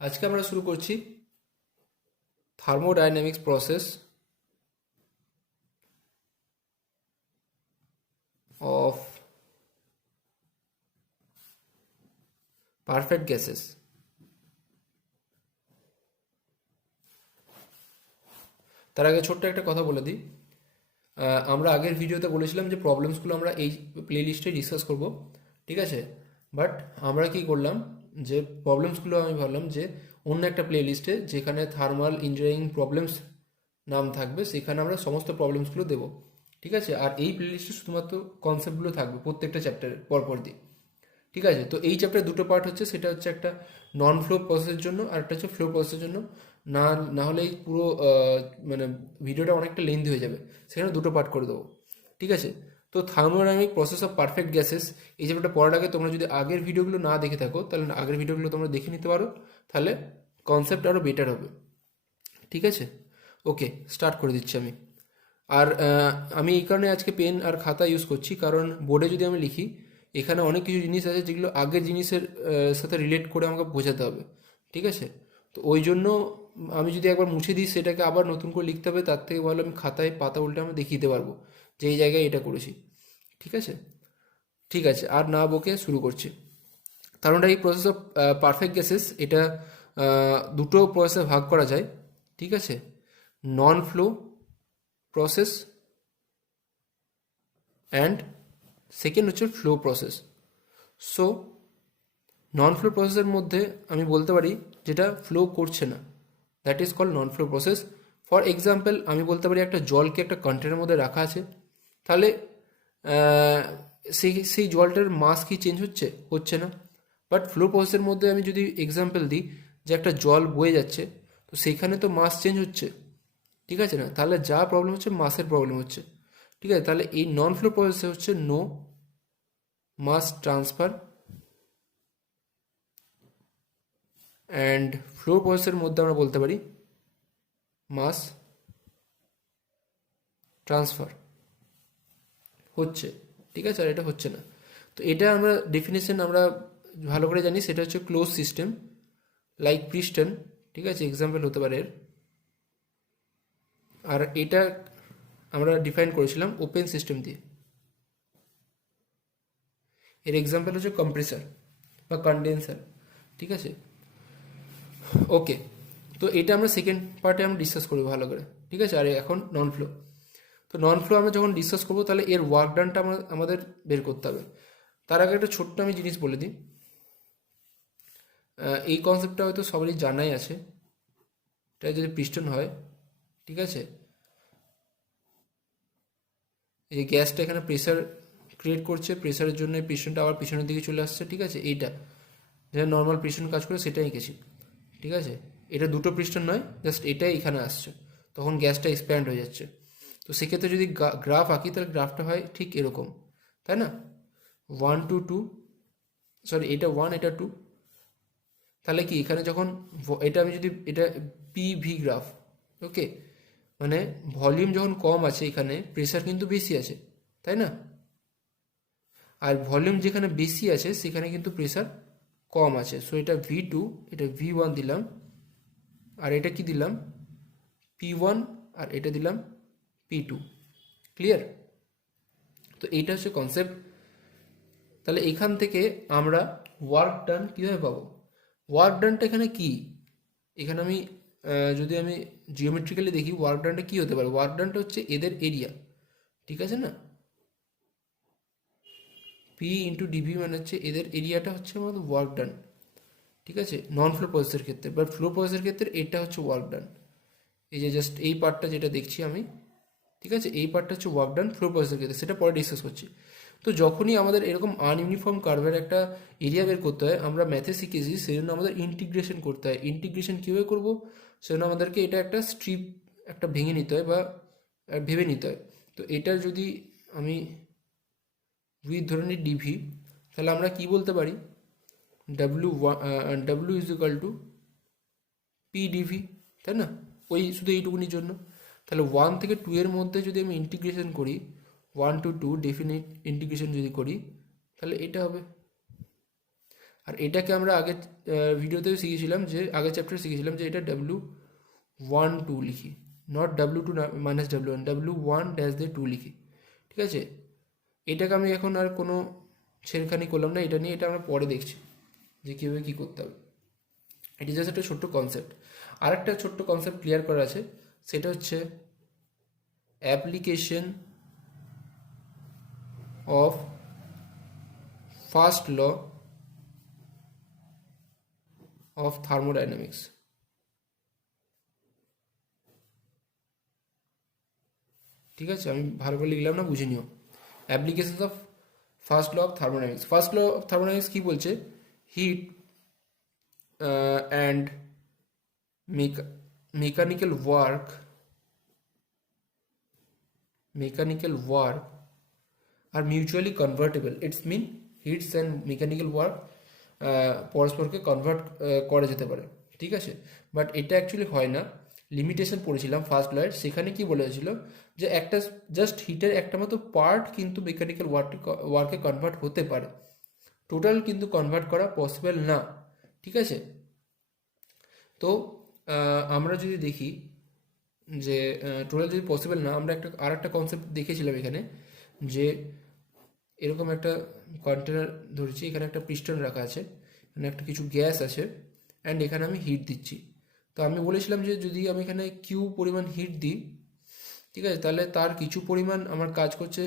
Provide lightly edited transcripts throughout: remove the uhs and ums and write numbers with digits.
আজকে আমরা শুরু করছি thermodynamics process of perfect gases. তার আগে ছোট্ট একটা কথা বলে দিই। আমরা আগের ভিডিওতে বলেছিলাম যে প্রবলেমসগুলো আমরা এই প্লেলিস্টে ডিসকাস করব, ঠিক আছে? বাট আমরা কি করলাম, যে প্রবলেমসগুলো আমি ভাবলাম যে অন্য একটা প্লেলিস্টে যেখানে থার্মাল ইঞ্জিনিয়ারিং প্রবলেমস নাম থাকবে সেখানে আমরা সমস্ত প্রবলেমসগুলো দেবো, ঠিক আছে? আর এই প্লেলিস্টে শুধুমাত্র কনসেপ্টগুলো থাকবে প্রত্যেকটা চ্যাপ্টারের পরপর দিয়ে, ঠিক আছে? তো এই চ্যাপ্টারে দুটো পার্ট হচ্ছে, সেটা হচ্ছে একটা নন ফ্লো প্রসেসের জন্য আর একটা হচ্ছে ফ্লো প্রসেসের জন্য। না না হলে এই পুরো মানে ভিডিওটা অনেকটা লেন্থি হয়ে যাবে, সেখানে দুটো পার্ট করে দেবো, ঠিক আছে? তো thermodynamic process of perfect gases এই চ্যাপ্টারটা পড়ার আগে তোমরা যদি আগের ভিডিওগুলো না দেখে থাকো তাহলে আগের ভিডিওগুলো তোমরা দেখে নিতে পারো, তাহলে কনসেপ্ট আরও বেটার হবে, ঠিক আছে? ওকে, স্টার্ট করে দিচ্ছি আমি। আর আমি এই কারণে আজকে পেন আর খাতা ইউজ করছি, কারণ বোর্ডে যদি আমি লিখি এখানে অনেক কিছু জিনিস আছে যেগুলো আগের জিনিসের সাথে রিলেট করে আমাকে বোঝাতে হবে, ঠিক আছে? তো ওই জন্য আমি যদি একবার মুছে দিই সেটাকে আবার নতুন করে লিখতে হবে, তার থেকে ভালো আমি খাতায় পাতা উল্টে আমি দেখিয়ে দিতে পারবো যে এই জায়গায় এটা করেছি, ঠিক আছে? ঠিক আছে, আর না বকে শুরু করছি। কারণ এই প্রসেস অফ পারফেক্ট গ্যাসেস এটা দুটো প্রসেসে ভাগ করা যায়, ঠিক আছে? Non flow process and second হচ্ছে flow process. So non flow প্রসেসের মধ্যে আমি বলতে পারি যেটা ফ্লো করছে না, that is called non flow process. For example আমি বলতে পারি একটা জলকে একটা কন্টেনারের মধ্যে রাখা আছে, তাহলে সেই জলটার মাস কি চেঞ্জ হচ্ছে? হচ্ছে না। বাট ফ্লো প্রসেসের মধ্যে আমি যদি এক্সাম্পল দিই যে একটা জল বয়ে যাচ্ছে, তো সেইখানে তো মাস চেঞ্জ হচ্ছে, ঠিক আছে না? তাহলে যা প্রবলেম হচ্ছে মাসের প্রবলেম হচ্ছে, ঠিক আছে? তাহলে এই নন ফ্লো প্রসেসে হচ্ছে no mass transfer, and flow প্রসেসের মধ্যে আমরা বলতে পারি মাস ট্রান্সফার হচ্ছে, ঠিক আছে? আর এটা হচ্ছে না। তো এটা আমরা ডেফিনেশন আমরা ভালো করে জানি, সেটা হচ্ছে ক্লোজ সিস্টেম লাইক পিস্টন, ঠিক আছে? এক্সাম্পল হতে পারে এর। আর এটা আমরা ডিফাইন করেছিলাম ওপেন সিস্টেম দিয়ে। এর এক্সাম্পল হচ্ছে কম্প্রেসার বা কন্ডেন্সার, ঠিক আছে? ওকে, তো এটা আমরা সেকেন্ড পার্টে আমরা ডিসকাস করবো ভালো করে, ঠিক আছে? আর এখন নন ফ্লো। তো নন ফ্লো আমরা যখন ডিসকাস করবো তাহলে এর ওয়ার্ক ডানটা আমাদের বের করতে হবে। তার আগে একটা ছোট্ট আমি জিনিস বলে দিই। এই কনসেপ্টটা হয়তো সবারই জানাই আছে। এটা যদি পিস্টন হয়, ঠিক আছে? এই যে গ্যাসটা এখানে প্রেসার ক্রিয়েট করছে, প্রেসারের জন্য পিস্টনটা আবার পিছনের দিকে চলে আসছে, ঠিক আছে? এইটা যেটা নর্মাল পিস্টন কাজ করে সেটাই এঁকেছি, ঠিক আছে? এটা দুটো পিস্টন নয়, জাস্ট এটাই এখানে আসছে, তখন গ্যাসটা এক্সপ্যান্ড হয়ে যাচ্ছে। তো সেক্ষেত্রে যদি গ্রাফ আঁকি তাহলে গ্রাফটা হয় ঠিক এরকম, তাই না? 1 to 2, সরি এটা 1 এটা 2। তাহলে কি এখানে যখন এটা আমি যদি এটা পিভি গ্রাফ, ওকে, মানে ভলিউম যখন কম আছে এখানে প্রেসার কিন্তু বেশি আছে, তাই না? আর ভলিউম যেখানে বেশি আছে সেখানে কিন্তু প্রেসার কম আছে। সো এটা V2, এটা V1 দিলাম, আর এটা কি দিলাম P1, আর এটা দিলাম P2। ক্লিয়ার? তো এইটা হচ্ছে কনসেপ্ট। তাহলে এখান থেকে আমরা ওয়ার্ক ডান কীভাবে পাবো? ওয়ার্ক ডানটা এখানে কি? এখানে আমি যদি আমি জিওমেট্রিক্যালি দেখি ওয়ার্ক ডানটা কী হতে পারে? ওয়ার্ক ডানটা হচ্ছে এদের এরিয়া, ঠিক আছে না? P/dV মানে হচ্ছে এদের এরিয়াটা হচ্ছে আমাদের ওয়ার্ক ডান, ঠিক আছে? নন ফ্লো প্রসেসের ক্ষেত্রে। বাট ফ্লো প্রসেসের ক্ষেত্রে এটা হচ্ছে ওয়ার্ক ডান। এই যে জাস্ট এই পার্টটা যেটা দেখছি আমি, ঠিক আছে? এই পার্টটা হচ্ছে ওয়ার্ক ডান ফ্লো প্রসেসের ক্ষেত্রে, সেটা পরে ডিসকাস করছি। তো যখনই আমাদের এরকম আনইউনিফর্ম কার্ভের একটা এরিয়া বের করতে হয়, আমরা ম্যাথে শিখেছি সেই জন্য আমাদের ইন্টিগ্রেশন করতে হয়। ইন্টিগ্রেশন কীভাবে করবো? সেজন্য আমাদেরকে এটা একটা স্ট্রিপ একটা ভেঙে নিতে হয় বা ভেবে নিতে হয়। তো এটার যদি আমি ধরে নিই ডিভি, তাহলে আমরা কি বলতে পারি? W is equal two P/dV, তাই না? ওই শুধু এইটুকুনির জন্য। তাহলে 1 থেকে 2 এর মধ্যে যদি আমি ইন্টিগ্রেশন করি, 1 to 2 ডেফিনিট ইন্টিগ্রেশন যদি করি, তাহলে এটা হবে। আর এটাকে আমরা আগের ভিডিওতেও শিখেছিলাম, যে আগের চ্যাপ্টারে শিখেছিলাম যে এটা W12 লিখি, not W2 minus W1, W1 dash দিয়ে 2 লিখি। ঠিক আছে, এটাকে আমি এখন আর কোনো ছেড়খানি করলাম না এটা নিয়ে, এটা আমরা পরে দেখছি যে কীভাবে কী করতে হবে। এটি জাস্ট একটা ছোট্ট কনসেপ্ট। আর একটা ছোট্ট কনসেপ্ট ক্লিয়ার করা আছে, সেটা হচ্ছে application of first law of thermodynamics. ঠিক আছে, আমি ভালো করে লিখলাম না, বুঝে নিও। Applications of first law of thermodynamics. First law of thermodynamics কী বলছে? Heat and mechanical work are mutually convertible. It's mean heats and mechanical work পরস্পরকে কনভার্ট করা যেতে পারে। ঠিক আছে, বাট এটা অ্যাকচুয়ালি হয় না। লিমিটেশন পড়েছিলাম ফার্স্ট লয়ের, সেখানে কি বলেছিল যে একটা জাস্ট হিটের একটা মতো পার্ট কিন্তু মেকানিক্যাল ওয়ার্কে কনভার্ট হতে পারে, টোটাল কিন্তু কনভার্ট করা পসিবল না। ঠিক আছে, তো আমরা যদি দেখি যে টোটাল যদি পসিবল না, আমরা আর একটা কনসেপ্ট দেখেছিলাম এখানে, যে এরকম একটা কন্টেনার ধরেছি, এখানে একটা পিস্টন রাখা আছে, এখানে একটা কিছু গ্যাস আছে, অ্যান্ড এখানে আমি হিট দিচ্ছি। তো আমি বলেছিলাম যে যদি আমি এখানে কিউ পরিমাণ হিট দিই, ঠিক আছে, তাহলে তার কিছু পরিমাণ আমার কাজ করছে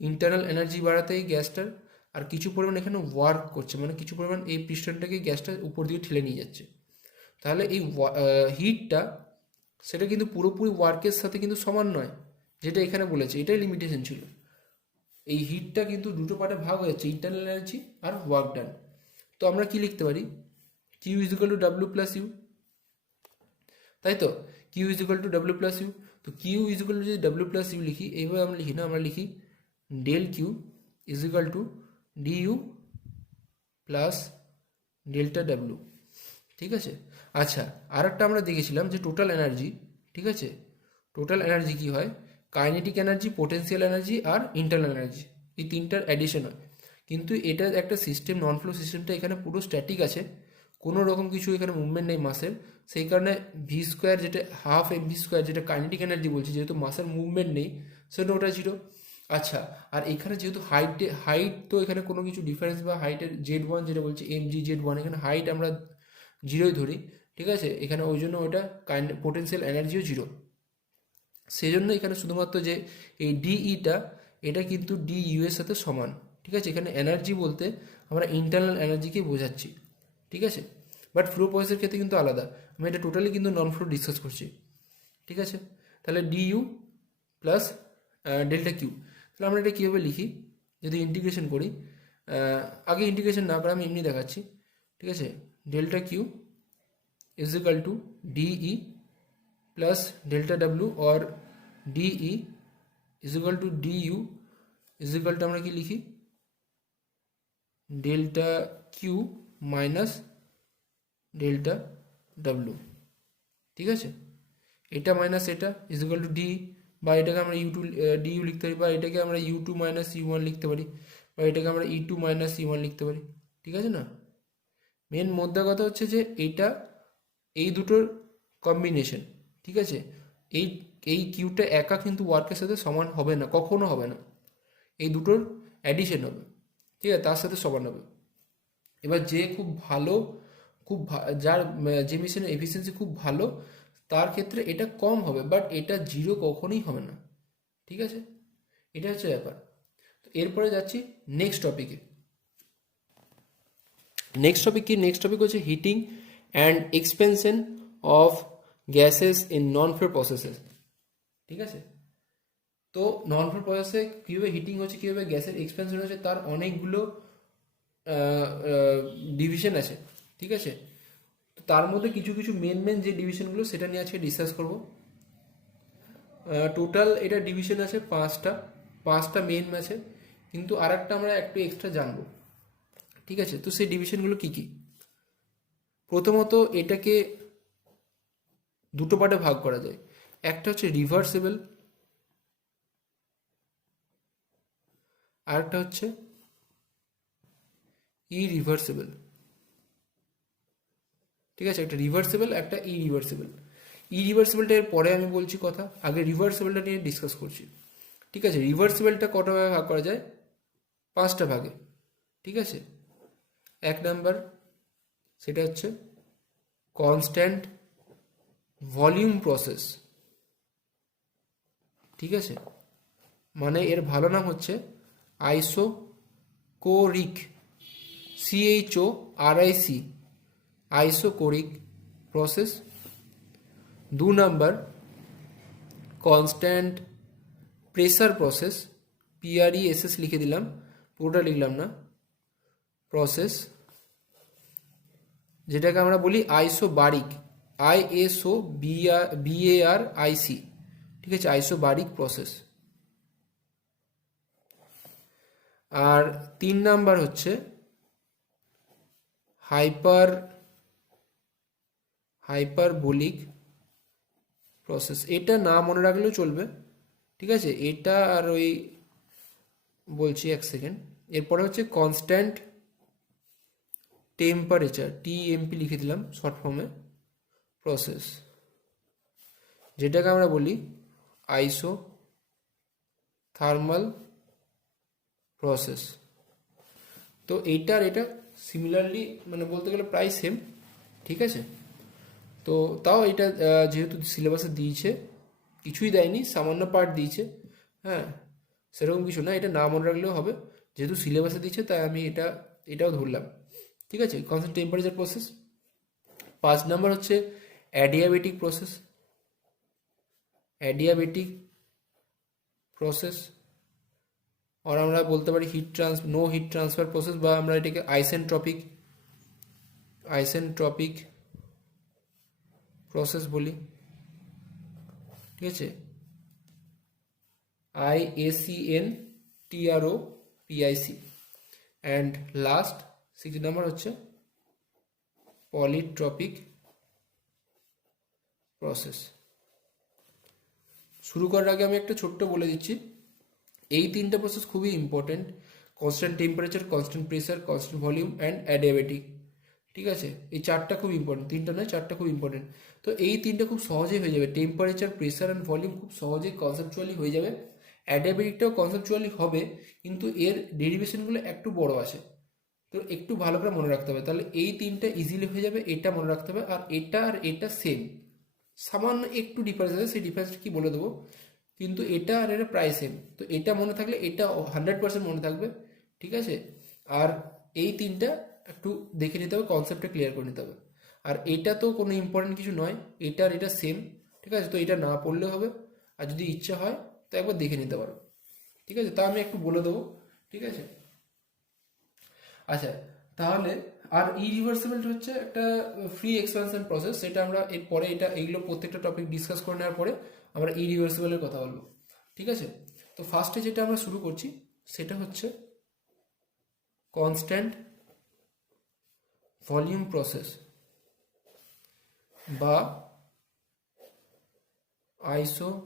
ইন্টারনাল এনার্জি বাড়াতে এই গ্যাসটার, আর কিছু পরিমাণ এখানে ওয়ার্ক করছে, মানে কিছু পরিমাণ এই পিস্টনটাকে গ্যাসটা উপর দিকে ঠেলে নিয়ে যাচ্ছে। তাহলে এই হিটটা সেটা কিন্তু পুরোপুরি ওয়ার্কের সাথে কিন্তু সমান নয়, যেটা এখানে বলেছে, এটাই লিমিটেশন ছিল। এই হিটটা কিন্তু দুটো পার্টে ভাগ হয়ে যাচ্ছে, ইন্টারনাল এনার্জি আর ওয়ার্ক ডান। তো আমরা কি লিখতে পারি? Q is equal to W plus U, তাই তো? Q is equal to W plus U. তো কিউ ইজ ইকুয়াল টু যদি ডাব্লিউ প্লাস ইউ লিখি, এইভাবে আমরা লিখি না, আমরা লিখি del Q is equal to D U plus delta W. ঠিক আছে, আচ্ছা, আর একটা আমরা দেখেছিলাম যে টোটাল এনার্জি, ঠিক আছে, টোটাল এনার্জি কী হয়? কাইনেটিক এনার্জি, পোটেন্সিয়াল এনার্জি আর ইন্টারনাল এনার্জি, এই তিনটার অ্যাডিশন হয়। কিন্তু এটা একটা সিস্টেম, নন ফ্লো সিস্টেমটা এখানে পুরো স্ট্যাটিক আছে, কোনো রকম কিছু এখানে মুভমেন্ট নেই মাসের, সেই কারণে ভি স্কোয়ার যেটা হাফ এম ভি স্কোয়ার, যেটা কাইনেটিক এনার্জি বলছে, যেহেতু মাসের মুভমেন্ট নেই সেটা ওটা জিরো। আচ্ছা, আর এখানে যেহেতু হাইট তো এখানে কোনো কিছু ডিফারেন্স বা হাইটের জেড ওয়ান যেটা বলছে এম জি জেড ওয়ান, এখানে হাইট আমরা জিরোই ধরি। ঠিক আছে, এখানে ওই জন্য ওইটা পোটেন্সিয়াল এনার্জিও জিরো, সেই জন্য এখানে শুধুমাত্র যে এই ডিইটা, এটা কিন্তু ডি ইউ এর সাথে সমান। ঠিক আছে, এখানে এনার্জি বলতে আমরা ইন্টারনাল এনার্জিকে বোঝাচ্ছি। ঠিক আছে, বাট ফ্লো প্রসেসের ক্ষেত্রে কিন্তু আলাদা, আমি এটা টোটালি কিন্তু নন ফ্লো ডিসকাস করছি। ঠিক আছে, তাহলে D U plus delta Q. তাহলে আমরা এটা কীভাবে লিখি? যদি ইন্টিগ্রেশন করি, আগে ইন্টিগ্রেশন না করে আমি এমনি দেখাচ্ছি। ঠিক আছে, delta Q is equal to dE plus delta W, or dE is equal to du is equal to আমরা কি লিখি? Delta Q minus delta W. ঠিক আছে, এটা মাইনাস এটা ইজ ইকুয়াল টু ডি, বা এটাকে আমরা ইউ টু ডিইউ লিখতে পারি, বা এটাকে আমরা U two minus U one লিখতে পারি, বা এটাকে আমরা E two minus E one লিখতে পারি। ঠিক আছে না? মেন মোদ্দা কথা হচ্ছে যে এইটা এই দুটোর কম্বিনেশন। ঠিক আছে, এই এই কিউটা একা কিন্তু ওয়ার্কের সাথে সমান হবে না, কখনো হবে না, এই দুটোর অ্যাডিশন হবে। ঠিক আছে, তার সাথে সমান হবে। এবার যে খুব ভালো, যার যে মেশিনের এফিসিয়েন্সি খুব ভালো, তার ক্ষেত্রে এটা কম হবে, বাট এটা জিরো কখনোই হবে না। ঠিক আছে, এটা হচ্ছে ব্যাপার। তো এরপরে যাচ্ছি নেক্সট টপিকে। নেক্সট টপিক হচ্ছে heating and expansion of gases in non flow processes. ঠিক আছে, তো নন ফ্লো প্রসেসে কীভাবে হিটিং হচ্ছে, কীভাবে গ্যাসের এক্সপেনশন হচ্ছে, তার অনেকগুলো ডিভিশন আছে। ঠিক আছে, তো তার মধ্যে কিছু কিছু মেন যে ডিভিশনগুলো, সেটা নিয়ে আজকে ডিসকাস করব। টোটাল এটা ডিভিশন আছে পাঁচটা মেন আছে, কিন্তু আর একটা আমরা একটু এক্সট্রা জানবো। ঠিক আছে, তো সেই ডিভিশনগুলো কী কী? প্রথমত এটাকে দুটো পার্টে ভাগ করা যায়। একটা হচ্ছে রিভার্সেবল, আর একটা হচ্ছে ইরিভার্সেবল। ঠিক আছে, একটা রিভার্সেবল, একটা ইরিভার্সেবল। ইরিভার্সেবলটা এর পরে আমি বলছি কথা, আগে রিভার্সেবলটা নিয়ে ডিসকাস করছি। ঠিক আছে, রিভার্সেবলটা কটা ভাগে ভাগ করা যায়? 5টা ভাগে। ঠিক আছে, 1 নাম্বার সেটা হচ্ছে কনস্ট্যান্ট ভলিউম প্রসেস। ঠিক আছে, মানে এর ভালো নাম হচ্ছে isochoric, CHORIC, isochoric process. 2 number constant pressure process, PRESS লিখে দিলাম, পুরোটা লিখলাম না, প্রসেস, যেটাকে আমরা বলি আইসোবারিক, ISOBARIC। ঠিক আছে, আইসোবারিক প্রসেস। আর 3 নাম্বার হচ্ছে হাইপারবোলিক প্রসেস। এটা না মনে রাখলেও চলবে। ঠিক আছে, এটা আর ওই বলছি 1 সেকেন্ড। এরপরে হচ্ছে কনস্ট্যান্ট টেম্পারেচার, TMP লিখে দিলাম শর্ট ফর্মে, প্রসেস, যেটাকে আমরা বলি আইসো থার্মাল প্রসেস। তো এইটা আর এটা সিমিলারলি মানে বলতে গেলে প্রায় সেম। ঠিক আছে, তো তাও এটা যেহেতু সিলেবাসে দিয়েছে, কিছুই দেয়নি, সামান্য পার্ট দিয়েছে, হ্যাঁ, সেরকম কিছু না, এটা না মনে রাখলেও হবে, যেহেতু সিলেবাসে দিয়েছে তাই আমি এটাও ধরলাম। ঠিক আছে, কনস্ট্যান্ট টেম্পারেচার প্রসেস। 5 নাম্বার হচ্ছে অ্যাডিয়াবেটিক প্রসেস, অ্যাডিয়াবেটিক প্রসেস, আর আমরা বলতে পারি নো হিট ট্রান্সফার প্রসেস, বা আমরা এটাকে আইসেন্ট্রপিক প্রসেস বলি। ঠিক আছে, IACNTROPIC। অ্যান্ড লাস্ট 6 নাম্বার হচ্ছে পলিট্রপিক প্রসেস। শুরু করার আগে আমি একটা ছোট্ট বলে দিচ্ছি, এই 3টা প্রসেস খুবই important: constant temperature, constant pressure, constant volume and adiabatic. ঠিক আছে, এই 4টা খুব ইম্পর্টেন্ট, 3টা নয় 4টা খুব ইম্পর্টেন্ট। তো এই 3টা খুব সহজেই হয়ে যাবে, টেম্পারেচার, প্রেসার অ্যান্ড ভলিউম খুব সহজেই কনসেপচুয়ালি হয়ে যাবে। অ্যাডিয়াবেটিকটাও কনসেপচুয়ালি হবে, কিন্তু এর ডেরিভেশনগুলো একটু বড় আছে, তো একটু ভালো করে মনে রাখতে হবে। তাহলে এই 3টা ইজিলি হয়ে যাবে, এটা মনে রাখতে হবে। আর এটা সেম, সামান্য একটু ডিফারেন্স আছে, সেই ডিফারেন্সটা কি বলে দেবো, কিন্তু এটা আর এটা প্রায় সেম। তো এটা মনে থাকলে এটা 100% মনে থাকবে। ঠিক আছে, আর এই 3টা একটু দেখে নিতে হবে, কনসেপ্টটা ক্লিয়ার করে নিতে হবে। আর এটা তো কোনো ইম্পর্টেন্ট কিছু নয়, এটা আর এটা সেম। ঠিক আছে, তো এটা না পড়লেও হবে, আর যদি ইচ্ছা হয় তো একবার দেখে নিতে পারো। ঠিক আছে, তা আমি একটু বলে দেবো। ঠিক আছে, আচ্ছা, তাহলে আর ইরিভার্সিবল হচ্ছে একটা ফ্রি এক্সপানশন প্রসেস, সেটা আমরা এর পরে এইগুলো প্রত্যেকটা টপিক ডিসকাস করে নেওয়ার পরে আমরা ইরিভার্সিবলের কথা বলবো। ঠিক আছে, তো ফার্স্টে যেটা আমরা শুরু করছি সেটা হচ্ছে কনস্ট্যান্ট ভলিউম প্রসেস বা আইসোকোরিক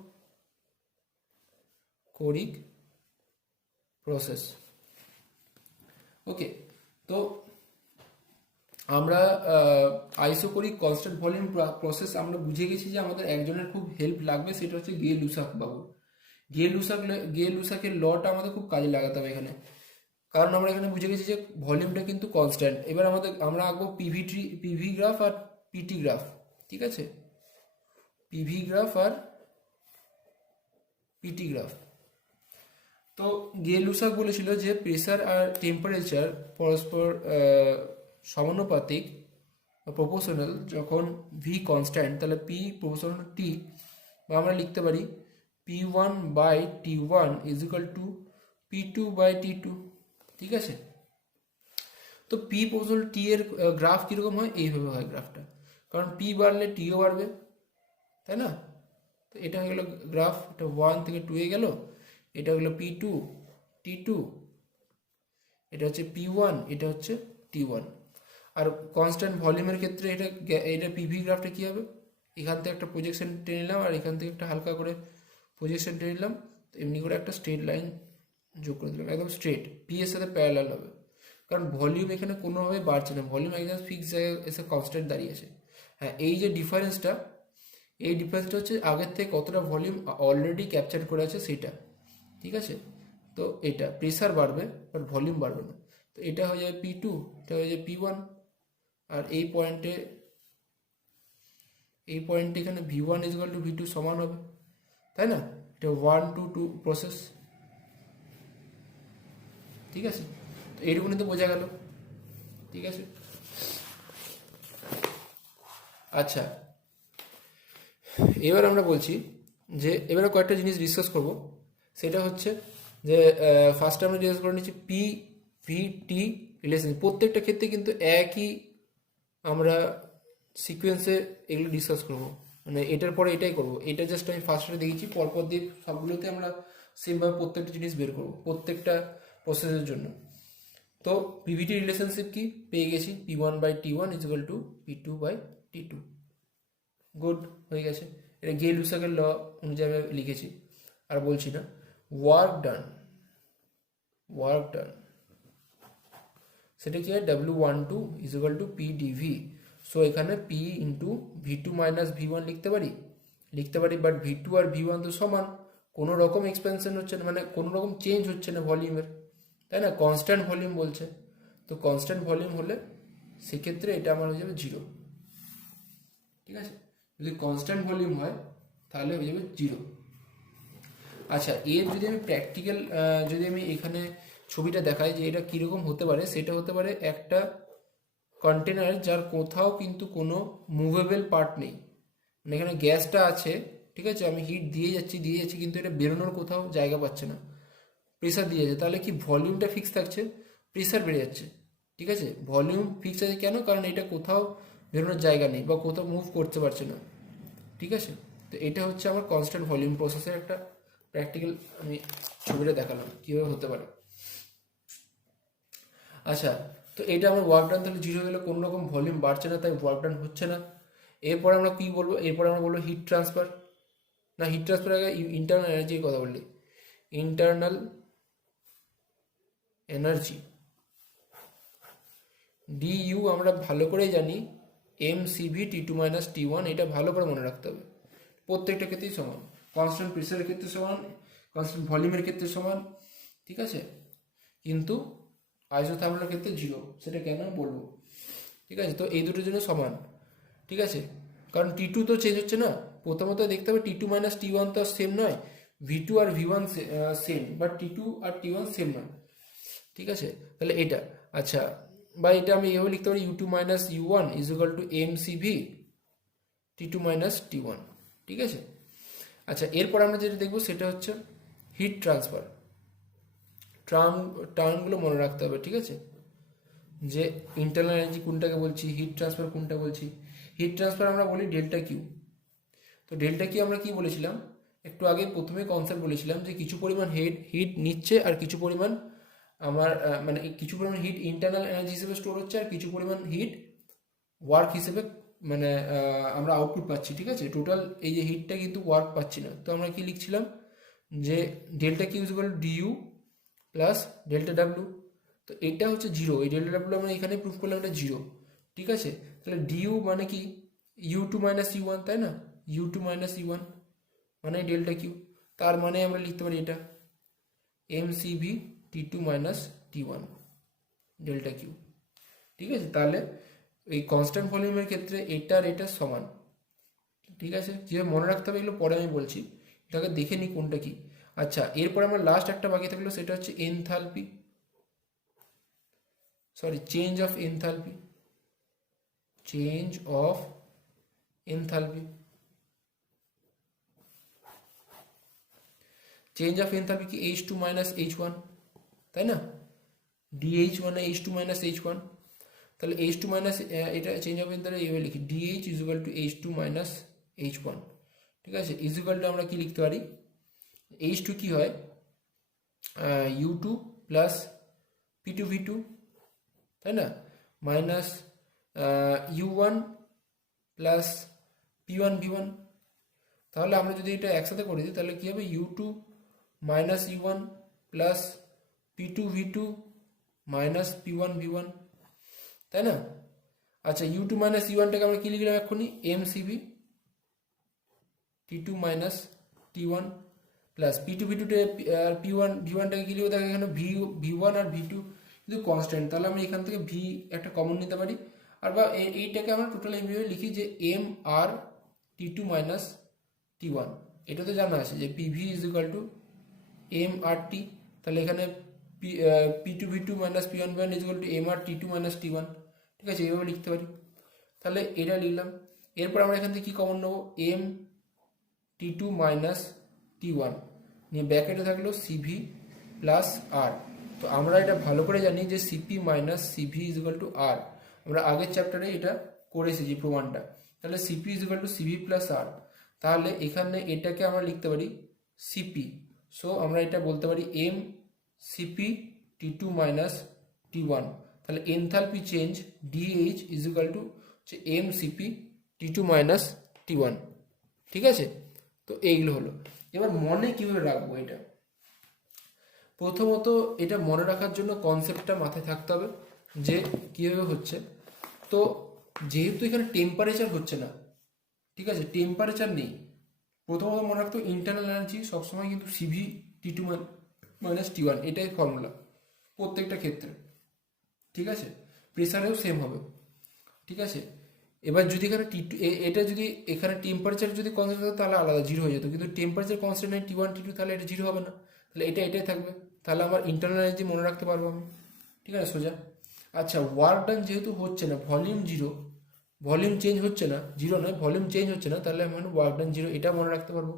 প্রসেস। ওকে, তো আমরা আইসোকোরিক কনস্ট্যান্ট ভলিউম প্রসেস আমরা বুঝে গেছি যে আমাদের একজনের খুব হেল্প লাগবে, সেটা হচ্ছে গে-লুসাক বাবু। গে-লুসাকের লটা আমাদের খুব কাজে লাগাতে হবে এখানে, কারণ আমরা এখানে বুঝে গেছি যে ভলিউমটা কিন্তু কনস্ট্যান্ট। এবার আমরা আঁকবো পিভি গ্রাফ আর পিটি গ্রাফ। ঠিক আছে, পিভি গ্রাফ আর পিটি গ্রাফ। তো গে-লুসাক বলেছিল যে প্রেসার আর টেম্পারেচার পরস্পর সমানুপাতিক বা প্রপোর্শনাল, যখন ভি কনস্ট্যান্ট তাহলে পি প্রপোর্শনাল টি, বা আমরা লিখতে পারি P1/T1 is equal two P2/T2। ঠিক আছে, তো পি প্রপোর্শনাল টি এর গ্রাফ কীরকম হয়, এইভাবে হয় গ্রাফটা, কারণ পি বাড়লে টিও বাড়বে, তাই না? তো এটা হয়ে গেল গ্রাফ, এটা 1 থেকে 2 এ গেল, এটা হলো P2 T2, এটা হচ্ছে P1, এটা হচ্ছে T1। আর কনস্ট্যান্ট ভলিউমের ক্ষেত্রে এটা পিভি গ্রাফটা কী হবে, এখান থেকে একটা প্রজেকশন টেনে নিলাম আর এখান থেকে একটা হালকা করে প্রজেকশন টেনে নিলাম, তো এমনি করে একটা স্ট্রেট লাইন যোগ করে দিলাম, একদম স্ট্রেট, পি এর সাথে প্যারালাল হবে, কারণ ভলিউম এখানে কোনোভাবে বাড়ছে না, ভলিউম একদম ফিক্স জায়গায় এসে কনস্ট্যান্ট দাঁড়িয়েছে। হ্যাঁ, এই যে ডিফারেন্সটা, এই ডিফারেন্সটা হচ্ছে আগের থেকে কতটা ভলিউম অলরেডি ক্যাপচার করে আছে সেটা, ঠিক আছে। তো এটা প্রেসার বাড়বে বাট ভলিউম বাড়বে না। তো এটা হয়ে যাবে P2, এটা হয়ে যাবে P1, আর এই পয়েন্টে এখানে V1 ইকুয়াল টু V2 সমান হবে, তাই না? এটা 1 to 2 প্রসেস, ঠিক আছে। তো এইটুকুনি তো বোঝা গেল, ঠিক আছে। আচ্ছা, এবার আমরা বলছি যে এবারে কয়েকটা জিনিস ডিসকাস করব। সেটা হচ্ছে যে ফার্স্টে আমরা ডিসকাস করে নিচ্ছি পি ভি টি রিলেশন। প্রত্যেকটা ক্ষেত্রে কিন্তু একই আমরা সিকোয়েন্সে এগুলো ডিসকাস করব, মানে এটার পরে এটাই করব। এটা জাস্ট আমি ফার্স্টে দেখেছি, পরপর দিয়ে সবগুলোতে আমরা সেমভাবে প্রত্যেকটা জিনিস বের করব প্রত্যেকটা প্রসেসের জন্য। তো পিভিটি রিলেশনশিপ কি পেয়ে গেছি, P1/T1 equal to P2/T2। Good, হয়ে গেছে। এটা গে লুসাকের ল অনুযায়ী আমি লিখেছি, আর বলছি না। ওয়ার্ক ডান সেটা কি হয়, W12 equal to PdV। So এখানে P into V2 minus V1 লিখতে পারি, বাট V2 আর V1 তো সমান, কোনো রকম এক্সপেনশন হচ্ছে না, মানে কোনো রকম চেঞ্জ হচ্ছে না ভলিউমের, তাই না? কনস্ট্যান্ট ভলিউম বলছে। তো কনস্ট্যান্ট ভলিউম হলে সেক্ষেত্রে এটা আমার হয়ে যাবে 0, ঠিক আছে। যদি কনস্ট্যান্ট ভলিউম হয় তাহলে হয়ে যাবে 0। আচ্ছা, এর যদি আমি প্র্যাকটিক্যাল যদি আমি এখানে ছবিটা দেখাই যে এটা কীরকম হতে পারে, সেটা হতে পারে একটা কন্টেনার যার কোথাও কিন্তু কোনো মুভেবল পার্ট নেই, মানে এখানে গ্যাসটা আছে, ঠিক আছে, আমি হিট দিয়ে যাচ্ছি কিন্তু এটা বেরোনোর কোথাও জায়গা পাচ্ছে না, প্রেসার দিয়ে যাচ্ছে। তাহলে কি ভলিউমটা ফিক্স থাকছে, প্রেসার বেড়ে যাচ্ছে, ঠিক আছে। ভলিউম ফিক্স আছে কেন? কারণ এটা কোথাও বেরোনোর জায়গা নেই বা কোথাও মুভ করতে পারছে না, ঠিক আছে। তো এটা হচ্ছে আমার কনস্ট্যান্ট ভলিউম প্রসেসের একটা প্র্যাকটিক্যাল আমি ছবিটা দেখালাম কীভাবে হতে পারে। আচ্ছা, তো এটা আমার ওয়ার্ক ডান তাহলে 0 গেলে কোনো রকম ভলিউম বাড়ছে না, তাই ওয়ার্ক ডান হচ্ছে না। এরপর আমরা কী বলবো, এরপর আমরা বলবো হিট ট্রান্সফার। না, হিট ট্রান্সফার আগে ইন্টারনাল এনার্জির কথা বললি। ইন্টারনাল এনার্জি ডিইউ আমরা ভালো করেই জানি, mCv T2 - T1, এটা ভালো করে মনে রাখতে হবে। প্রত্যেকটা ক্ষেত্রেই সমান, কনস্ট্যান্ট প্রেসারের ক্ষেত্রে সমান, কনস্ট্যান্ট ভলিউমের ক্ষেত্রে সমান, ঠিক আছে। কিন্তু আইসোথার্মালের ক্ষেত্রে 0, সেটা কেন বলবো, ঠিক আছে। তো এই দুটোর জন্য সমান, ঠিক আছে, কারণ T2 তো চেঞ্জ হচ্ছে না। প্রথমত দেখতে হবে T2 - T1 তো সেম নয়, V2 আর V1 সেম, বাট T2 আর T1 সেম নয়, ঠিক আছে। তাহলে এটা, আচ্ছা, বা এটা আমি এভাবে লিখতে পারি U2 - U1 equal to mCv T2 - T1, ঠিক আছে। আচ্ছা, এরপর আমরা যেটা দেখবো সেটা হচ্ছে হিট ট্রান্সফার। টার্মগুলো মনে রাখতে হবে, ঠিক আছে, যে ইন্টারনাল এনার্জি কোনটাকে বলছি, হিট ট্রান্সফার কোনটা বলছি। হিট ট্রান্সফার আমরা বলি ডেল্টা কিউ। তো ডেল্টা কিউ আমরা কি বলেছিলাম একটু আগে, প্রথমে কনসেপ্ট বলেছিলাম যে কিছু পরিমাণ হিট নিচ্ছে আর কিছু পরিমাণ আমার মানে কিছু পরিমাণ হিট ইন্টারনাল এনার্জি হিসেবে স্টোর হচ্ছে, আর কিছু পরিমাণ হিট ওয়ার্ক হিসেবে মানে আমরা আউটপুট পাচ্ছি, ঠিক আছে। টোটাল এই যে হিটটা কিন্তু ওয়ার্ক পাচ্ছি না। তো আমরা কি লিখছিলাম যে delta Q equal DU plus delta W. তো এটা হচ্ছে 0, এই ডেল্টা ডাব্লিউ আমরা এখানে প্রুফ করলাম এটা 0, ঠিক আছে। তাহলে ডিইউ মানে কি U2 - U1, তাই না, U2 - U1 মানে ডেল্টা কিউ। তার মানে আমরা লিখতে পারি এটা mCv T2 - T1 delta Q, ঠিক আছে। তাহলে এই কনস্ট্যান্ট ভলিউমের ক্ষেত্রে এটা আর এটা সমান, ঠিক আছে। যেভাবে মনে রাখতে হবে এগুলো পরে আমি বলছি, এটাকে দেখে নিই কোনটা কি। আচ্ছা, এরপর আমার লাস্ট একটা বাকি থাকলো, সেটা হচ্ছে enthalpy, sorry change of enthalpy. Change of enthalpy, change of enthalpy কি H2 - H1, তাই না, DH মানে H2 - H1। তাহলে H2 মাইনাস, এটা চেঞ্জ অফ এনথালপি এইভাবে লিখি, DH equal to H2 - H1, ঠিক আছে। ইকুয়াল টু আমরা কি লিখতে পারি, H2 কি হয় U2 প্লাস P2V2, তাই না, মাইনাস U1 প্লাস P1V1। তাহলে আমরা যদি এটা একসাথে করে দিই তাহলে কী হবে, U2 - U1 plus P2V2 minus P1V1, তাই না। আচ্ছা ইউ টু মাইনাস ইউ ওয়ানটাকে আমরা কি লিখলাম এক্ষুনি M C B T two minus T one plus P two V টুতে আর পি ওয়ান ভি ওয়ানটাকে কি লিখবো দেখো এখানে ভি ওয়ান আর ভি টু কিন্তু কনস্ট্যান্ট, তাহলে আমরা এখান থেকে ভি একটা কমন নিতে পারি। আর বা এইটাকে আমরা টোটাল এইভাবে লিখি যে M R T two minus T one. এটা তো জানা আছে যে P V is equal to M R T, তাহলে এখানে P two V two minus P one V one is equal to M R T two minus T one. ঠিক আছে, এইভাবে লিখতে পারি। তাহলে এটা লিখলাম। এরপর আমরা এখান থেকে কী কমন নেবো M T two minus T one নিয়ে ব্যাকেটে থাকলো সিভি প্লাস আর। তো আমরা এটা ভালো করে জানি যে CP minus CV is equal to R, আমরা আগের চ্যাপ্টারে এটা করে এসেছি প্রমাণটা। তাহলে CP is equal to CV plus R, তাহলে এখানে এটাকে আমরা লিখতে পারি সিপি। সো আমরা এটা বলতে পারি M CP T two minus T one. তাহলে enthalpy change DH is equal to M CP T two minus T one. ঠিক আছে, তো এইগুলো হলো। এবার মনে কীভাবে রাখবো এটা, প্রথমত এটা মনে রাখার জন্য কনসেপ্টটা মাথায় থাকতে হবে যে কীভাবে হচ্ছে। তো যেহেতু এখানে টেম্পারেচার হচ্ছে না, ঠিক আছে, টেম্পারেচার নেই, প্রথমত মনে রাখতে হবে ইন্টারনাল এনার্জি সবসময় কিন্তু CV T two minus T one, এটাই ফর্মুলা প্রত্যেকটা ক্ষেত্রে। ঠিক আছে, প্রেসারেও সেম হবে। ঠিক আছে, এবার যদি এখানে টি টু এটা যদি এখানে টেম্পারেচার যদি কনস্ট্যান্ট হতো তাহলে আলাদা জিরো হয়ে যেত, কিন্তু টেম্পারেচার কনস্ট্যান্ট নেই টি ওয়ান টি টু, তাহলে এটা জিরো হবে না, তাহলে এটাই থাকবে। তাহলে আমার ইন্টারনাল এনার্জি মনে রাখতে পারবো আমি। ঠিক আছে সোজা। আচ্ছা ওয়ার্ক ডান যেহেতু হচ্ছে না, ভলিউম জিরো, ভলিউম চেঞ্জ হচ্ছে না, জিরো নয় ভলিউম চেঞ্জ হচ্ছে না, তাহলে আমি ওয়ার্ক ডান জিরো, এটা মনে রাখতে পারবো।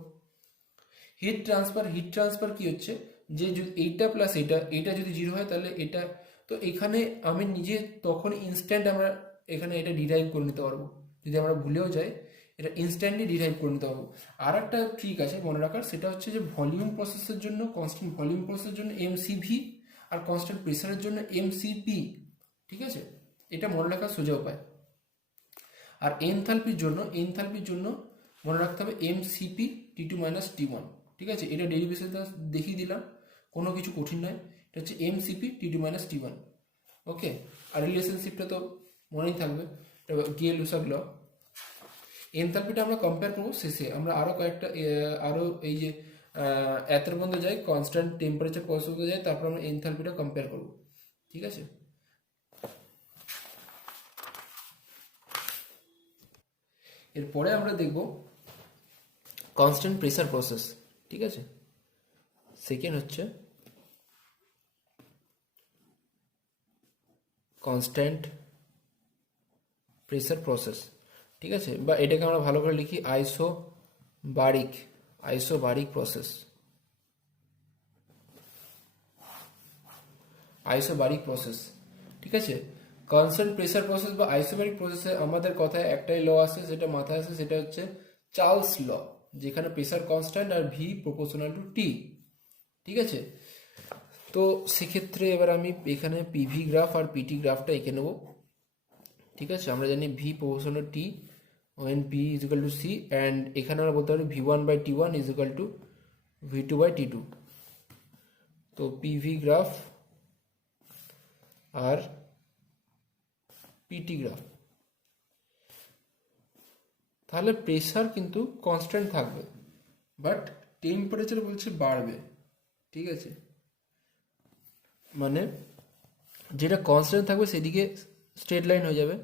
হিট ট্রান্সফার কি হচ্ছে যে এইটা প্লাস এইটা যদি জিরো হয় তাহলে এটা, তো এখানে আমি নিজে তখন ইনস্ট্যান্ট আমরা এখানে এটা ডিরাইভ করে নিতে পারবো, যদি আমরা ভুলেও যাই এটা ইনস্ট্যান্টলি ডিরাইভ করে নিতে পারবো। আর একটা ট্রিক আছে মনে রাখার, সেটা হচ্ছে যে ভলিউম প্রসেসের জন্য, কনস্ট্যান্ট ভলিউম প্রসেসের জন্য এমসিভি আর কনস্ট্যান্ট প্রেসারের জন্য এমসিপি। ঠিক আছে, এটা মনে রাখার সোজা উপায়। আর এনথালপির জন্য মনে রাখতে হবে MCP T two minus T one. ঠিক আছে, এটা ডেরিভেশনটা দেখিয়ে দিলাম, কোনো কিছু কঠিন নয়, এটা হচ্ছে MCP T two minus T one. ওকে, আর রিলেশনশিপটা তো মনেই থাকবে, গিয়ে-লুসাক ল। এনথালপিটা আমরা কম্পেয়ার করবো শেষে, আমরা আরও কয়েকটা আরও এই যে এত পর্যন্ত যাই, কনস্ট্যান্ট টেম্পারেচার পর্যন্ত যাই, তারপর আমরা এনথালপিটা কম্পেয়ার করবো। ঠিক আছে, এরপরে আমরা দেখব কনস্ট্যান্ট প্রেসার প্রসেস। ঠিক আছে, সেকেন্ড হচ্ছে কনস্ট্যান্ট প্রেসার প্রসেস। ঠিক আছে, বা এটাকে আমরা ভালো করে লিখি আইসোবারিক প্রসেস। ঠিক আছে, কনস্ট্যান্ট প্রেসার প্রসেস বা আইসোবারিক প্রসেসে আমাদের কথায় একটাই ল আছে, সেটা মাথায় আছে, সেটা হচ্ছে চার্লস ল, যেখানে প্রেসার কনস্ট্যান্ট আর ভি প্রপোর্শনাল টু টি। ঠিক আছে, তো সেক্ষেত্রে এবার আমি এখানে পিভি গ্রাফ আর পিটি গ্রাফটা এঁকে নেব। ঠিক আছে, আমরা জানি V proportional T when p is equal to c, and এখানে আমরা বলতে পারি v1 by t1 is equal to v2 by t2। তো pv গ্রাফ আর pt গ্রাফ, তাহলে প্রেসার কিন্তু কনস্ট্যান্ট থাকবে, বাট টেম্পারেচার বলছে বাড়বে। ঠিক আছে, মানে যেটা কনস্ট্যান্ট থাকবে সেদিকে স্ট্রেট লাইন হয়ে যাবে।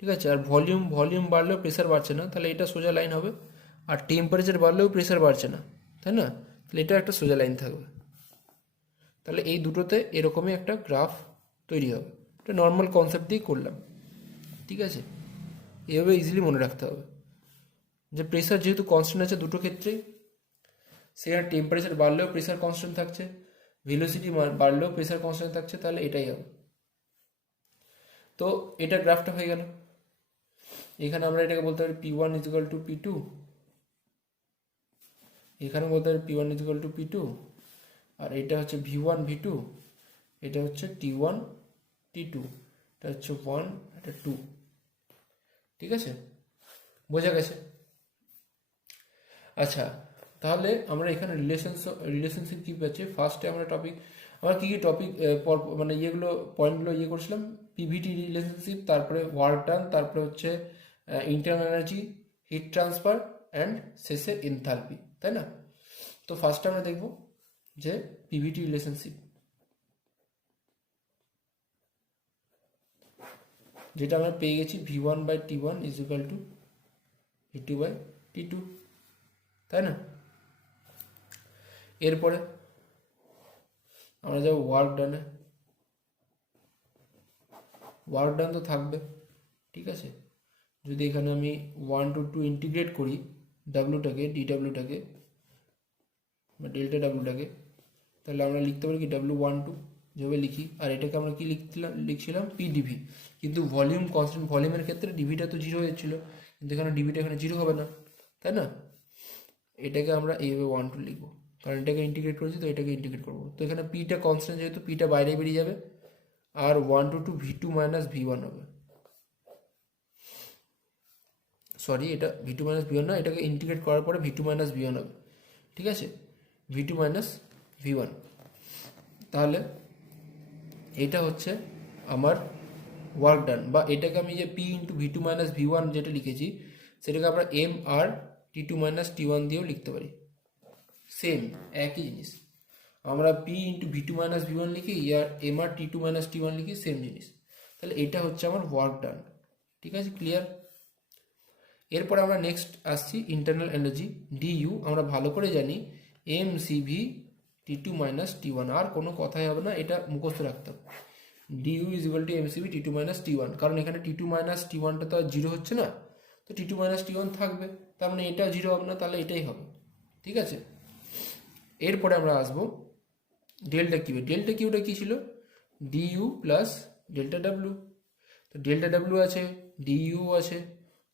ঠিক আছে, আর ভলিউম বাড়লেও প্রেসার বাড়ছে না, তাহলে এটা সোজা লাইন হবে। আর টেম্পারেচার বাড়লেও প্রেসার বাড়ছে না, তাই না, তাহলে এটা একটা সোজা লাইন থাকবে। তাহলে এই দুটোতে এরকমই একটা গ্রাফ তৈরি হবে। এটা নর্মাল কনসেপ্ট দিয়ে করলাম। ঠিক আছে, এভাবে ইজিলি মনে রাখতে হবে যে প্রেসার যেহেতু কনস্ট্যান্ট আছে দুটো ক্ষেত্রেই, সেখানে টেম্পারেচার বাড়লেও প্রেসার কনস্ট্যান্ট থাকছে, ভেলোসিটি বাড়লেও প্রেসার কনস্ট্যান্ট থাকছে, তাহলে এটাই হবে। তো এটা গ্রাফটা হয়ে গেল। এখানে আমরা এটাকে বলতে পারি P one is equal to P two, এখানে বলতে পারি P one is equal to P two, আর এটা হচ্ছে ভি ওয়ান ভি টু, এটা হচ্ছে টি ওয়ান টি টু, এটা হচ্ছে ওয়ান, এটা টু। ঠিক আছে, বোঝা গেছে? আচ্ছা, তাহলে আমরা এখানে রিলেশনশিপ কী পাচ্ছি। ফার্স্টে আমরা কী কী টপিক মানে ইয়েগুলো পয়েন্টগুলো করেছিলাম, পিভিটি রিলেশনশিপ, তারপরে ওয়ার্ক ডান, তারপরে হচ্ছে internal energy, heat transfer and শেষে এনথালপি, তাই না? তো ফার্স্ট আমরা দেখব যে পিভিটি রিলেশনশিপ, যেটা আমরা পেয়ে গেছি V1/T1 is equal two V2/T2, তাই না? এরপরে আমরা যাব ওয়ার্ক ডানে। ওয়ার্ক ডান তো থাকবে, ঠিক আছে। যদি এখানে আমি 1 to 2 ইন্টিগ্রেট করি ডাব্লুটাকে, ডিডাব্লুটাকে বা ডেল্টা ডাব্লুটাকে, তাহলে আমরা লিখতে পারি কি W12 যেভাবে লিখি, আর এটাকে আমরা কি লিখছিলাম পিডিভি। কিন্তু ভলিউম কনস্ট্যান্ট ভলিউমের ক্ষেত্রে ডিভিটা তো 0 হয়েছিল, কিন্তু এখানে ডিভিটা এখানে 0 হবে না, তাই না? এটাকে আমরা এইভাবে 1-2 লিখবো, কারণ এটাকে ইন্টিগ্রেট করেছি, তো এটাকে ইন্টিগ্রেট করবো। তো এখানে পিটা কনস্ট্যান্ট, যেহেতু পিটা বাইরে বেরিয়ে যাবে, আর 1 to 2 V2 - V1 হবে। সরি, এটা V2 - V1 না, এটাকে ইন্টিগ্রেট করার পরে V2 - V1 হবে, ঠিক আছে। V2 - V1, তাহলে এটা হচ্ছে আমার ওয়ার্ক ডান, বা এটাকে আমি যে P ইন্টু V2 - V1 যেটা লিখেছি, সেটাকে আমরা MR T2 - T1 দিয়েও লিখতে পারি। সেম একই জিনিস, আমরা P ইন্টু V2 - V1 লিখি, আর MR T2 - T1 লিখি, সেম জিনিস। তাহলে এটা হচ্ছে আমার ওয়ার্ক ডান, ঠিক আছে, ক্লিয়ার। এরপর আমরা নেক্সট আসছি ইন্টারনাল এনার্জি ডিইউ। আমরা ভালো করে জানি MCV T2 - T1, আর কোনো কথাই হবে না, এটা মুখস্থ রাখতে হবে। DU is equal two MCV T2 - T1, কারণ এখানে T2 - T1টা তো আর 0 হচ্ছে না, তো T2 - T1 থাকবে, তার মানে এটা 0 হবে না, তাহলে এটাই হবে, ঠিক আছে। এরপরে আমরা আসবো ডেল্টা কিউ। ডেল্টা কিউটা কী ছিল? DU plus delta W. তো ডেল্টা ডাব্লু আছে, ডিইউ আছে,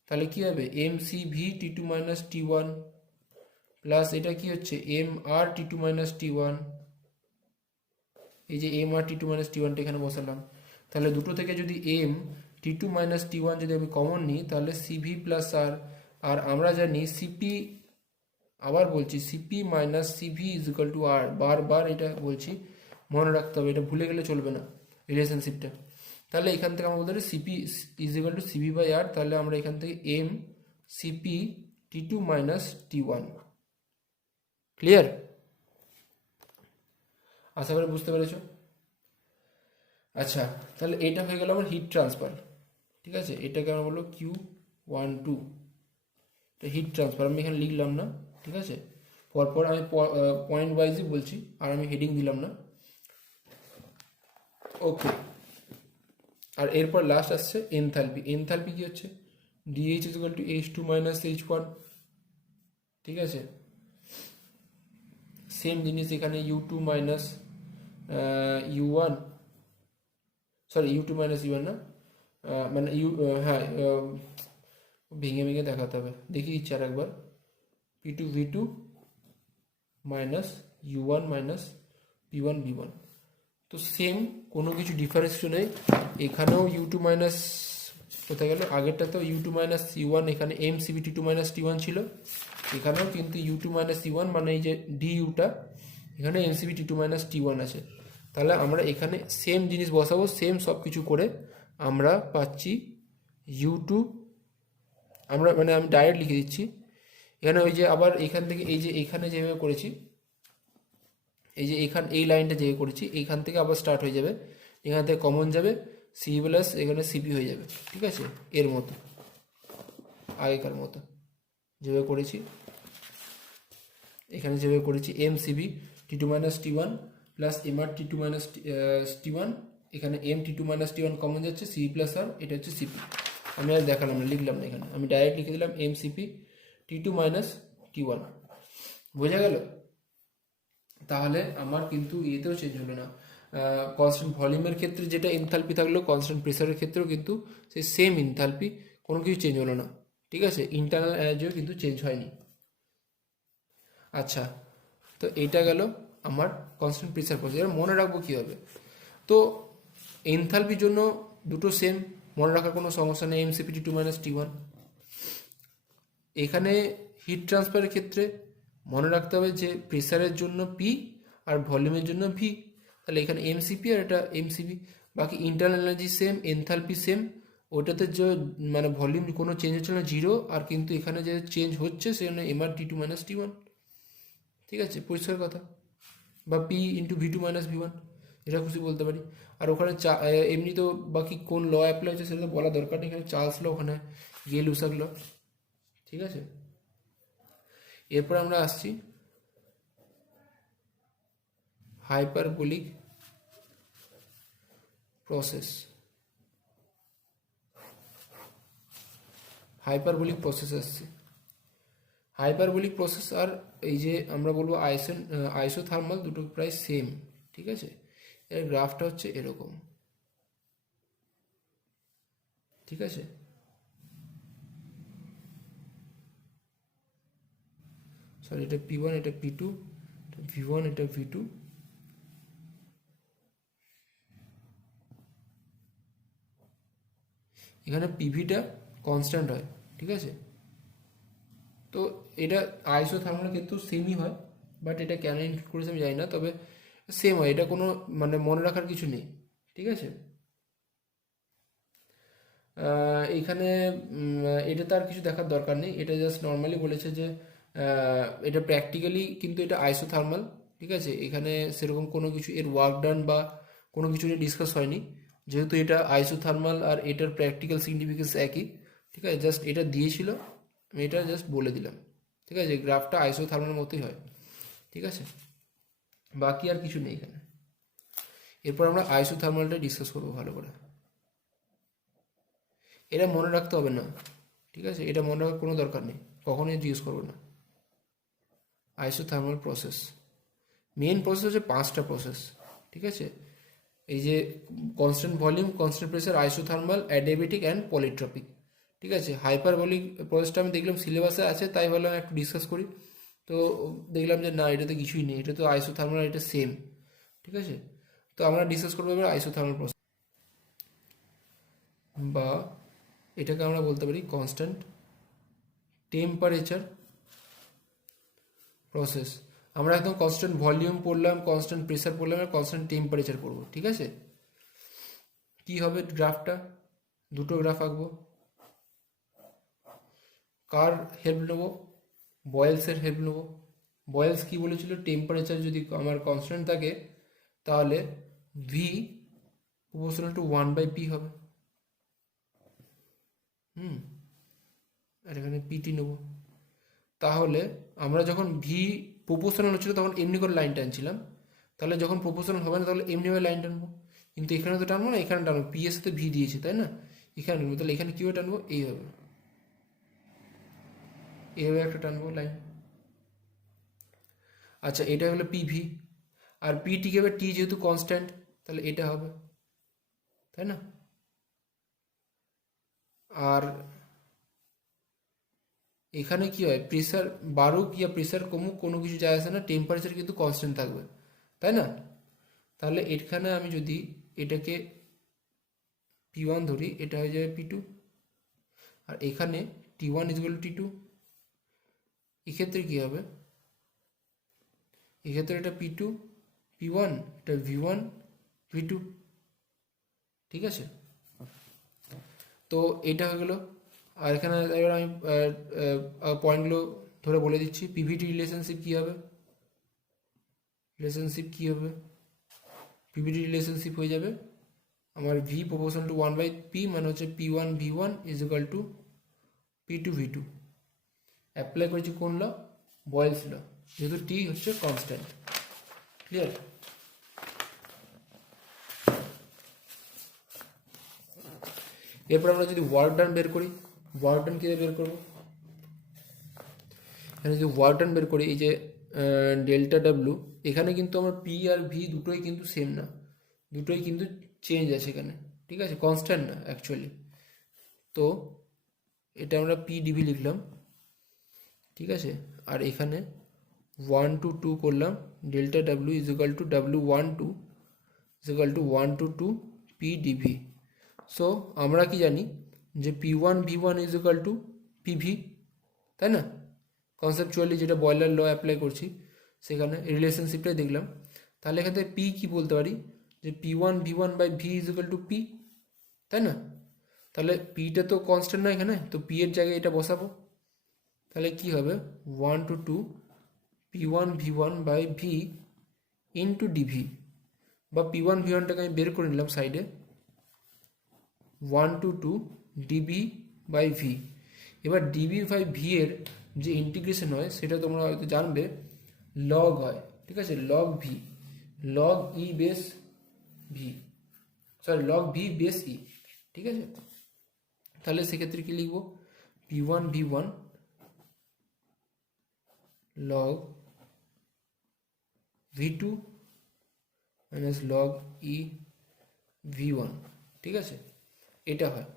তাহলে কী হবে? MCV T2 - T1 প্লাস এটা কি হচ্ছে MR T2 - T1। এই যে MR T2 - T1টা এখানে বসালাম, তাহলে দুটো থেকে যদি T2 - T1 যদি আমি কমন নিই, তাহলে CV প্লাস আর, আর আমরা জানি সিপি, আবার বলছি CP minus CV is equal to R. বারবার এটা বলছি, মনে রাখতে হবে, এটা ভুলে গেলে চলবে না রিলেশনশিপটা। তাহলে এখান থেকে আমরা বলতে পারি CP is equal to CV by R, তাহলে আমরা এখান থেকে MCP T2 - T1। ক্লিয়ার? আশা করি বুঝতে পেরেছো। আচ্ছা, তাহলে এটা হয়ে গেল আমার হিট ট্রান্সফার, ঠিক আছে। এটাকে আমরা বলবো Q12, এটা হিট ট্রান্সফার। আমি এখানে লিখলাম না, ঠিক আছে, পরপর আমি পয়েন্ট ওয়াইজই বলছি, আর আমি হেডিং দিলাম না, ওকে। আর এরপর লাস্ট আসছে এনথালপি। এনথালপি কি হচ্ছে? DH is equal two H2 - H1, ঠিক আছে। সেম জিনিস এখানে U2 - U1, sorry U2 - U1 না, মানে হ্যাঁ, ভেঙে ভেঙে দেখাতে হবে, দেখি ইচ্ছে আর একবার। P2 V2 minus U1 minus P1 V1। তো সেম, কোনো কিছু ডিফারেন্স নেই। এখানেও U2 মাইনাস, কোথায় গেল আগেরটা? তো U2 - U1, এখানে MCV T2 - T1 ছিল, এখানেও কিন্তু U2 - U1, মানে এই যে ডিইউটা, এখানে MCV T2 - T1 আছে। তাহলে আমরা এখানে সেম জিনিস বসাবো, সেম সব কিছু করে আমরা পাচ্ছি U2, আমরা মানে আমি ডাইরেক্ট লিখে দিচ্ছি এখানে। ওই যে আবার এখান থেকে এই যে এখানে যেভাবে করেছি, এই যে এই লাইনটা যেভাবে করেছি, এইখান থেকে আবার স্টার্ট হয়ে যাবে, এখান থেকে কমন যাবে, সি প্লাস এখানে সিপি হয়ে যাবে, ঠিক আছে, এর মতো, আগেকার মতো যেভাবে করেছি। এখানে যেভাবে করেছি MCV T2 - T1 plus MR T2 - T1, এখানে T2 - T1 কমন যাচ্ছে, সি প্লাস আর, এটা হচ্ছে সিপি। আমি আর দেখালাম না, লিখলাম না, এখানে আমি ডাইরেক্ট লিখে দিলাম MCP T2 - T1। বোঝা গেল? তাহলে আমার কিন্তু এতেও চেঞ্জ হলো না। কনস্ট্যান্ট ভলিউমের ক্ষেত্রে যেটা এনথালপি থাকলো, কনস্ট্যান্ট প্রেসারের ক্ষেত্রেও কিন্তু সেই সেম এনথালপি, কোনো কিছু চেঞ্জ হলো না, ঠিক আছে। ইন্টারনাল এনার্জিও কিন্তু চেঞ্জ হয়নি। আচ্ছা, তো এইটা গেল আমার কনস্ট্যান্ট প্রেসার প্রসেস। এবার মনে রাখবো কীভাবে? তো এনথালপির জন্য দুটো সেম, মনে রাখার কোনো সমস্যা নেই, MCP T2 - T1। এখানে হিট ট্রান্সফারের ক্ষেত্রে মনে রাখতে হবে যে প্রেসারের জন্য P আর ভলিউমের জন্য V, তাহলে এখানে MCP আর এটা MCV। বাকি internal energy same, enthalpy same, ওটাতে যে মানে ভলিউম কোনো চেঞ্জ হচ্ছে না, জিরো। আর কিন্তু এখানে যে চেঞ্জ হচ্ছে সেখানে MR T two minus T one. ঠিক আছে, পরিষ্কার কথা। বা P into V two minus V one, এটা খুশি বলতে পারি। আর ওখানে এমনি তো বাকি কোন ল অ্যাপ্লাই হচ্ছে সেটা তো বলা দরকার নেই, এখানে চার্লস ল, ওখানে গে লুসাক ল। ঠিক আছে, এরপর আমরা আসছি হাইপারবোলিক প্রসেস। হাইপারবোলিক প্রসেস আসছে। হাইপারবোলিক প্রসেস আর এই যে আমরা বলবো আইসোথার্মাল, দুটো প্রায় সেম। ঠিক আছে, এর গ্রাফটা হচ্ছে এরকম। ঠিক আছে, সরি, এটা পি ওয়ান, এটা পি টু, এটা ভি ওয়ান, এটা ভি টু। এখানে পিভিটা কনস্ট্যান্ট হয়। ঠিক আছে, তো এটা আইসোথার্মাল ক্ষেত্রেও সেমই হয়, বাট এটা কেন ইনক্লুড করেছে আমি জানি না, তবে সেম হয়, এটা কোনো মানে মনে রাখার কিছু নেই। ঠিক আছে, এখানে এটা তো আর কিছু দেখার দরকার নেই, এটা জাস্ট নর্মালি বলেছে যে এটা প্র্যাকটিক্যালি কিন্তু এটা আইসোথার্মাল। ঠিক আছে, এখানে সেরকম কোনো কিছু এর ওয়ার্ক ডান বা কোনো কিছু নিয়ে ডিসকাস হয়নি, যেহেতু এটা আইসোথার্মাল আর এটার প্র্যাকটিক্যাল সিগনিফিকেন্স একই। ঠিক আছে, জাস্ট এটা দিয়েছিল, আমি এটা জাস্ট বলে দিলাম। ঠিক আছে, গ্রাফটা আইসোথার্মাল মতোই হয়। ঠিক আছে, বাকি আর কিছু নেই এখানে। এরপর আমরা আইসোথার্মালটা ডিসকাস করবো ভালো করে। এটা মনে রাখতে হবে না। ঠিক আছে, এটা মনে রাখার কোনো দরকার নেই, কখনোই ইউজ করবো না। আইসোথার্মাল প্রসেস, মেন প্রসেস হচ্ছে 5টা প্রসেস। ঠিক আছে, এই যে constant volume, constant pressure, isothermal, adiabatic and polytropic. ঠিক আছে, হাইপারবলিক প্রসেসটা আমি দেখলাম সিলেবাসে আছে, তাই ভাবলাম একটু ডিসকাস করি। তো দেখলাম যে না, এটাতে কিছুই নেই, এটা তো আইসোথার্মাল, এটা সেম। ঠিক আছে, তো আমরা ডিসকাস করবো এবার আইসোথার্মাল প্রসেস, বা এটাকে আমরা বলতে পারি কনস্ট্যান্ট টেম্পারেচার প্রসেস। আমরা একদম কনস্ট্যান্ট ভলিউম পড়লাম, কনস্ট্যান্ট প্রেসার পড়লাম, আর কনস্ট্যান্ট টেম্পারেচার পড়বো। ঠিক আছে, কি হবে গ্রাফটা? দুটো গ্রাফ আঁকবো। কার হেল্প নেবো? বয়েলসের হেল্প নেবো। বয়েলস কি বলেছিল? টেম্পারেচার যদি আমার কনস্ট্যান্ট থাকে তাহলে ভি প্রপোর্শনাল টু 1/p হবে। আর এখানে পিটি নেবো। তাহলে আমরা যখন ভি প্রপোর্শনাল হচ্ছিল তখন এমনি করে লাইন টানছিলাম, তাহলে যখন প্রপোর্শনাল হবে না তাহলে এমনিভাবে লাইন টানবো। কিন্তু এখানে তো টানবো না, এখানে টানবো, পি এর সাথে ভি দিয়েছে তাই না, এখানে টানবো। তাহলে এখানে কীভাবে টানবো? এইভাবে, এইভাবে একটা টানবো লাইন। আচ্ছা, এটা হলো পিভি। আর পি টি হবে, টি যেহেতু কনস্ট্যান্ট তাহলে এটা হবে, তাই না? আর এখানে কি হয়, প্রেসার বাড়ুক ইয়া প্রেসার কমুক কোনো কিছু যায় আসে না, টেম্পারেচার কিন্তু কনস্ট্যান্ট থাকবে, তাই না? তাহলে এখানে আমি যদি এটাকে পি ওয়ান ধরি, এটা হয়ে যাবে পি টু। আর এখানে T one is equal T two. এক্ষেত্রে কী হবে? এক্ষেত্রে এটা পি টু পি ওয়ান, এটা ভি ওয়ান ভি টু। ঠিক আছে, তো এটা হয়ে গেলো। আর এখানে এবার আমি পয়েন্টগুলো ধরে বলে দিচ্ছি। পিভিটি রিলেশনশিপ কী হবে? রিলেশনশিপ কী হবে? পিভিটি রিলেশনশিপ হয়ে যাবে আমার ভি প্রপোর্শনাল টু 1/p, মানে হচ্ছে P one V one is equal to P two V two. Apply করেছি কোন ল? বয়েলস ল, যেহেতু টি হচ্ছে কনস্ট্যান্ট। ক্লিয়ার? এরপর আমরা যদি ওয়ার্ক ডান বের করি, ওয়ার্ক ডান কীভাবে বের করবো? এখানে যদি ওয়ার্ক ডান বের করি, এই যে ডেল্টা ডাব্লু, এখানে কিন্তু আমার পি আর ভি দুটোই কিন্তু সেম না, দুটোই কিন্তু চেঞ্জ আছে এখানে। ঠিক আছে, কনস্ট্যান্ট না অ্যাকচুয়ালি। তো এটা আমরা পি ডিভি লিখলাম। ঠিক আছে, আর এখানে 1 to 2 করলাম, delta W is equal to W 1 2 is equal to 1 to 2 P DV. So আমরা কি জানি যে P one V one is equal to PV, তাই না? কনসেপচুয়ালি যেটা বয়লার ল অ্যাপ্লাই করছি সেখানে রিলেশনশিপটাই দেখলাম। তাহলে এখান থেকে পি কী বলতে পারি? যে P1V1/V=P, তাই না? তাহলে পিটা তো কনস্ট্যান্ট না এখানে, তো পি এর জায়গায় এটা বসাবো। তাহলে কি হবে 1 to 2 P1V1/V ইন্টু ডিভি, বা P1V1টাকে আমি বের করে নিলাম সাইডে, 1 to 2 dB/V। এবার dB/V এর যে ইন্টিগ্রেশন হয় সেটা তোমরা হয়তো জানবে লগ হয়, ঠিক আছে, log V, log e base V, sorry log V base e, ঠিক আছে। তাহলে সেক্ষেত্রে কি লিখবো, P1V1 log V2 minus log ই V1, ঠিক আছে। এটা হয়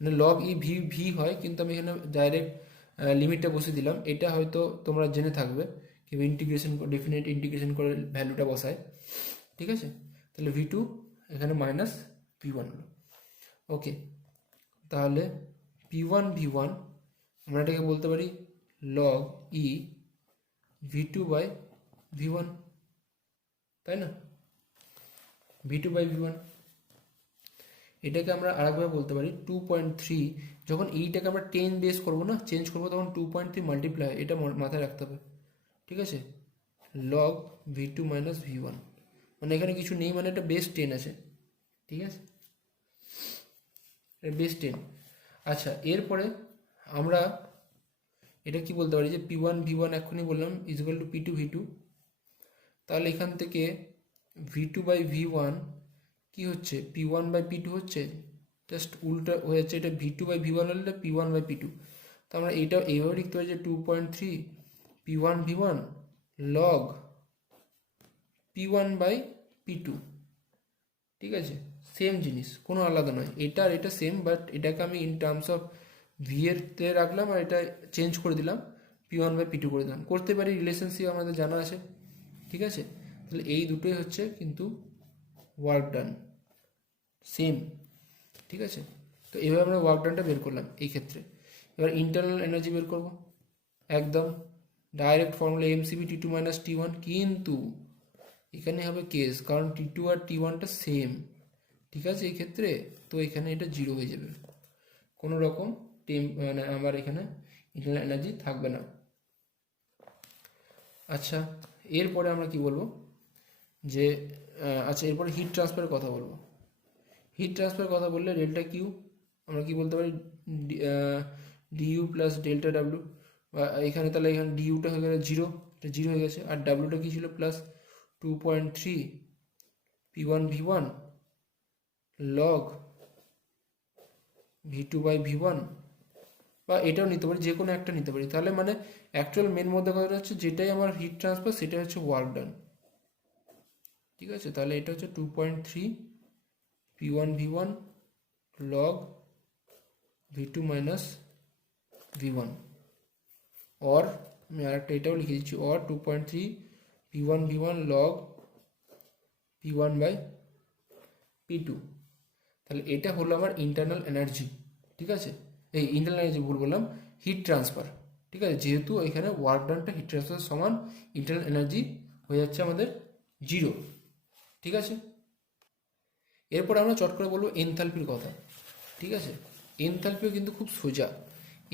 মানে লগ ই ভি হয়, কিন্তু আমি এখানে ডাইরেক্ট লিমিটটা বসে দিলাম। এটা হয়তো তোমরা জেনে থাকবে কি ইন্টিগ্রেশন, ডেফিনেট ইন্টিগ্রেশন করে ভ্যালুটা বসায়, ঠিক আছে। তাহলে V2 এখানে মাইনাস V1 হলো, ওকে। তাহলে P1V1 আমরা এটাকে বলতে পারি লগ ই V2/V1, তাই না, V2/V1। এটাকে আমরা আরেকভাবে বলতে পারি 2.3, যখন এইটাকে আমরা 10 বেস করবো না, চেঞ্জ করবো, তখন 2.3 মাল্টিপ্লাই, এটা মাথায় রাখতে হবে, ঠিক আছে, লগ V2 মাইনাস V1, মানে এখানে কিছু নেই, মানে এটা বেস 10 আছে, ঠিক আছে, এটা বেস 10। আচ্ছা, এরপরে আমরা এটা কি বলতে পারি যে P1V1 এখনই বললাম ইকুয়াল টু P2V2। তাহলে এখান থেকে V2/V1 কি হচ্ছে, P1/P2 হচ্ছে, জাস্ট উল্টা হয়ে যাচ্ছে, এটা V2/V1 হলে এটা P1/P2। তো আমরা এটা এইভাবে লিখতে পারি যে 2.3 P1V1 লগ P1/P2, ঠিক আছে, সেম জিনিস, কোনো আলাদা নয়, এটা আর এটা সেম, বাট এটাকে আমি ইন টার্মস অফ ভি এর তে রাখলাম আর এটা চেঞ্জ করে দিলাম, P1/P2 করে দিলাম, করতে পারি, রিলেশনশিপ আমাদের জানা আছে, ঠিক আছে। তাহলে এই দুটোই হচ্ছে কিন্তু ওয়ার্ক ডান, সেম, ঠিক আছে। তো এভাবে আমরা ওয়ার্ক ডানটা বের করলাম এই ক্ষেত্রে। এবার ইন্টারনাল এনার্জি বের করব, একদম direct formula MCB T2 minus T1, কিন্তু এখানে হবে কেস, কারণ T2 আর T1টা সেম, ঠিক আছে এই ক্ষেত্রে, তো এখানে এটা 0 হয়ে যাবে, কোনো রকম মানে আমার এখানে ইন্টারনাল এনার্জি থাকবে না। আচ্ছা, এরপরে আমরা কি বলবো যে আচ্ছা, এরপরে হিট ট্রান্সফারের কথা বলবো। হিট ট্রান্সফারের কথা বললে ডেল্টা কিউ আমরা কি বলতে পারি, ডিইউ প্লাস ডেল্টা ডাব্লিউ, বা এখানে তাহলে এখানে ডিইউটা হয়ে গেলে 0, এটা 0 হয়ে গেছে, আর ডাব্লিউটা কি ছিল প্লাস 2.3 P1V1 লগ V2/V1, বা এটাও নিতে পারি, যে কোনো একটা নিতে পারি। তাহলে মানে অ্যাকচুয়াল মেন মধ্যে কথাটা হচ্ছে যেটাই আমার হিট ট্রান্সফার সেটাই হচ্ছে ওয়ার্ক ডান, ঠিক আছে। তাহলে এটা হচ্ছে 2.3 P1V1 log V2 minus V1, और আমি আরেকটা এটাও লিখে দিচ্ছি, और 2.3 P1V1 লগ P1/P2। তাহলে এটা হলো আমার ইন্টারনাল এনার্জি, ঠিক আছে, এই ইন্টারনাল এনার্জি ভুল বললাম, হিট ট্রান্সফার, ঠিক আছে, যেহেতু এখানে ওয়ার্ক ডানটা হিট ট্রান্সফার সমান, ইন্টারনাল এনার্জি হয়ে যাচ্ছে আমাদের 0, ঠিক আছে। এরপর আমরা চট করে বলবো এনথালপির কথা, ঠিক আছে। এনথালপিও কিন্তু খুব সোজা,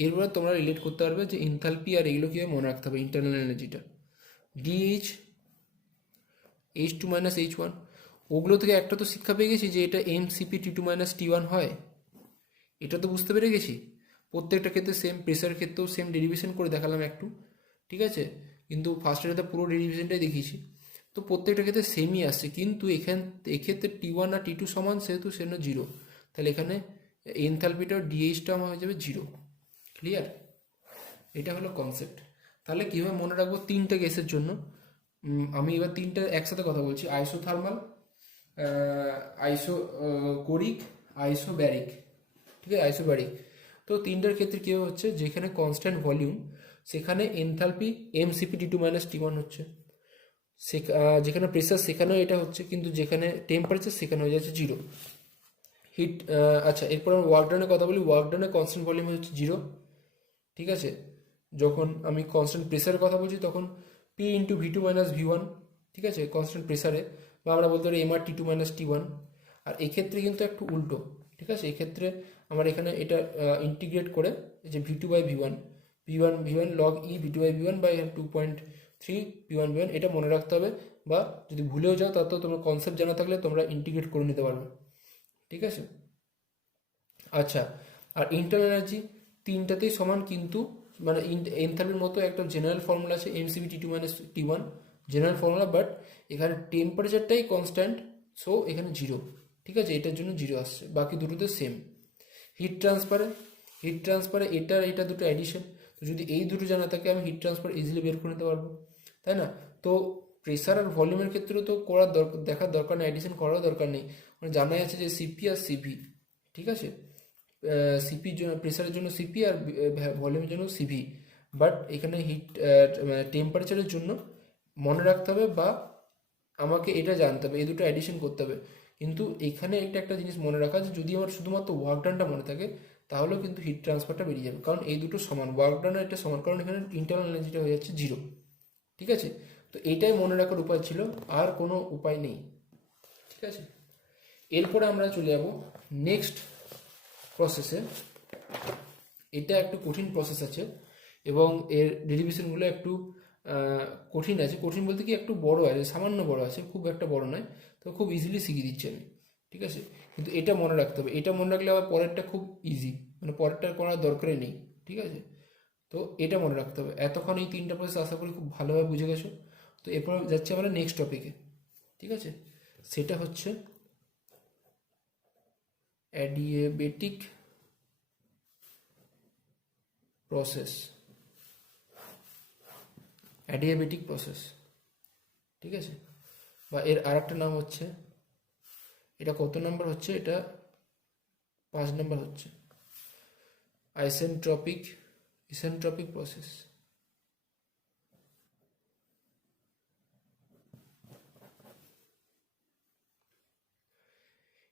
এরপরে তোমরা রিলেট করতে পারবে যে এনথালপি আর এগুলো কীভাবে মনে রাখতে হবে, ইন্টারনাল এনার্জিটা ডিএইচ H2 মাইনাস H1, ওগুলো থেকে একটা তো শিক্ষা পেয়ে গেছি যে এটা এমসিপি T2 মাইনাস T1 হয়, এটা তো বুঝতে পেরে গেছি। প্রত্যেকটা ক্ষেত্রে সেম, প্রেসারের ক্ষেত্রেও সেম ডেরিভেশন করে দেখালাম একটু, ঠিক আছে, কিন্তু ফার্স্টের পুরো ডেরিভেশনটাই দেখিয়েছি, তো প্রত্যেকটা ক্ষেত্রে সেমই আসছে, কিন্তু এক্ষেত্রে T1 আর T2 সমান, সেহেতু সেটা 0, তাহলে এখানে এনথালপিটা ডিএইচটা আমার হয়ে যাবে 0, ক্লিয়ার, এটা হলো কনসেপ্ট। তাহলে কীভাবে মনে রাখবো তিনটা গ্যাসের জন্য, আমি এবার তিনটা একসাথে কথা বলছি, আইসোথার্মাল, আইসোকোরিক, আইসোব্যারিক, ঠিক আছে, আইসোব্যারিক। তো তিনটার ক্ষেত্রে কী হচ্ছে, যেখানে কনস্ট্যান্ট ভলিউম সেখানে enthalpy MCP T2 minus T1 হচ্ছে, যেখানে প্রেসার সেখানেও এটা হচ্ছে, কিন্তু যেখানে টেম্পারেচার সেখানে হয়ে যাচ্ছে 0 হিট। আচ্ছা, এরপর আমরা ওয়ার্ক ডানের কথা বলি, ওয়ার্ক ডানের কনস্ট্যান্ট ভলিউম হচ্ছে 0, ঠিক আছে। যখন আমি কনস্ট্যান্ট প্রেসারের কথা বলছি তখন P into V2 minus V1, ঠিক আছে, কনস্ট্যান্ট প্রেসারে বা আমরা বলতে পারি এমআর টি2 মাইনাস টি1। আর এক্ষেত্রে কিন্তু একটু উল্টো, ঠিক আছে। এক্ষেত্রে আমার এখানে এটা ইন্টিগ্রেট করে যে v2/v1 v1 log e v2/v1 by 2.3 p1 এটা মনে রাখতে হবে, বা যদি ভুলেও যাও তাতেও তোমার কনসেপ্ট জানা থাকলে তোমরা ইন্টিগ্রেট করে নিতে পারবে, ঠিক আছে। আচ্ছা, আর ইন্টারনাল এনার্জি তিনটাতেই সমান, কিন্তু মানে এনথালপির মতো একটা জেনারেল ফর্মুলা আছে এমসিভি টি2 মাইনাস টি1 জেনারেল ফর্মুলা, বাট এখানে টেম্পারেচারটাই কনস্ট্যান্ট, সো এখানে 0, ঠিক আছে। এটার জন্য 0 আসছে, বাকি দুটোতে সেম। হিট ট্রান্সফারে এটা দুটো অ্যাডিশন, তো যদি এই দুটো জানা থাকে আমি হিট ট্রান্সফার ইজিলি বের করে নিতে পারবো, তাই না। তো প্রেসার আর ভলিউমের ক্ষেত্রে তো দেখার দরকার নেই, অ্যাডিশন করার দরকার নেই, মানে জানাই আছে যে সিপি আর সিভি, ঠিক আছে। সিপির জন্য প্রেসারের জন্য সিপি আর ভলিউমের জন্য সিভি, বাট এখানে টেম্পারেচারের জন্য মনে রাখতে হবে, বা আমাকে এটা জানতে হবে, এই দুটো অ্যাডিশন করতে হবে। কিন্তু এখানে একটা জিনিস মনে রাখা, যে যদি আমার শুধুমাত্র ওয়ার্ক ডানটা মনে থাকে তাহলেও কিন্তু হিট ট্রান্সফারটা বেরিয়ে যাবে, কারণ এই দুটো সমান, ওয়ার্ক ডান আর এটা সমান, কারণ এখানে ইন্টারনাল এনার্জিটা হয়ে যাচ্ছে 0, ঠিক আছে। তো এইটাই মনে রাখার উপায় ছিল, আর কোনো উপায় নেই, ঠিক আছে। এরপরে আমরা চলে যাব নেক্সট প্রসেসে। এটা একটু কঠিন প্রসেস আছে এবং এর ডেরিভেশনগুলো একটু কঠিন আছে। কঠিন বলতে কি একটু বড় আছে, সামান্য বড় আছে, খুব একটা বড় নয়, তো খুব ইজিলি শিখিয়ে দিচ্ছি আমি, ঠিক আছে। কিন্তু এটা মনে রাখতে হবে, এটা মনে রাখলে আবার পরেরটা খুব ইজি, মানে পরেরটা করার দরকারই নেই, ঠিক আছে। তো এটা মনে রাখতে হবে। এতক্ষণ এই তিনটা প্রসেস আশা করি খুব ভালোভাবে বুঝে গেছো। তো এরপর যাচ্ছি আমরা নেক্সট টপিকে, ঠিক আছে। সেটা হচ্ছে অ্যাডিয়াবেটিক প্রসেস, অ্যাডিয়াবেটিক প্রসেস, ঠিক আছে। বা এর আরেকটা নাম হচ্ছে, এটা কত নাম্বার হচ্ছে, এটা 5 নাম্বার হচ্ছে, আইসেন্ট্রপিক প্রসেস।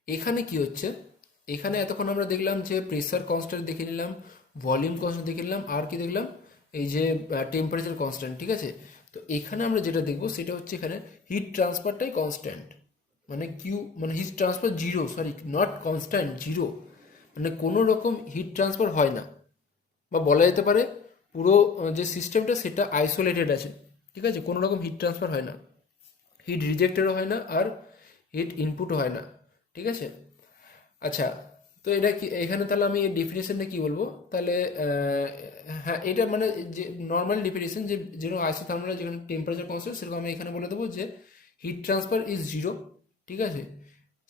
এখানে কি হচ্ছে, এখানে এতক্ষণ আমরা দেখলাম যে প্রেসার কনস্ট্যান্ট দেখে নিলাম, ভলিউম কনস্ট্যান্ট দেখে নিলাম, আর কি দেখলাম, এই যে টেম্পারেচার কনস্ট্যান্ট, ঠিক আছে। তো এখানে আমরা যেটা দেখবো সেটা হচ্ছে এখানে হিট ট্রান্সফারটাই কনস্ট্যান্ট, মানে মানে heat transfer 0, sorry not constant, 0, মানে কোনো রকম হিট ট্রান্সফার হয় না, বা বলা যেতে পারে পুরো যে সিস্টেমটা সেটা আইসোলেটেড আছে, ঠিক আছে। কোনো রকম হিট ট্রান্সফার হয় না, হিট রিজেক্টেডও হয় না, আর হিট ইনপুটও হয় না, ঠিক আছে। আচ্ছা, তো এটা কি এখানে তাহলে আমি এর ডেফিনেশনটা কি বলবো তাহলে, হ্যাঁ এটা মানে যে নর্মাল ডেফিনেশন, যে যেরকম আইসোথার্মাল যেখানে টেম্পারেচার কনস্ট্যান্ট, সেরকম আমি এখানে বলে দেবো যে হিট ট্রান্সফার ইজ 0, ঠিক আছে।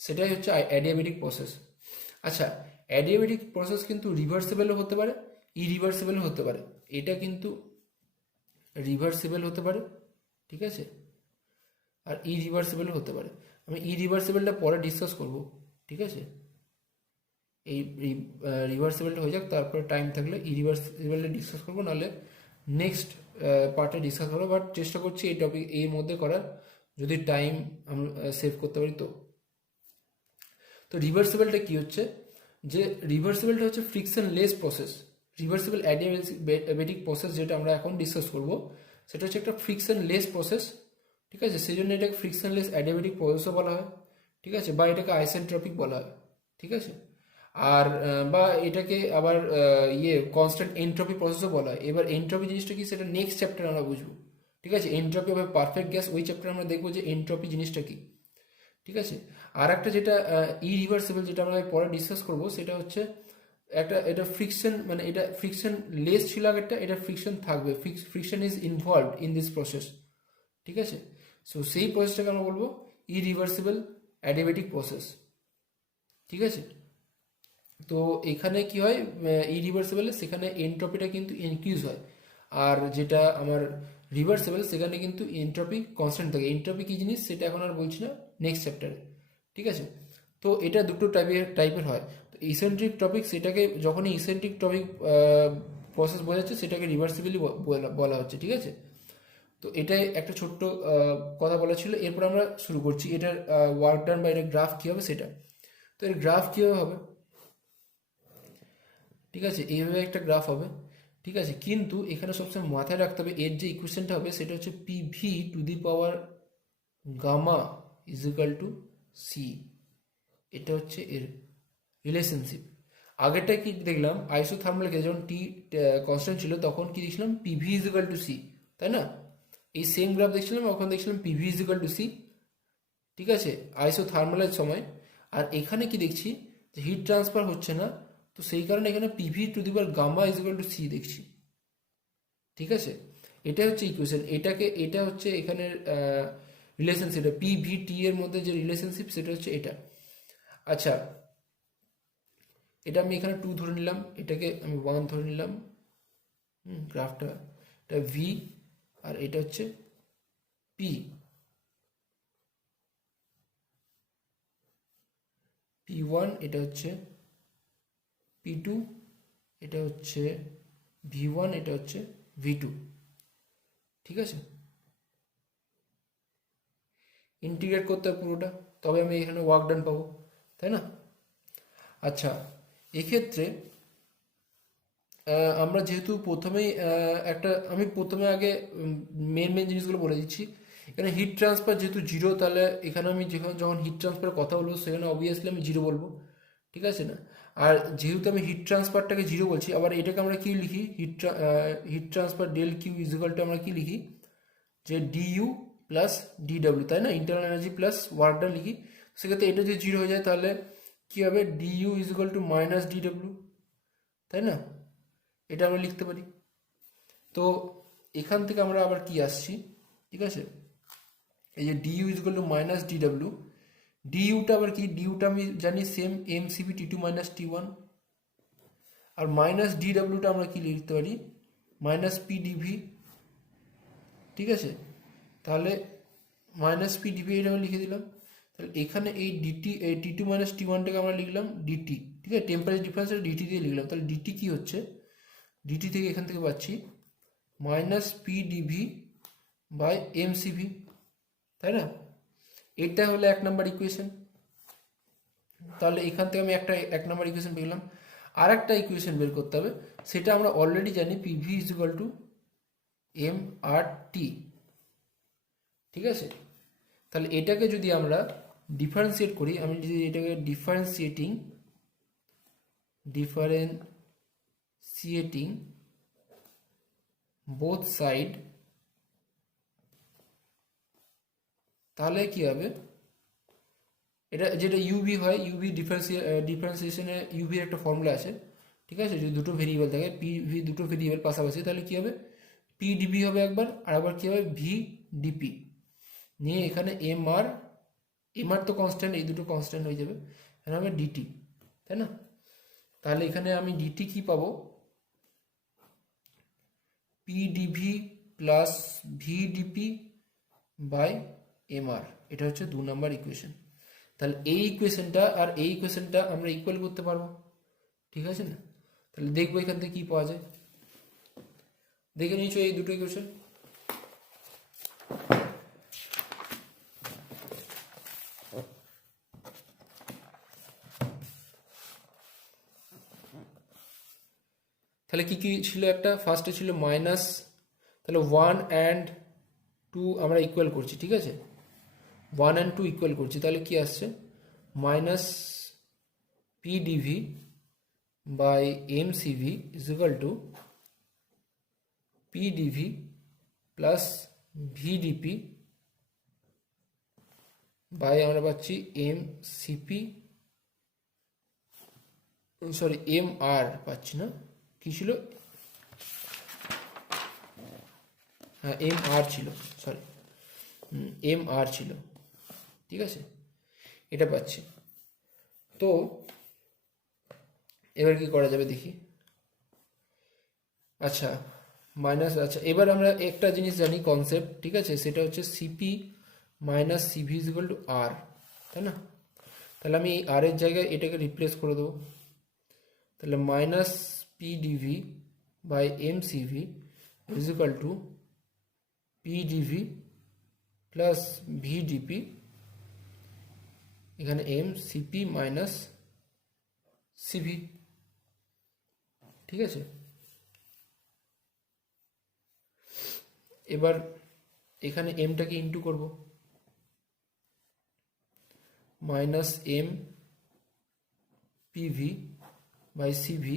সেটাই হচ্ছে অ্যাডিয়াবেটিক প্রসেস। আচ্ছা, অ্যাডিয়াবেটিক প্রসেস কিন্তু রিভার্সিবলও হতে পারে, ইরিভার্সিবলও হতে পারে। এটা কিন্তু রিভার্সিবল হতে পারে, ঠিক আছে, আর ইরিভার্সিবলও হতে পারে। আমি ইরিভার্সিবলটা পরে ডিসকাস করব, ঠিক আছে। এই রিভার্সিবলটা হয়ে যাক, তারপরে টাইম থাকলে ইরিভার্সিবলটা ডিসকাস করবো, নাহলে নেক্সট পার্টে ডিসকাস করবো, বাট চেষ্টা করছি এই টপিক এর মধ্যে করার, যদি টাইম আমরা সেভ করতে পারি। তো রিভার্সিবলটা কি হচ্ছে, যে রিভার্সিবলটা হচ্ছে frictionless process. Reversible adiabatic process যেটা আমরা এখন ডিসকাস করব, সেটা হচ্ছে একটা ফ্রিকশনলেস প্রসেস, ঠিক আছে। সেই জন্য এটাকে ফ্রিকশনলেস অ্যাডিয়াবেটিক প্রসেসও বলা হয়, ঠিক আছে, বা এটাকে আইসেন্ট্রপিক বলা হয়, ঠিক আছে। আর বা এটাকে আবার কনস্ট্যান্ট এনট্রপি প্রসেসও বলা হয়। এবার এনট্রপি জিনিসটা কি সেটা নেক্সট চ্যাপ্টারে আমরা বুঝবো, ঠিক আছে। এনট্রপি অফ পারফেক্ট গ্যাস, ওই চ্যাপ্টারে আমরা দেখবো যে এনট্রপি জিনিসটা কি, ঠিক আছে। আর একটা যেটা ইরিভার্সিবল, যেটা আমরা পরে ডিসকাস করব, সেটা হচ্ছে এটা ফ্রিকশন, মানে এটা ফ্রিকশন লেস ছিল আগেরটা, এটা ফ্রিকশন থাকবে, friction is involved in this process, ঠিক আছে। সো সেই প্রসেসটাকে আমরা বলবো ইরিভার্সিবল অ্যাডিয়াবেটিক প্রসেস, ঠিক আছে। তো এখানে কি হয়, ইরিভার্সিবলে সেখানে এনট্রপিটা কিন্তু ইনক্রিজ হয়, আর যেটা আমার রিভার্সিবল সেখানে কিন্তু এনট্রপি কনস্ট্যান্ট থাকে। এনট্রপি কি জিনিস সেটা এখন আর বলছি না, নেক্সট চ্যাপ্টারে, ঠিক আছে। তো এটা দুটো টাইপের হয়। তো ইসেন্ট্রিক টপিক, সেটাকে যখনই ইসেন্ট্রিক টপিক প্রসেস বোঝাচ্ছে সেটাকে রিভার্সিবলি বলা হচ্ছে, ঠিক আছে। তো এটাই একটা ছোট্ট কথা বলা ছিল। এরপর আমরা শুরু করছি এটার ওয়ার্ক ডান বা এটার গ্রাফ কী হবে সেটা। তো এর গ্রাফ কীভাবে হবে, ঠিক আছে, এইভাবে একটা গ্রাফ হবে, ঠিক আছে। কিন্তু এখানে সবসময় মাথায় রাখতে হবে এর যে ইকুয়েশনটা হবে সেটা হচ্ছে PV to the power gamma is equal to C. এটা হচ্ছে এর রিলেশনশিপ। আগেরটা কি দেখলাম, আইসোথার্মাল কেসে যখন টি কনস্ট্যান্ট ছিল তখন কি দেখছিলাম, PV is equal to C, তাই না? এই সেম গ্রাফ দেখছিলাম, ওখানে দেখছিলাম PV is equal to C, ঠিক আছে, আইসোথার্মালের সময়। আর এখানে কি দেখছি যে হিট ট্রান্সফার হচ্ছে না, তো সেই কারণে এখানে PV to the power gamma is equal to C দেখছি, ঠিক আছে। এটা হচ্ছে ইকুয়েশন, এটা হচ্ছে এখানের রিলেশনশিপ, পি ভি টি এর মধ্যে যে রিলেশনশিপ সেটা হচ্ছে এটা। আচ্ছা, এটা আমি এখানে 2 ধরে নিলাম, এটাকে আমি 1 ধরে নিলাম, গ্রাফটা এটা ভি, আর এটা হচ্ছে পি, P1, এটা হচ্ছে P2, এটা হচ্ছে V1, এটা হচ্ছে V2, ঠিক আছে। ইন্টিগ্রেট করতে হবে পুরোটা, তবে আমি এখানে ওয়ার্ক ডান পাবো, তাই না? আচ্ছা, এক্ষেত্রে আমরা যেহেতু প্রথমেই আমি প্রথমে আগে মেন জিনিসগুলো বলে দিচ্ছি। এখানে হিট ট্রান্সফার যেহেতু জিরো, তাহলে এখানে আমি যখন হিট ট্রান্সফারের কথা বলবো সেখানে অবভিয়াসলি আমি জিরো বলবো, ঠিক আছে না? আর যেহেতু আমি হিট ট্রান্সফারটাকে জিরো বলছি, আবার এটাকে আমরা কি লিখি, heat transfer del Q is equal to আমরা কি লিখি, যে ডিইউ প্লাস ডিডব্লিউ, তাই না? ইন্টারনাল এনার্জি প্লাস ওয়ার্কটা লিখি। সেক্ষেত্রে এটা যদি জিরো হয়ে যায় তাহলে কি হবে, DU is equal to minus DW, তাই না? এটা আমরা লিখতে পারি। তো এখান থেকে আমরা আবার কি আসছি, ঠিক আছে, এই যে DU is equal to minus DW, ডিইউটা আবার কি, ডিইউটা আমি জানি same MCP T two minus T one, আর মাইনাস ডিডব্লিউটা আমরা কি লিখতে পারি, মাইনাস পিডিভি, ঠিক আছে। তাহলে মাইনাস পিডিভি এটা আমরা লিখে দিলাম। তাহলে এখানে এই ডিটি, এই টি টু মাইনাস টি ওয়ানটাকে আমরা লিখলাম ডিটি, ঠিক আছে, টেম্পারেচার ডিফারেন্সটা ডিটি দিয়ে লিখলাম। তাহলে ডিটি কি হচ্ছে, ডিটি থেকে এখান থেকে পাচ্ছি মাইনাস পিডিভি বাই এমসিভি, তাই না? এটা হলো 1 নম্বর ইকুয়েশন। তাহলে এখান থেকে আমি এক নম্বর ইকুয়েশন পেলাম। আর একটা ইকুয়েশন বের করতে হবে, সেটা আমরা অলরেডি জানি, PV is equal to M R T, ঠিক আছে। তাহলে এটাকে যদি আমরা ডিফারেন্সিয়েট করি, আমি যদি এটাকে ডিফারেন্সিয়েটিং বোথ সাইড, তাহলে কি হবে, এটা যেটা ইউভি হয়, ইউভি ডিফারেন্সিয়েশনে ইউভির একটা ফর্মুলা আছে, ঠিক আছে। যদি দুটো ভেরিয়েবল থাকে, পিভি দুটো ভেরিয়েবল পাশাপাশি, তাহলে কি হবে, পি ডিভি হবে একবার, আর আবার কি হবে ভি ডিপি, নিয়ে এখানে এম আর তো কনস্ট্যান্ট, এই দুটো কনস্ট্যান্ট হয়ে যাবে, এখানে হবে ডিটি, তাই না? তাহলে এখানে আমি ডিটি কি পাবো, P DV plus V DP by M R, এটা হচ্ছে 2 নম্বর ইকুয়েশন। তাহলে এই ইকুয়েশনটা আর এই ইকুয়েশনটা আমরা ইকুয়াল করতে পারবো, ঠিক আছে না? তাহলে দেখবো এখান থেকে কি পাওয়া যায়, দেখে নিয়েছো এই দুটো ইকুয়েশন। তাহলে কি কি ছিল, একটা ফার্স্টে ছিল মাইনাস, তাহলে 1 অ্যান্ড 2 আমরা ইকুয়াল করছি, ঠিক আছে, 1 অ্যান্ড 2 ইকুয়াল করছি, তাহলে কি আসছে, minus P DV by M CV is equal to P DV plus V DP by আমরা পাচ্ছি M CP, sorry M R পাচ্ছি না, কি ছিল, হ্যাঁ এম আর ছিল, সরি এম আর ছিল, ঠিক আছে, এটা পাচ্ছি। তো এবার কি করা যাবে দেখি। আচ্ছা, আচ্ছা, এবার আমরা একটা জিনিস জানি কনসেপ্ট, ঠিক আছে, সেটা হচ্ছে CP minus CV is equal to R, তাই না? তাহলে আমি এই আর এর জায়গায় এটাকে রিপ্লেস করে দেবো। তাহলে minus P DV by M CV is equal to P DV plus V DP, এখানে এম সিপি মাইনাস সিভি, ঠিক আছে। এবার এখানে এমটাকে ইন্টু করব, minus M PV by CV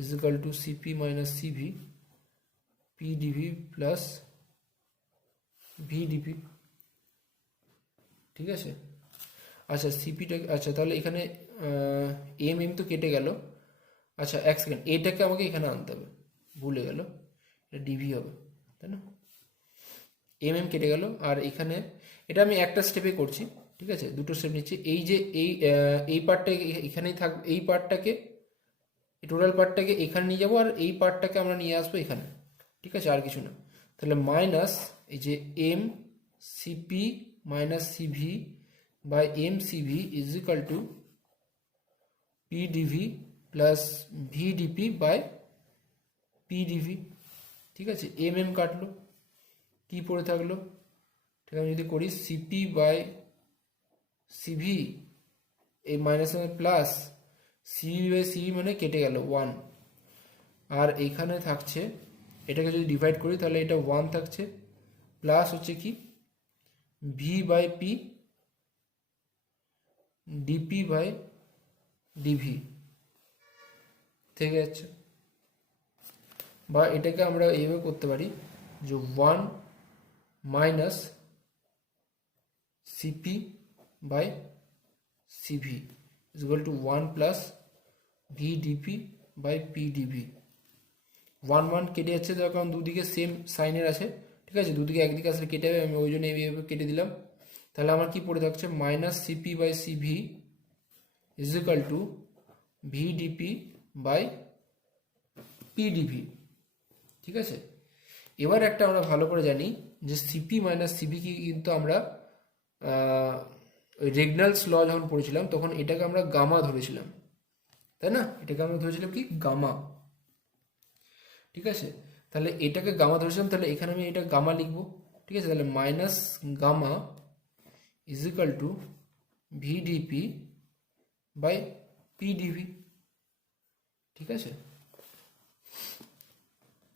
is equal to CP minus CV PDV plus VDP. ঠিক আছে, আচ্ছা সিপিটা, আচ্ছা তাহলে এখানে এম এম তো কেটে গেল। আচ্ছা এক সেকেন্ড, এটাকে আমাকে এখানে আনতে হবে, ভুলে গেল, এটা ডিভি হবে তাই না, এম এম কেটে গেল। আর এখানে এটা আমি একটা স্টেপে করছি, ঠিক আছে, দুটো স্টেপ নিচ্ছি। এই যে এই পার্টটা এখানেই থাক, এই পার্টটাকে, টোটাল পার্টটাকে এখানে নিয়ে যাবো, আর এই পার্টটাকে আমরা নিয়ে আসবো এখানে, ঠিক আছে, আর কিছু না। তাহলে মাইনাস এই যে M CP minus CV by M CV is equal to PDV plus VDP by PDV. ঠিক আছে, এম এম কাটলো, কি পড়ে থাকলো, ঠিক আছে, আমি যদি করি সিপি বাই সিভি, এই minus plus CV by CV মানে কেটে গেল 1, আর এইখানে থাকছে, এটাকে যদি ডিভাইড করি তাহলে এটা 1 থাকছে, প্লাস হচ্ছে কি V by P DP by DV থেকে যাচ্ছে। বা এটাকে আমরা এইভাবে করতে পারি যে 1 minus CP by CV is equal to 1 plus VDP by PDV. 1 কেটে যাচ্ছে, তার কারণ দুদিকে সেম সাইনের আছে, ঠিক আছে, দুদিকে একদিকে আসলে কেটে যাবে, আমি ওই জন্য এইভাবে কেটে দিলাম। তাহলে আমার কি পড়ে থাকছে, minus CP by CV is equal to VDP by PDV. ঠিক আছে, এবার একটা আমরা ভালো করে জানি যে সিপি মাইনাস সিভি কি, কিন্তু আমরা ওই রেগনালস ল যখন পড়েছিলাম তখন এটাকে আমরা গামা ধরেছিলাম, তাই না, এটাকে আমরা ধরেছিলাম কি গামা। ঠিক আছে, তাহলে এটাকে গামা ধরেছিলাম, তাহলে এখানে আমি এটা গামা লিখবো। ঠিক আছে, তাহলে minus gamma is equal to VDP by PDV. ঠিক আছে,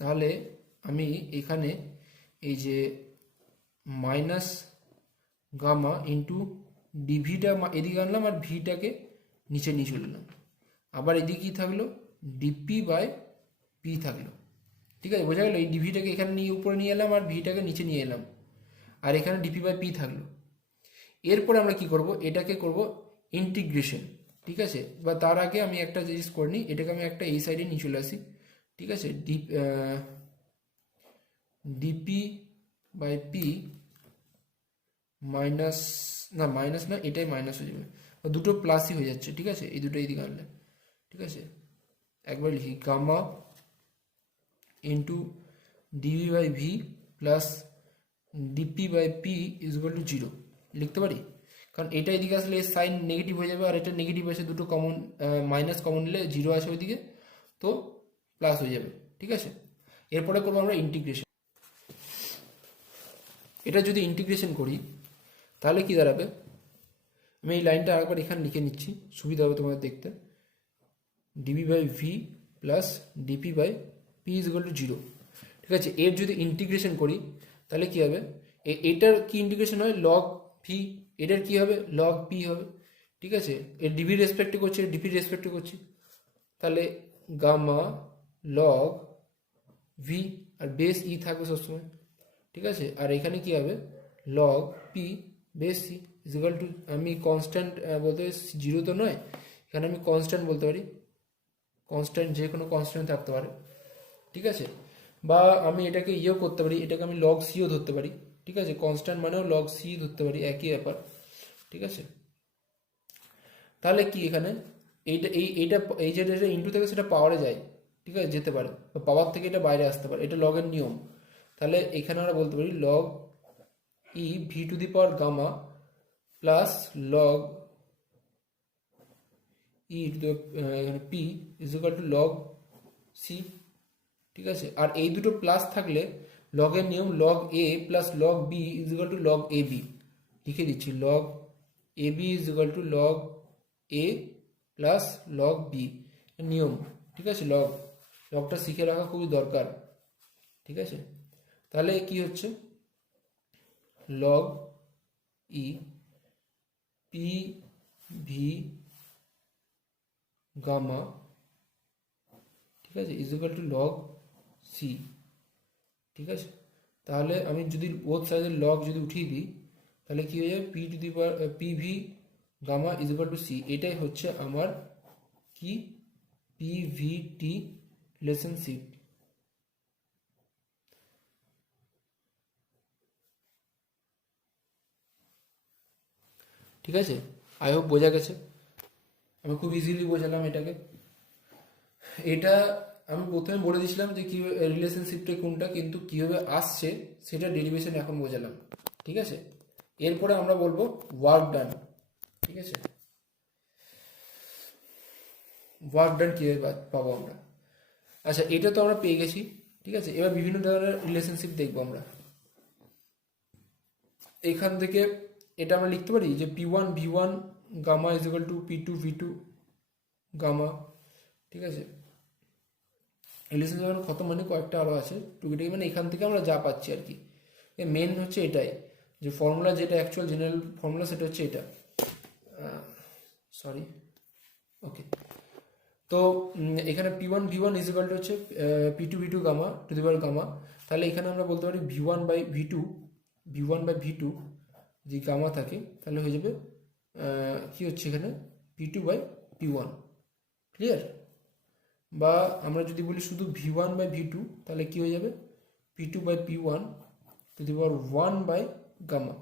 তাহলে আমি এখানে এই যে মাইনাস গামা ইন্টু ডিভিটা এদিকে আনলাম, আর ভিটাকে নিচে নিয়ে চলে এলাম, আবার এদিকে কী থাকলো, ডিপি বাই পি থাকলো। ঠিক আছে, বোঝা গেল, এই ডিভিটাকে এখানে নিয়ে উপরে নিয়ে এলাম, আর ভিটাকে নিচে নিয়ে এলাম, আর এখানে ডিপি বাই পি থাকলো। এরপরে আমরা কি করব, এটাকে করব ইন্টিগ্রেশন। ঠিক আছে, বা তার আগে আমি একটা জিনিস করে নিই, এটাকে আমি একটা এই সাইডে নিয়ে চলে আসি। ঠিক আছে, ডিপি বাই পি মাইনাস, না মাইনাস না, এটাই মাইনাস হয়ে যাবে, দুটো প্লাসই হয়ে যাচ্ছে। ঠিক আছে, এই দুটো এইদিকে আনলে, ঠিক আছে, একবার লিখি gamma into DV by V plus DP by P is equal to 0 লিখতে পারি, কারণ এটা এদিকে আসলে সাইন নেগেটিভ হয়ে যাবে, আর এটা নেগেটিভ আছে, দুটো কমন, মাইনাস কমন নিলে 0 আছে ওইদিকে, তো প্লাস হয়ে যাবে। ঠিক আছে, এরপরে করবো আমরা ইন্টিগ্রেশন। এটা যদি ইন্টিগ্রেশন করি তাহলে কি দাঁড়াবে, আমি এই লাইনটা আরেকবার এখানে লিখে নিচ্ছি, সুবিধা হবে তোমাদের দেখতে। DV by V plus DP by P is equal to 0। ঠিক আছে, এর যদি ইন্টিগ্রেশন করি তাহলে কি হবে, এটার কি ইন্টিগ্রেশন হয়, লগ ভি, এটার কি হবে, লগ পি হবে। ঠিক আছে, এর ডিভির রেসপেক্টে করছি, ডিপির রেসপেক্টে করছি, তাহলে গামা লগ ভি, আর বেস ই থাকবে সবসময়। ঠিক আছে, আর এখানে কি হবে, log P base C is equal to, আমি কনস্ট্যান্ট বলতে 0 তো নয়, এখানে আমি কনস্ট্যান্ট বলতে পারি, কনস্ট্যান্ট যে কোনো কনস্ট্যান্ট থাকতে পারে। ঠিক আছে, বা আমি এটাকে ইয়েও করতে পারি, এটাকে আমি লগ সিও ধরতে পারি। ঠিক আছে, কনস্ট্যান্ট মানেও লগ সি ধরতে পারি, একই ব্যাপার। ঠিক আছে, তাহলে কি এখানে এইটা এই যেটা ইন্টু থেকে সেটা পাওয়ারে যায়, ঠিক আছে, যেতে পারে, বা পাওয়ার থেকে এটা বাইরে আসতে পারে, এটা লগের নিয়ম। তাহলে এখানে আমরা বলতে পারি log e V to the power gamma plus log e এখানে P is equal to log C. ঠিক আছে, আর এই দুটো প্লাস থাকলে লগের নিয়ম, log A plus log B is equal to log A B, লিখে দিচ্ছি, log A B is equal to log A plus log B নিয়ম। ঠিক আছে, লগটা শিখে রাখা খুবই দরকার। ঠিক আছে, তাহলে কি হচ্ছে, log E P V gamma, ঠিক আছে, is equal to log C. ঠিক আছে, তাহলে আমি যদি বোথ সাইডের লগ যদি উঠিয়ে দিই তাহলে কি হয়ে যাবে, P to the power P V gamma is equal to C. এটাই হচ্ছে আমার কি পি ভি টি রিলেশনশিপ। ঠিক আছে, আই হোপ বোঝা গেছে। আমি খুব ইজিলি বোঝালাম এটাকে। এটা আমি প্রথমে বলে দিয়েছিলাম যে কী রিলেশনশিপটা কোনটা, কিন্তু কীভাবে আসছে সেটা ডেরিভেশন এখন বোঝালাম। ঠিক আছে, এরপরে আমরা বলবো ওয়ার্ক ডান। ঠিক আছে, ওয়ার্ক ডান কীভাবে পাবো আমরা। আচ্ছা, এটা তো আমরা পেয়ে গেছি। ঠিক আছে, এবার বিভিন্ন ধরনের রিলেশনশিপ দেখবো আমরা। এখান থেকে এটা আমরা লিখতে পারি যে P one V one gamma is equal to P two V two gamma. ঠিক আছে, রিলেশন যখন খতম মানে কয়েকটা আরও আছে টুকিটাকি, মানে এখান থেকে আমরা যা পাচ্ছি আর কি। মেন হচ্ছে এটাই, যে ফর্মুলা যেটা অ্যাকচুয়াল জেনারেল ফর্মুলা সেটা হচ্ছে এটা। Sorry, okay. তো এখানে P one V one is equal to হচ্ছে P two V two gamma to the power gamma. তাহলে এখানে আমরা বলতে পারি V one by V two, V one by V two যদি গামা থাকে তাহলে হয়ে যাবে কি হচ্ছে এখানে P two by P one. Clear? বা আমরা যদি বলি শুধু V one by V two তাহলে কী হয়ে যাবে, P two by P one to the power one by gamma.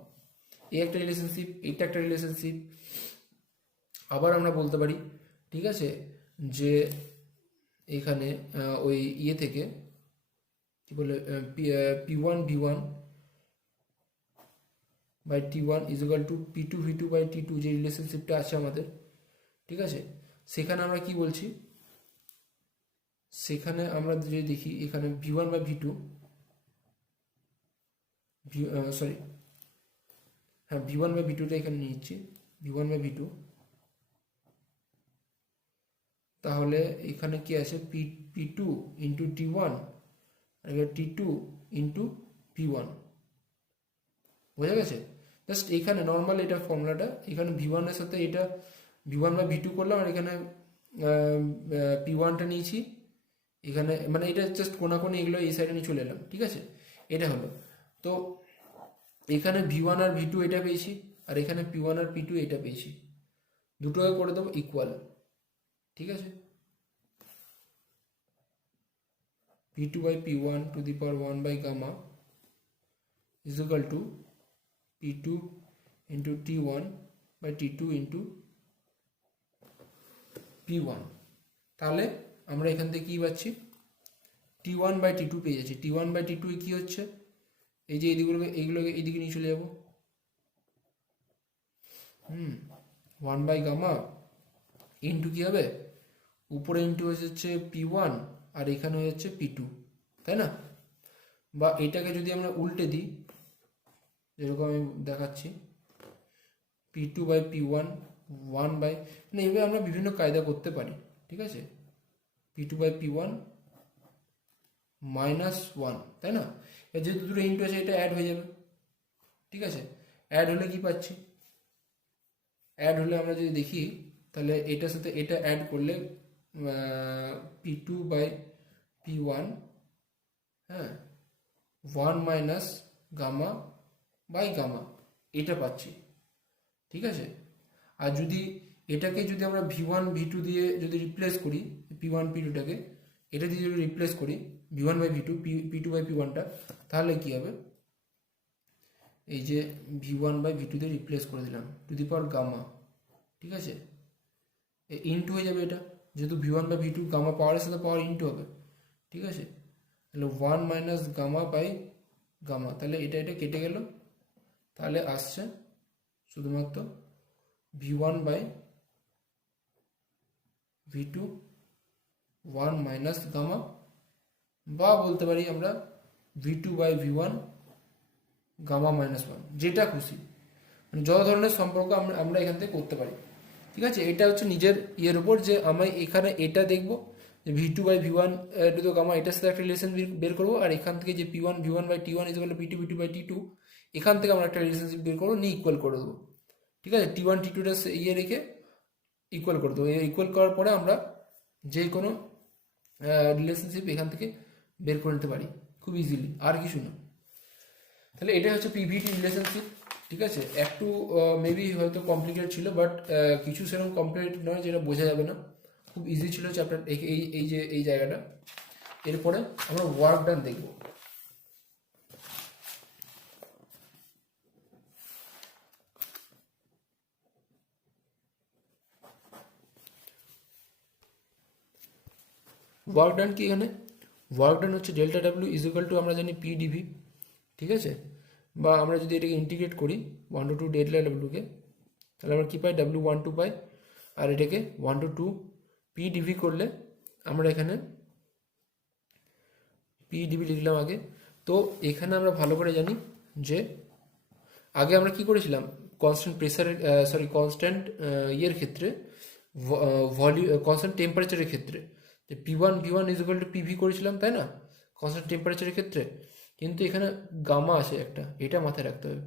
এই একটা রিলেশনশিপ, এইটা একটা রিলেশনশিপ। আবার আমরা বলতে পারি, ঠিক আছে, যে এখানে ওই ইয়ে থেকে কী বলে P one V one by T one is equal to P two V two by T two, যে রিলেশনশিপটা আছে আমাদের। ঠিক আছে, সেখানে আমরা কি বলছি, সেখানে আমরা যদি দেখি এখানে V one by V two, sorry হ্যাঁ ভি ওয়ান বাই ভি টুটা এখানে নিচ্ছি, V one by V two. তাহলে এখানে কি আছে, P two into T one আর এখানে T two into P one. বোঝা গেছে? জাস্ট এখানে নর্মাল এটা ফর্মুলাটা, এখানে ভি ওয়ানের সাথে এটা V one by V two করলাম, আর এখানে পি ওয়ানটা নিয়েছি এখানে, মানে এটা জাস্ট কোনাকোনি এগুলো এই সাইডে নিয়ে চলে এলাম। ঠিক আছে, এটা হলো। তো এখানে ভি ওয়ান আর ভি টু এটা পেয়েছি, আর এখানে পি ওয়ান আর পি টু এটা পেয়েছি, দুটোকে করে দেবো ইকুয়াল। ঠিক আছে, P two by P one to the power one by gamma is equal to P two into T one by T two into P one. তাহলে আমরা এখান থেকে কী পাচ্ছি, T one by T two পেয়ে যাচ্ছি। T one by T two কী হচ্ছে, এই যে এইগুলোকে এইদিকে নিয়ে চলে যাব, ওয়ান বাই গামা ইন্টু কী হবে, উপরে ইন্টু হচ্ছে পি ওয়ান আর এখানে হয়ে যাচ্ছে পি টু, তাই না? বা এটাকে যদি আমরা উল্টে দিই, যেরকম আমি দেখাচ্ছি, P two by P one one by, মানে এইভাবে আমরা বিভিন্ন কায়দা করতে পারি। ঠিক আছে, P two by P one minus one, তাই না? যেহেতু দুটো ইন্টু আছে এটা অ্যাড হয়ে যাবে। ঠিক আছে, অ্যাড হলে কি পাচ্ছি, অ্যাড হলে আমরা যদি দেখি তাহলে এটার সাথে এটা অ্যাড করলে P two by P one, হ্যাঁ, one minus gamma by gamma, এটা পাচ্ছি। ঠিক আছে, আর যদি এটাকে যদি আমরা ভি ওয়ান ভি টু দিয়ে যদি রিপ্লেস করি, পি ওয়ান পি টুটাকে এটা দিয়ে যদি রিপ্লেস করি V one by V two, P two by P ওয়ানটা, তাহলে কী হবে, এই যে V one by V two দিয়ে রিপ্লেস করে দিলাম টু দি পাওয়ার গামা। ঠিক আছে, ইনটু হয়ে যাবে এটা, যেহেতু V one by V two gamma পাওয়ারের সাথে পাওয়ার ইনটু হবে। ঠিক আছে, তাহলে one minus gamma by gamma, তাহলে এটা কেটে গেল, তাহলে আসছে শুধুমাত্র V one by V two one minus gamma, বা বলতে পারি আমরা V two by V one gamma minus one, যেটা খুশি, মানে যত ধরনের সম্পর্ক আমরা এখান থেকে করতে পারি। ঠিক আছে, এটা হচ্ছে নিজের ইয়ের উপর, যে আমি এখানে এটা দেখবো যে V two by V one to the gamma, এটার সাথে একটা রিলেশন বের করবো, আর এখান থেকে যে P one V one by T one is equal to P two by T two, এখান থেকে আমরা একটা রিলেশনশিপ বের করবো, নিয়ে ইকুয়াল করে দেবো। ঠিক আছে, T1 T2 ইয়ে রেখে ইকুয়াল করে দেবো। ইকুয়াল করার পরে আমরা যে কোনো রিলেশনশিপ এখান থেকে বের করে নিতে পারি খুব ইজিলি, আর কিছু না। তাহলে এটাই হচ্ছে পিভিটি রিলেশনশিপ। ঠিক আছে, একটু মেবি হয়তো কমপ্লিকেটেড ছিল, বাট কিছু সেরকম কমপ্লিকেটেড নয় যেটা বোঝা যাবে না, খুব ইজি ছিল চ্যাপ্টার এই যে এই জায়গাটা। এরপরে আমরা ওয়ার্ক ডান দেখব। ওয়ার্ক ডান কি এখানে? ওয়ার্ক ডান হচ্ছে delta W is equal to আমরা জানি পি ডিভি। ঠিক আছে, বা আমরা যদি এটাকে ইন্টিগ্রেট করি 1 to 2 ডেল্টা ডাব্লিউকে, তাহলে আমরা কী পাই? W12 পাই। আর এটাকে 1 to 2 পি ডিভি করলে আমরা এখানে পি ডিভি লিখলাম আগে। তো এখানে আমরা ভালো করে জানি যে আগে আমরা কি করেছিলাম, কনস্ট্যান্ট প্রেসারের কনস্ট্যান্ট ইয়ের ক্ষেত্রে, কনস্ট্যান্ট টেম্পারেচারের ক্ষেত্রে যে P1 is equal two PV করেছিলাম, তাই না, কনস্ট্যান্ট টেম্পারেচারের ক্ষেত্রে। কিন্তু এখানে গামা আছে একটা, এটা মাথায় রাখতে হবে।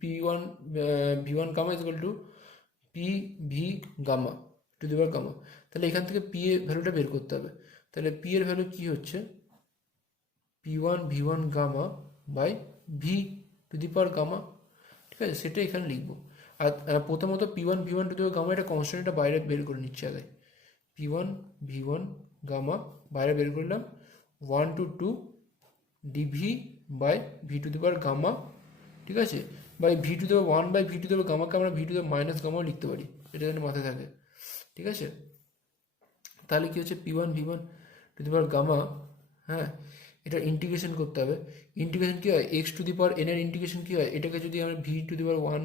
V1 gamma is equal to PV gamma to the power gamma. তাহলে এখান থেকে পি এর ভ্যালুটা বের করতে হবে। তাহলে পি এর ভ্যালু কি হচ্ছে? P1 gamma by V to the power gamma. ঠিক আছে, সেটা এখানে লিখবো। আর প্রথমত P1 to the power gamma, এটা কনস্ট্যান্ট, এটা বাইরে বের করে নিচ্ছি আগে। P1 গামা বাইরে বের করলাম, 1 to 2 DV by V to the power gamma. ঠিক আছে, by V to the power 1 by V to the power গামাকে আমরা V to the power minus গামাও লিখতে পারি, এটা যেন মাথায় থাকে। ঠিক আছে, তাহলে কি হচ্ছে? P1 to the power gamma. হ্যাঁ, এটা ইন্টিগ্রেশন করতে হবে। ইন্টিগ্রেশন কী হয়? X to the power N এর ইন্টিগ্রেশন কী হয়? এটাকে যদি আমরা V to the power 1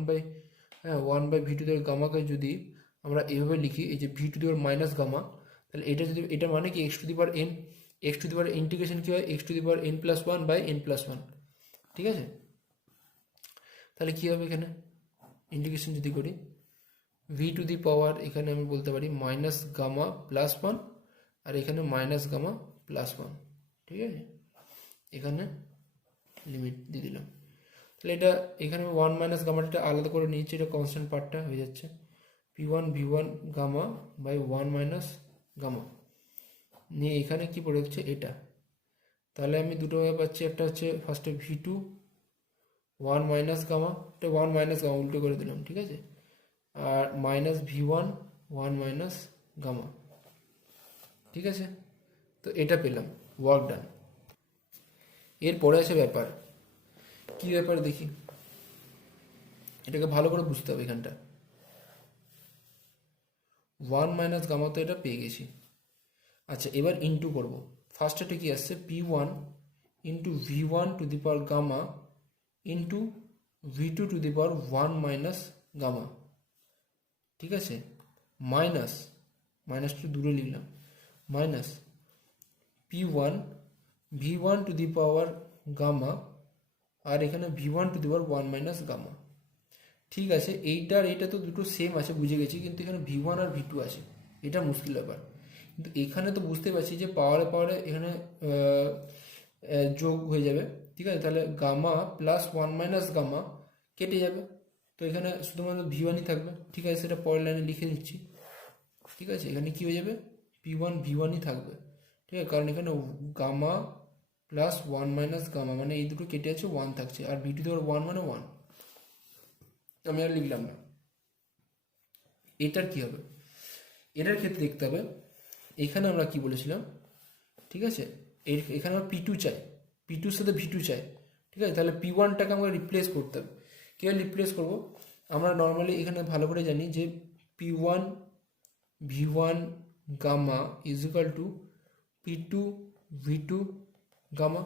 by V to the power গামাকে যদি আমরা এভাবে লিখি, এই যে V to the power minus gamma, তাহলে এটা যদি, এটা মানে কি X to the power N, X to the power integration কী হয়? X to the power n+1 by n+1। ঠিক আছে, তাহলে কী হবে এখানে ইন্টিগ্রেশন যদি করি, ভি টু দি পাওয়ার এখানে আমি বলতে পারি মাইনাস গামা প্লাস 1, আর এখানে মাইনাস গামা প্লাস 1। ঠিক আছে, এখানে লিমিট দিয়ে দিলাম। তাহলে এটা এখানে 1 মাইনাস গামাটা আলাদা করে নিয়েছি, এটা কনস্ট্যান্ট পার্টটা হয়ে যাচ্ছে P1 gamma by 1 minus gamma. নিয়ে এখানে কি পড়ে হচ্ছে এটা। তাহলে আমি দুটো ভাবে পাচ্ছি, একটা হচ্ছে ফার্স্টে V2 1 মাইনাস গামা, এটা 1 মাইনাস গামা উল্টো করে দিলাম। ঠিক আছে, আর মাইনাস V1 1 মাইনাস গামা। ঠিক আছে, তো এটা পেলাম ওয়ার্ক ডান। এরপরে আছে ব্যাপার, কি ব্যাপার দেখি, এটাকে ভালো করে বুঝতে হবে। এখানটা 1 মাইনাস গামা তো এটা পেয়ে গেছি। আচ্ছা, এবার ইন্টু করবো। ফার্স্টে কি আসছে? P1 into V1 to the power gamma into V2 to the power 1 minus gamma. ঠিক আছে, মাইনাসটা দূরে লিখলাম, minus P1 V1 to the power gamma, আর এখানে V1 to the power 1 minus gamma. ঠিক আছে, এইটা আর এইটা তো দুটো সেম আছে, বুঝে গেছি, কিন্তু এখানে V1 আর V2 আছে, এটা মুশকিল ব্যাপার। কিন্তু এখানে তো বুঝতে পারছি যে পাওয়ারে এখানে যোগ হয়ে যাবে। ঠিক আছে, তাহলে গামা প্লাস 1 মাইনাস গামা কেটে যাবে, তো এখানে শুধুমাত্র V1ই থাকবে। ঠিক আছে, সেটা পরের লাইনে লিখে নিচ্ছি। ঠিক আছে, এখানে কি হয়ে যাবে? V1ই থাকবে। ঠিক আছে, কারণ এখানে গামা প্লাস 1 মাইনাস গামা মানে এই দুটো কেটে আছে, 1 থাকছে, আর V2 দেওয়ার 1 মানে 1, আমি আর লিখলাম না। এটার কি হবে? এটার ক্ষেত্রে দেখতে হবে এখানে আমরা কি বলেছিলাম। ঠিক আছে, এখানে আমরা P2 চাই, P2 সাথে V2 চাই। ঠিক আছে, তাহলে P1টাকে আমরা রিপ্লেস করতে হবে। কীভাবে রিপ্লেস করবো? আমরা নর্মালি এখানে ভালো করে জানি যে P1 V1 gamma is equal to P2 V2 gamma,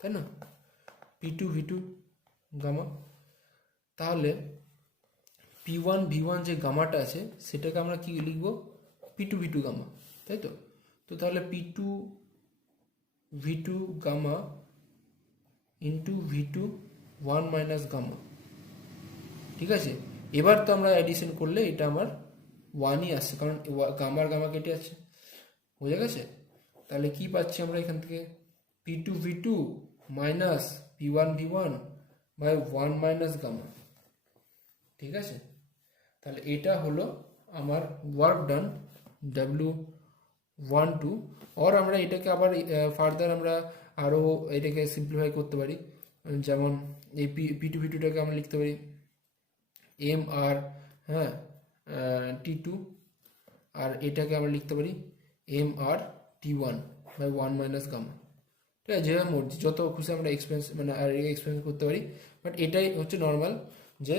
তাই না? P2 V2 gamma. তাহলে P1 V1 যে গামাটা আছে সেটাকে আমরা কি লিখবো? P2 V2 গামা, তাই তো? তো তাহলে P2 V2 gamma into V2 1 minus gamma. ঠিক আছে, এবার তো আমরা অ্যাডিশন করলে এটা আমার 1ই আসছে, কারণ গামা কেটে আছে, বোঝা গেছে? তাহলে কি পাচ্ছি আমরা এখান থেকে? P2 V2 minus P1 V1 by 1 minus gamma. ঠিক আছে। তাহলে এটা হলো আমার ওয়ার্ক ডান W12, আর আমরা এটাকে আবার ফার্দার আমরা আরও এটাকে সিম্পলিফাই করতে পারি। যেমন এই P2V2টাকে আমরা লিখতে পারি MR, হ্যাঁ, T2, আর এটাকে আমরা লিখতে পারি MR T1 by 1 minus gamma. ঠিক আছে, যেভাবে মর্জি যত খুশি আমরা এক্সপেন্স মানে আর এক্সপেন্স করতে পারি, বাট এটাই হচ্ছে নর্মাল যে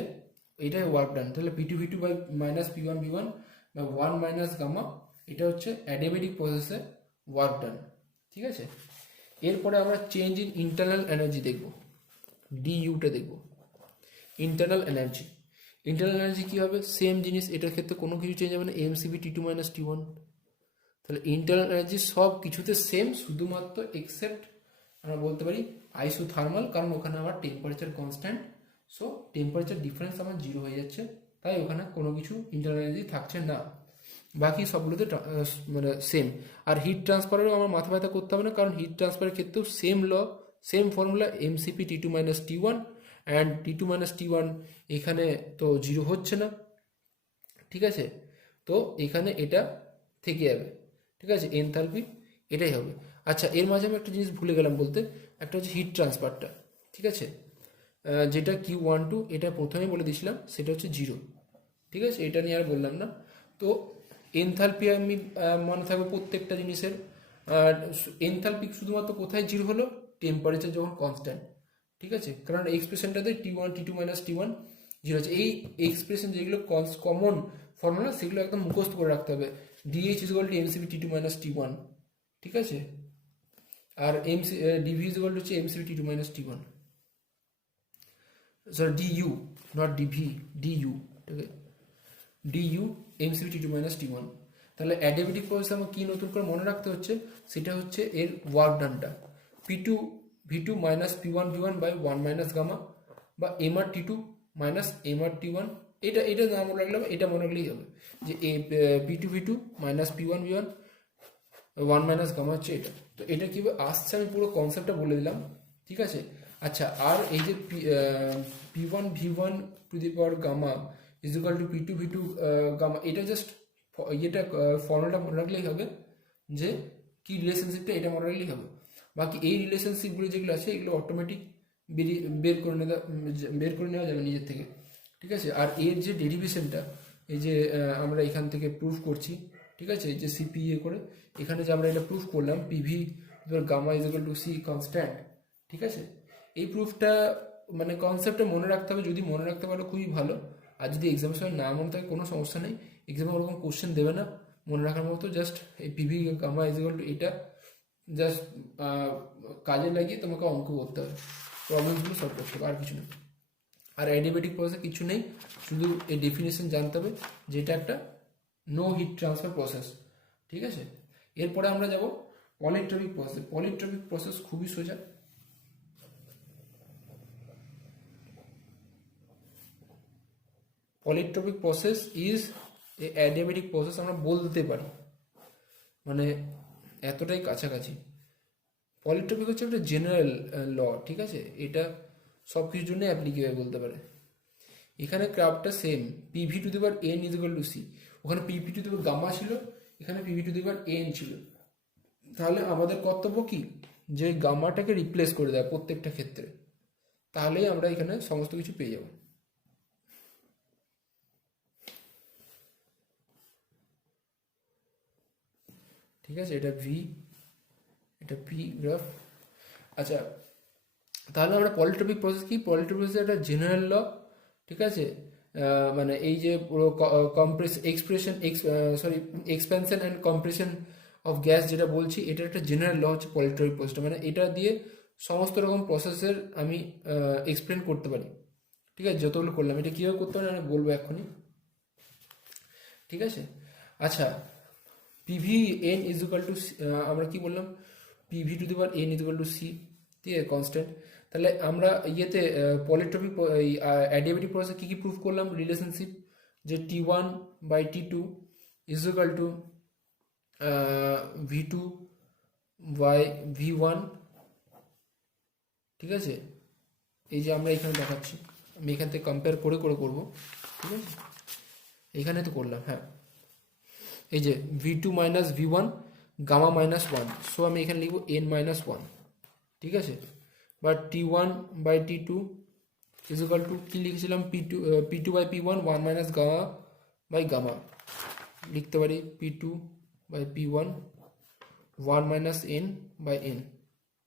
এটাই ওয়ার্ক ডান। তাহলে P2V2 বাই মাইনাস P1V1 বা 1 মাইনাস গামা, এটা হচ্ছে অ্যাডিয়াবেটিক প্রসেসে ওয়ার্ক ডান। ঠিক আছে, এরপরে আমরা চেঞ্জ ইন ইন্টারনাল এনার্জি দেখব, ডিইউটা দেখব। ইন্টারনাল এনার্জি, ইন্টারনাল এনার্জি কী হবে? সেম জিনিস, এটার ক্ষেত্রে কোনো কিছু চেঞ্জ হবে না, এমসিভি T2 মাইনাস T1। তাহলে ইন্টারনাল এনার্জি সব কিছুতে সেম, শুধুমাত্র এক্সেপ্ট আমরা বলতে পারি আইসোথার্মাল, কারণ ওখানে আমার temperature constant, so temperature difference আমার 0 হয়ে যাচ্ছে, তাই ওখানে কোনো কিছু ইন্টারনাল এনার্জি থাকছে না, বাকি সবগুলোতে মানে সেম। আর হিট ট্রান্সফারেরও আমার মাথা ব্যথা করতে হবে না, কারণ হিট ট্রান্সফারের ক্ষেত্রেও same law, same formula, MCP T2 minus T1 and T2 minus T1 এখানে তো 0 হচ্ছে না। ঠিক আছে, তো এখানে এটা থেকে যাবে। ঠিক আছে, এনথালপি এটাই হবে। আচ্ছা, এর মাঝে আমি একটা জিনিস ভুলে গেলাম বলতে, একটা হচ্ছে হিট ট্রান্সফারটা। ঠিক আছে, যেটা Q12 এটা প্রথমেই বলে দিয়েছিলাম, সেটা হচ্ছে 0। ঠিক আছে, এটা নিয়ে আর বললাম না। তো এনথালপি আমি মনে থাকবে প্রত্যেকটা জিনিসের। আর এনথালপি শুধুমাত্র কোথায় 0 হলো? টেম্পারেচার যখন কনস্ট্যান্ট। ঠিক আছে, কারণ এক্সপ্রেশনটাতে T1 T2 মাইনাস T1 0 আছে। এই এক্সপ্রেশন যেগুলো কমন ফর্মুলা, সেগুলো একদম মুখস্থ করে রাখতে হবে। DH is equal two MCP T2 minus T1। ঠিক আছে, আর DV ইজ ইকুয়াল টু হচ্ছে MCP T2 minus T1, sorry DU, not DV, DU। ঠিক আছে, DU MCP T2 minus T1। তাহলে অ্যাডিয়াবেটিক প্রসেস আমার কী নতুন করে মনে রাখতে হচ্ছে, সেটা হচ্ছে এর ওয়ার্ক ডানটা P2V2 minus P1V1 by 1 minus gamma, বা MR T2 minus MR T1। এটা না মনে রাখলে, এটা মনে রাখলেই হবে যে P2V2 minus P1V1 1 minus gamma হচ্ছে এটা। তো এটা কীভাবে আসছে আমি পুরো কনসেপ্টটা বলে দিলাম। ঠিক আছে, আচ্ছা, আর এই যে P1V1 to the power gamma is equal to P2V2 gamma, এটা জাস্ট এটা ফর্মুলাটা মনে রাখলেই হবে, যে কি রিলেশনশিপটা, এটা মনে রাখলেই হবে। বাকি এই রিলেশনশিপগুলো যেগুলো আছে, এগুলো অটোমেটিক বের করে নেওয়া যাবে নিজের থেকে। ঠিক আছে, আর এর যে ডেরিভেশনটা, এই যে আমরা এখান থেকে প্রুফ করছি, ঠিক আছে, এই যে সিপিএ করে এখানে যে আমরা এটা প্রুফ করলাম, PV gamma is equal to C constant. ঠিক আছে, এই প্রুফটা মানে কনসেপ্টটা মনে রাখতে হবে, যদি মনে রাখতে পারো খুবই ভালো, আর যদি এক্সামের সময় না মনে থাকে কোনো সমস্যা নেই, এক্সামে ওরকম কোশ্চেন দেবে না মনে রাখার মতো। জাস্ট এই PV gamma is equal to এটা জাস্ট কাজে লাগিয়ে তোমাকে অঙ্ক করতে হবে, প্রবলেমসগুলো সলভ করতে হবে, আর কিছু নেই। আর অ্যাডিয়াবেটিক প্রসেসে কিছু নেই, শুধু এই ডেফিনেশন জানতে হবে যে এটা একটা নো হিট ট্রান্সফার প্রসেস। ঠিক আছে, এরপরে আমরা যাব পলিট্রপিক প্রসেস। পলিট্রপিক প্রসেস খুবই সোজা। Polytropic process is a adiabatic process, আমরা বলতে পারি, মানে এতটাই কাছাকাছি। পলিট্রপিক হচ্ছে একটা জেনারেল ল। ঠিক আছে, এটা সব কিছুর জন্য অ্যাপ্লিকেবল বলতে পারে। এখানে ক্রাফটটা same, PV to the power N is equal to C. ওখানে PV to the power gamma ছিল, এখানে PV to the power N ছিল। তাহলে আমাদের কর্তব্য কি, যে গামাটাকে রিপ্লেস করে দেয় প্রত্যেকটা ক্ষেত্রে, তাহলেই আমরা এখানে সমস্ত কিছু পেয়ে যাব। ঠিক আছে, এটা ভি, এটা পি গ্রাফ। আচ্ছা, তাহলে আমরা পলিট্রপিক প্রসেস কি? পলিট্রপিক প্রসেস একটা জেনারেল ল। ঠিক আছে, মানে এই যে পুরো expansion and compression of gas যেটা বলছি, এটা একটা জেনারেল ল হচ্ছে পলিট্রপিক প্রসেসটা। মানে এটা দিয়ে সমস্ত রকম প্রসেসের আমি এক্সপ্লেন করতে পারি। ঠিক আছে, যতগুলো করলাম, এটা কীভাবে করতে পারি আমি বলবো এক্ষুনি। ঠিক আছে, আচ্ছা, PV N is equal to, আমরা কি বললাম, PV to the power N is equal to C, ঠিক আছে, কনস্ট্যান্ট। তাহলে আমরা ইয়েতে পলিট্রপিক অ্যাডিয়াবেটিক প্রসেসে কী কী প্রুফ করলাম? রিলেশনশিপ, যে T1 by T2 is equal to V2 by V1। ঠিক আছে, এই যে আমরা এখানে দেখাচ্ছি, আমি এখান থেকে কম্পেয়ার করে করবো। ঠিক আছে, এখানে তো করলাম, হ্যাঁ। এই যে v2 minus v1 gamma minus 1, so আমি এখানে লিখবো n মাইনাস 1, ঠিক আছে। বা t1 by t2 is equal to কী লিখেছিলাম, p2 by p1 1 minus gamma by gamma, লিখতে পারি p2 by p1 1 minus n by n,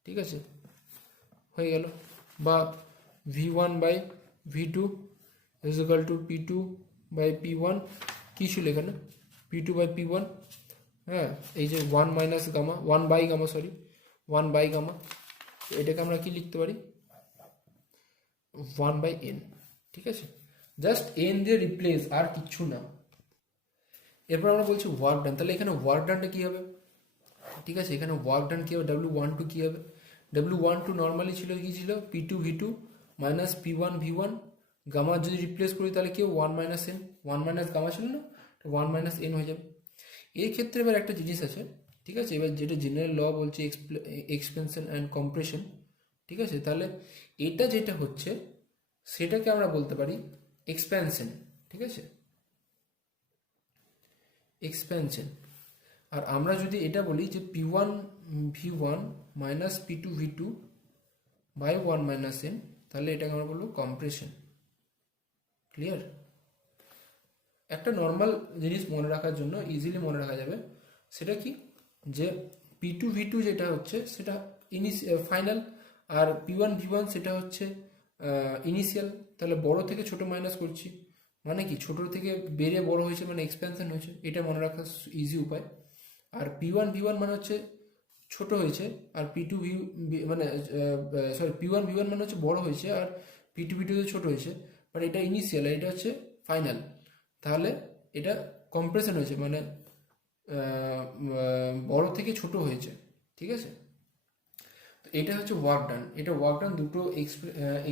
ঠিক আছে, হয়ে গেল। বা v1 by v2 is equal to p2 by p1, কী ছিল এখানে, p2 বাই p1, হ্যাঁ, এই যে 1 minus gamma 1 by gamma, sorry 1 by gamma, এটাকে আমরা কি লিখতে পারি 1 বাই n, ঠিক আছে। জাস্ট n দিয়ে রিপ্লেস, আর কিচ্ছু না। এরপর আমরা বলছি ওয়ার্ক ডান, তাহলে এখানে ওয়ার্ক ডানটা কী হবে, ঠিক আছে, এখানে ওয়ার্ক ডান কী হবে, W12 কী হবে, W12 নর্মালি ছিল কী ছিল, p2 v2 minus p1 v1 gamma, যদি রিপ্লেস করি তাহলে কি 1 মাইনাস n, 1 মাইনাস গামা ছিল না, 1 মাইনাস n হয়ে যাবে। এই ক্ষেত্রে এবার একটা জিনিস আছে, ঠিক আছে, এবার যেটা জেনারেল ল বলছে এক্সপেনশন অ্যান্ড কম্প্রেশন, ঠিক আছে, তাহলে এটা যেটা হচ্ছে সেটাকে আমরা বলতে পারি এক্সপ্যানশন, ঠিক আছে, এক্সপ্যানশন। আর আমরা যদি এটা বলি যে p1 v1 minus p2 v2 by 1 minus n, তাহলে এটাকে আমরা বলবো কম্প্রেশন। ক্লিয়ার? একটা নর্মাল জিনিস মনে রাখার জন্য, ইজিলি মনে রাখা যাবে, সেটা কি, যে p2 v2 যেটা হচ্ছে সেটা ফাইনাল, আর p1 v1 সেটা হচ্ছে ইনিশিয়াল। তাহলে বড় থেকে ছোট মাইনাস করছি, মানে কি ছোট থেকে বেড়ে বড় হয়েছে, মানে এক্সপ্যানশন হয়েছে, এটা মনে রাখার ইজি উপায়। আর p1 v1 মানে হচ্ছে ছোট হয়েছে, আর p2 মানে সরি p1 v1 মানে হচ্ছে বড় হয়েছে, আর p2 v2 ছোট হয়েছে, বাট এটা ইনিশিয়াল আর এটা হচ্ছে ফাইনাল, তাহলে এটা কম্প্রেশন হয়েছে, মানে বড় থেকে ছোট হয়েছে, ঠিক আছে। তো এটা হচ্ছে ওয়ার্ক ডান, এটা ওয়ার্ক ডান দুটো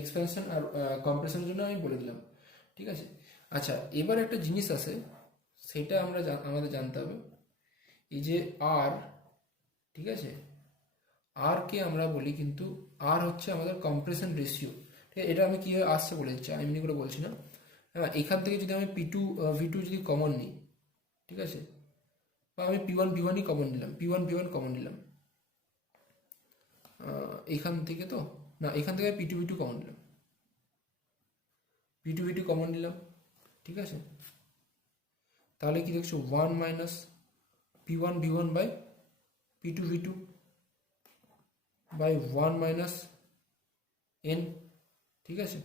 এক্সপেনশন আর কম্প্রেশনের জন্য আমি বলে দিলাম, ঠিক আছে। আচ্ছা, এবার একটা জিনিস আছে, সেটা আমাদের জানতে হবে, এই যে আর, ঠিক আছে, আর কে আমরা বলি, কিন্তু আর হচ্ছে আমাদের কম্প্রেশন রেশিও, ঠিক আছে। এটা আমি কীভাবে আসছে বলে দিচ্ছি, আমি এমনি করে বলছি না, হ্যাঁ। এখান থেকে যদি আমি p2 v2 যদি কমন নিই, ঠিক আছে, বা আমি p1 v1ই কমন নিলাম, p1 v1 কমন নিলাম, এখান থেকে তো না, এখান থেকে p2 v2 কমন নিলাম, p2 v2 কমন নিলাম, ঠিক আছে। তাহলে কি দেখছো 1 minus p1 v1 by p2 v2 by 1 minus n, ঠিক আছে।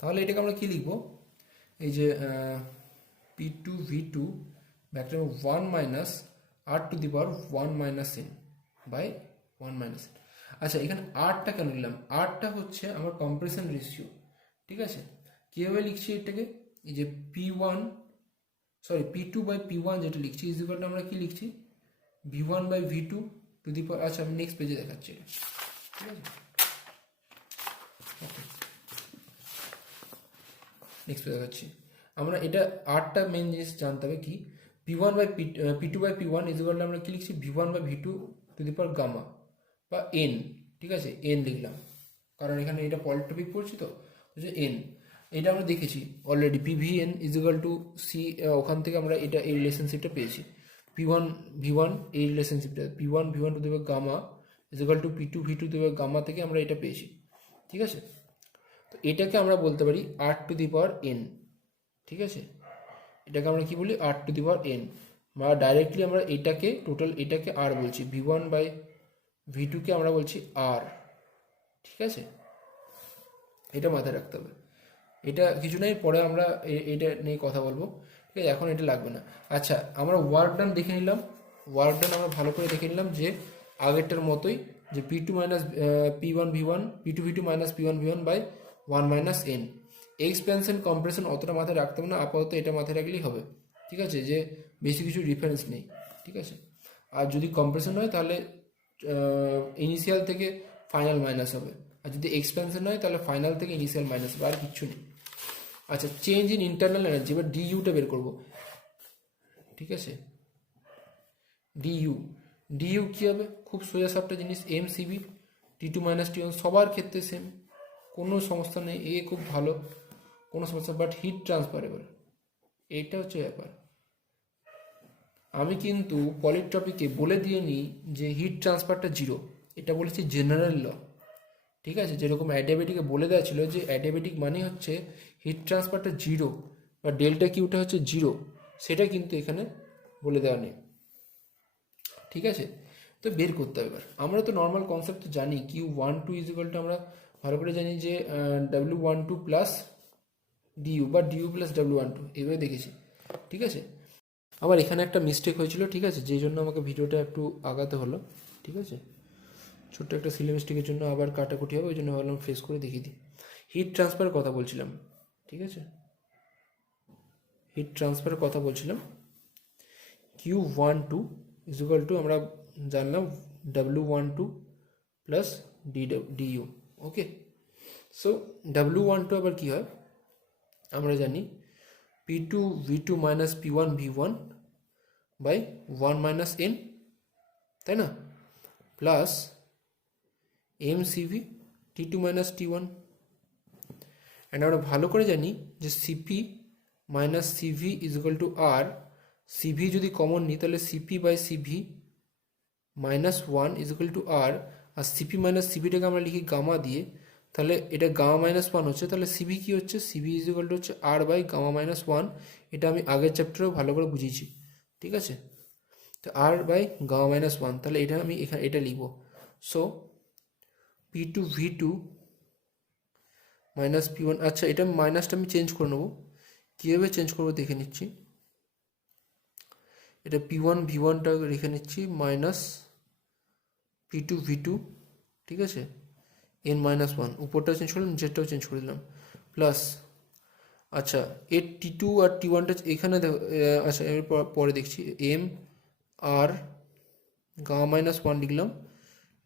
তাহলে এটাকে আমরা কি লিখবো, এই যে p2 v2 ব্যাকটা 1 minus r to the power 1 minus n by 1 minus n। আচ্ছা, এখানে আরটা কেন নিলাম, আরটা হচ্ছে আমার কম্প্রেশন রেশিও, ঠিক আছে। কীভাবে লিখছি এটাকে, এই যে p2 বাই p1 যেটা লিখছি ইজ ইকুয়াল টু আমরা কি লিখছি v1 by v2 to the পাওয়ার, আচ্ছা আমি নেক্সট পেজে দেখাচ্ছি, ঠিক আছে, নেক্সট পেজে দেখাচ্ছি। আমরা এটা আরটা মেন জিনিস জানতে হবে কি, p1 by p2 by p1 is equal to আমরা কি লিখছি v1 by v2 to the power gamma বা n, ঠিক আছে, n লিখলাম, কারণ এখানে এটা পলির টপিক পড়ছি তো, n। এটা আমরা দেখেছি already, pvn is equal to সি, ওখান থেকে আমরা এটা এই রিলেশনশিপটা পেয়েছি, p1 v1 এই রিলেশনশিপটা, p1 v1 to the power gamma is equal to p2 v2 to the power gamma থেকে আমরা এটা পেয়েছি, ঠিক আছে। তো এটাকে আমরা বলতে পারি r to the power n, ঠিক আছে। এটাকে আমরা কি বলি r to the power n, বা ডাইরেক্টলি আমরা এটাকে টোটাল এটাকে r বলছি, v1 বাই v2 কে আমরা বলছি r, ঠিক আছে। এটা মাথায় রাখতে হবে, এটা কিছু নাই, পরে আমরা এটা নিয়ে কথা বলবো, ঠিক আছে, এখন এটা লাগবে না। আচ্ছা, আমরা ওয়ার্ক ডান দেখে নিলাম, ওয়ার্ক ডান আমরা ভালো করে দেখে নিলাম যে আগেরটার মতোই, যে p2 minus p1 v1 p2 v2 minus p1 v1 by 1 minus n। Expansion compression অতটা মাথায় রাখতে হবে না, আপাতত এটা মাথায় রাখলেই হবে, ঠিক আছে, যে বেশি কিছু ডিফারেন্স নেই, ঠিক আছে। আর যদি কম্প্রেশন হয় তাহলে ইনিশিয়াল থেকে ফাইনাল মাইনাস হবে, আর যদি এক্সপেনশন হয় তাহলে ফাইনাল থেকে ইনিশিয়াল মাইনাস হবে, আর কিচ্ছু নেই। আচ্ছা, চেঞ্জ ইন ইন্টারনাল এনার্জি, এবার ডিইউটা বের করবো, ঠিক আছে। ডিইউ কী হবে, খুব সোজা সাপটা জিনিস, এমসিবি টি2 মাইনাস টি1 সবার ক্ষেত্রে সেম, কোনো সমস্যা নেই, এ খুব ভালো, কোনো সমস্যা। বাট হিট ট্রান্সফার, এবার এইটা হচ্ছে ব্যাপার। আমি কিন্তু পলির টপিকে বলে দিয়ে নিই যে হিট ট্রান্সফারটা জিরো, এটা বলেছি জেনারেল ল, ঠিক আছে। যেরকম অ্যাডিয়াবেটিকে বলে দেওয়া ছিল যে অ্যাডিয়াবেটিক মানে হচ্ছে হিট ট্রান্সফারটা জিরো বা ডেল্টা কিউটা হচ্ছে জিরো, সেটা কিন্তু এখানে বলে দেওয়া নেই, ঠিক আছে। তো বের করতে হবে এবার। আমরা তো নর্মাল কনসেপ্ট তো জানি, Q one two is equal to আমরা ভালো করে জানি যে W one two plus DU বা DU plus W one two, এইভাবে দেখেছি, ঠিক আছে। আমার এখানে একটা মিস্টেক হয়েছিল, ঠিক আছে, যেই জন্য আমাকে ভিডিওটা একটু আগাতে হলো, ঠিক আছে। ছোট্ট একটা সিলি মিস্টেকের জন্য আবার কাটাকুটি হবে, ওই জন্য ভাবলাম ফেস করে দেখিয়ে দিই। হিট ট্রান্সফারের কথা বলছিলাম, ঠিক আছে, হিট ট্রান্সফারের কথা বলছিলাম। Q one two is equal to আমরা জানলাম W one two plus DU, okay. So W one two আবার কী হয় আমরা জানি, P two V two minus P one V one by one minus N, তাই না, plus M CV T two minus T one. And আমরা ভালো করে জানি যে CP minus CV is equal to R, CV যদি কমন নিই তাহলে CP by CV minus one is equal to R CP minus সিভিটাকে আমরা লিখি গামা দিয়ে, তাহলে এটা গামা মাইনাস ওয়ান হচ্ছে, তাহলে সিভি কী হচ্ছে, সিভি ইজ ইকুয়াল টু হচ্ছে R by gamma minus one. এটা আমি আগের চ্যাপ্টারেও ভালো করে বুঝিয়েছি, ঠিক আছে। তো R by gamma minus one, তাহলে এটা আমি এখানে এটা লিখব। So P two V two minus P one, আচ্ছা এটা মাইনাসটা আমি চেঞ্জ করে নেবো, কীভাবে চেঞ্জ করবো দেখে নিচ্ছি। এটা পি ওয়ান ভি ওয়ানটা রেখে নিচ্ছি minus P two V two, ঠিক আছে, এন মাইনাস ওয়ান, উপরটা চেঞ্জ করলাম, নিচেরটাও চেঞ্জ করে দিলাম, প্লাস আচ্ছা এর টি টু আর টি ওয়ানটা এখানে আচ্ছা এর পরে দেখছি M R gamma minus one লিখলাম,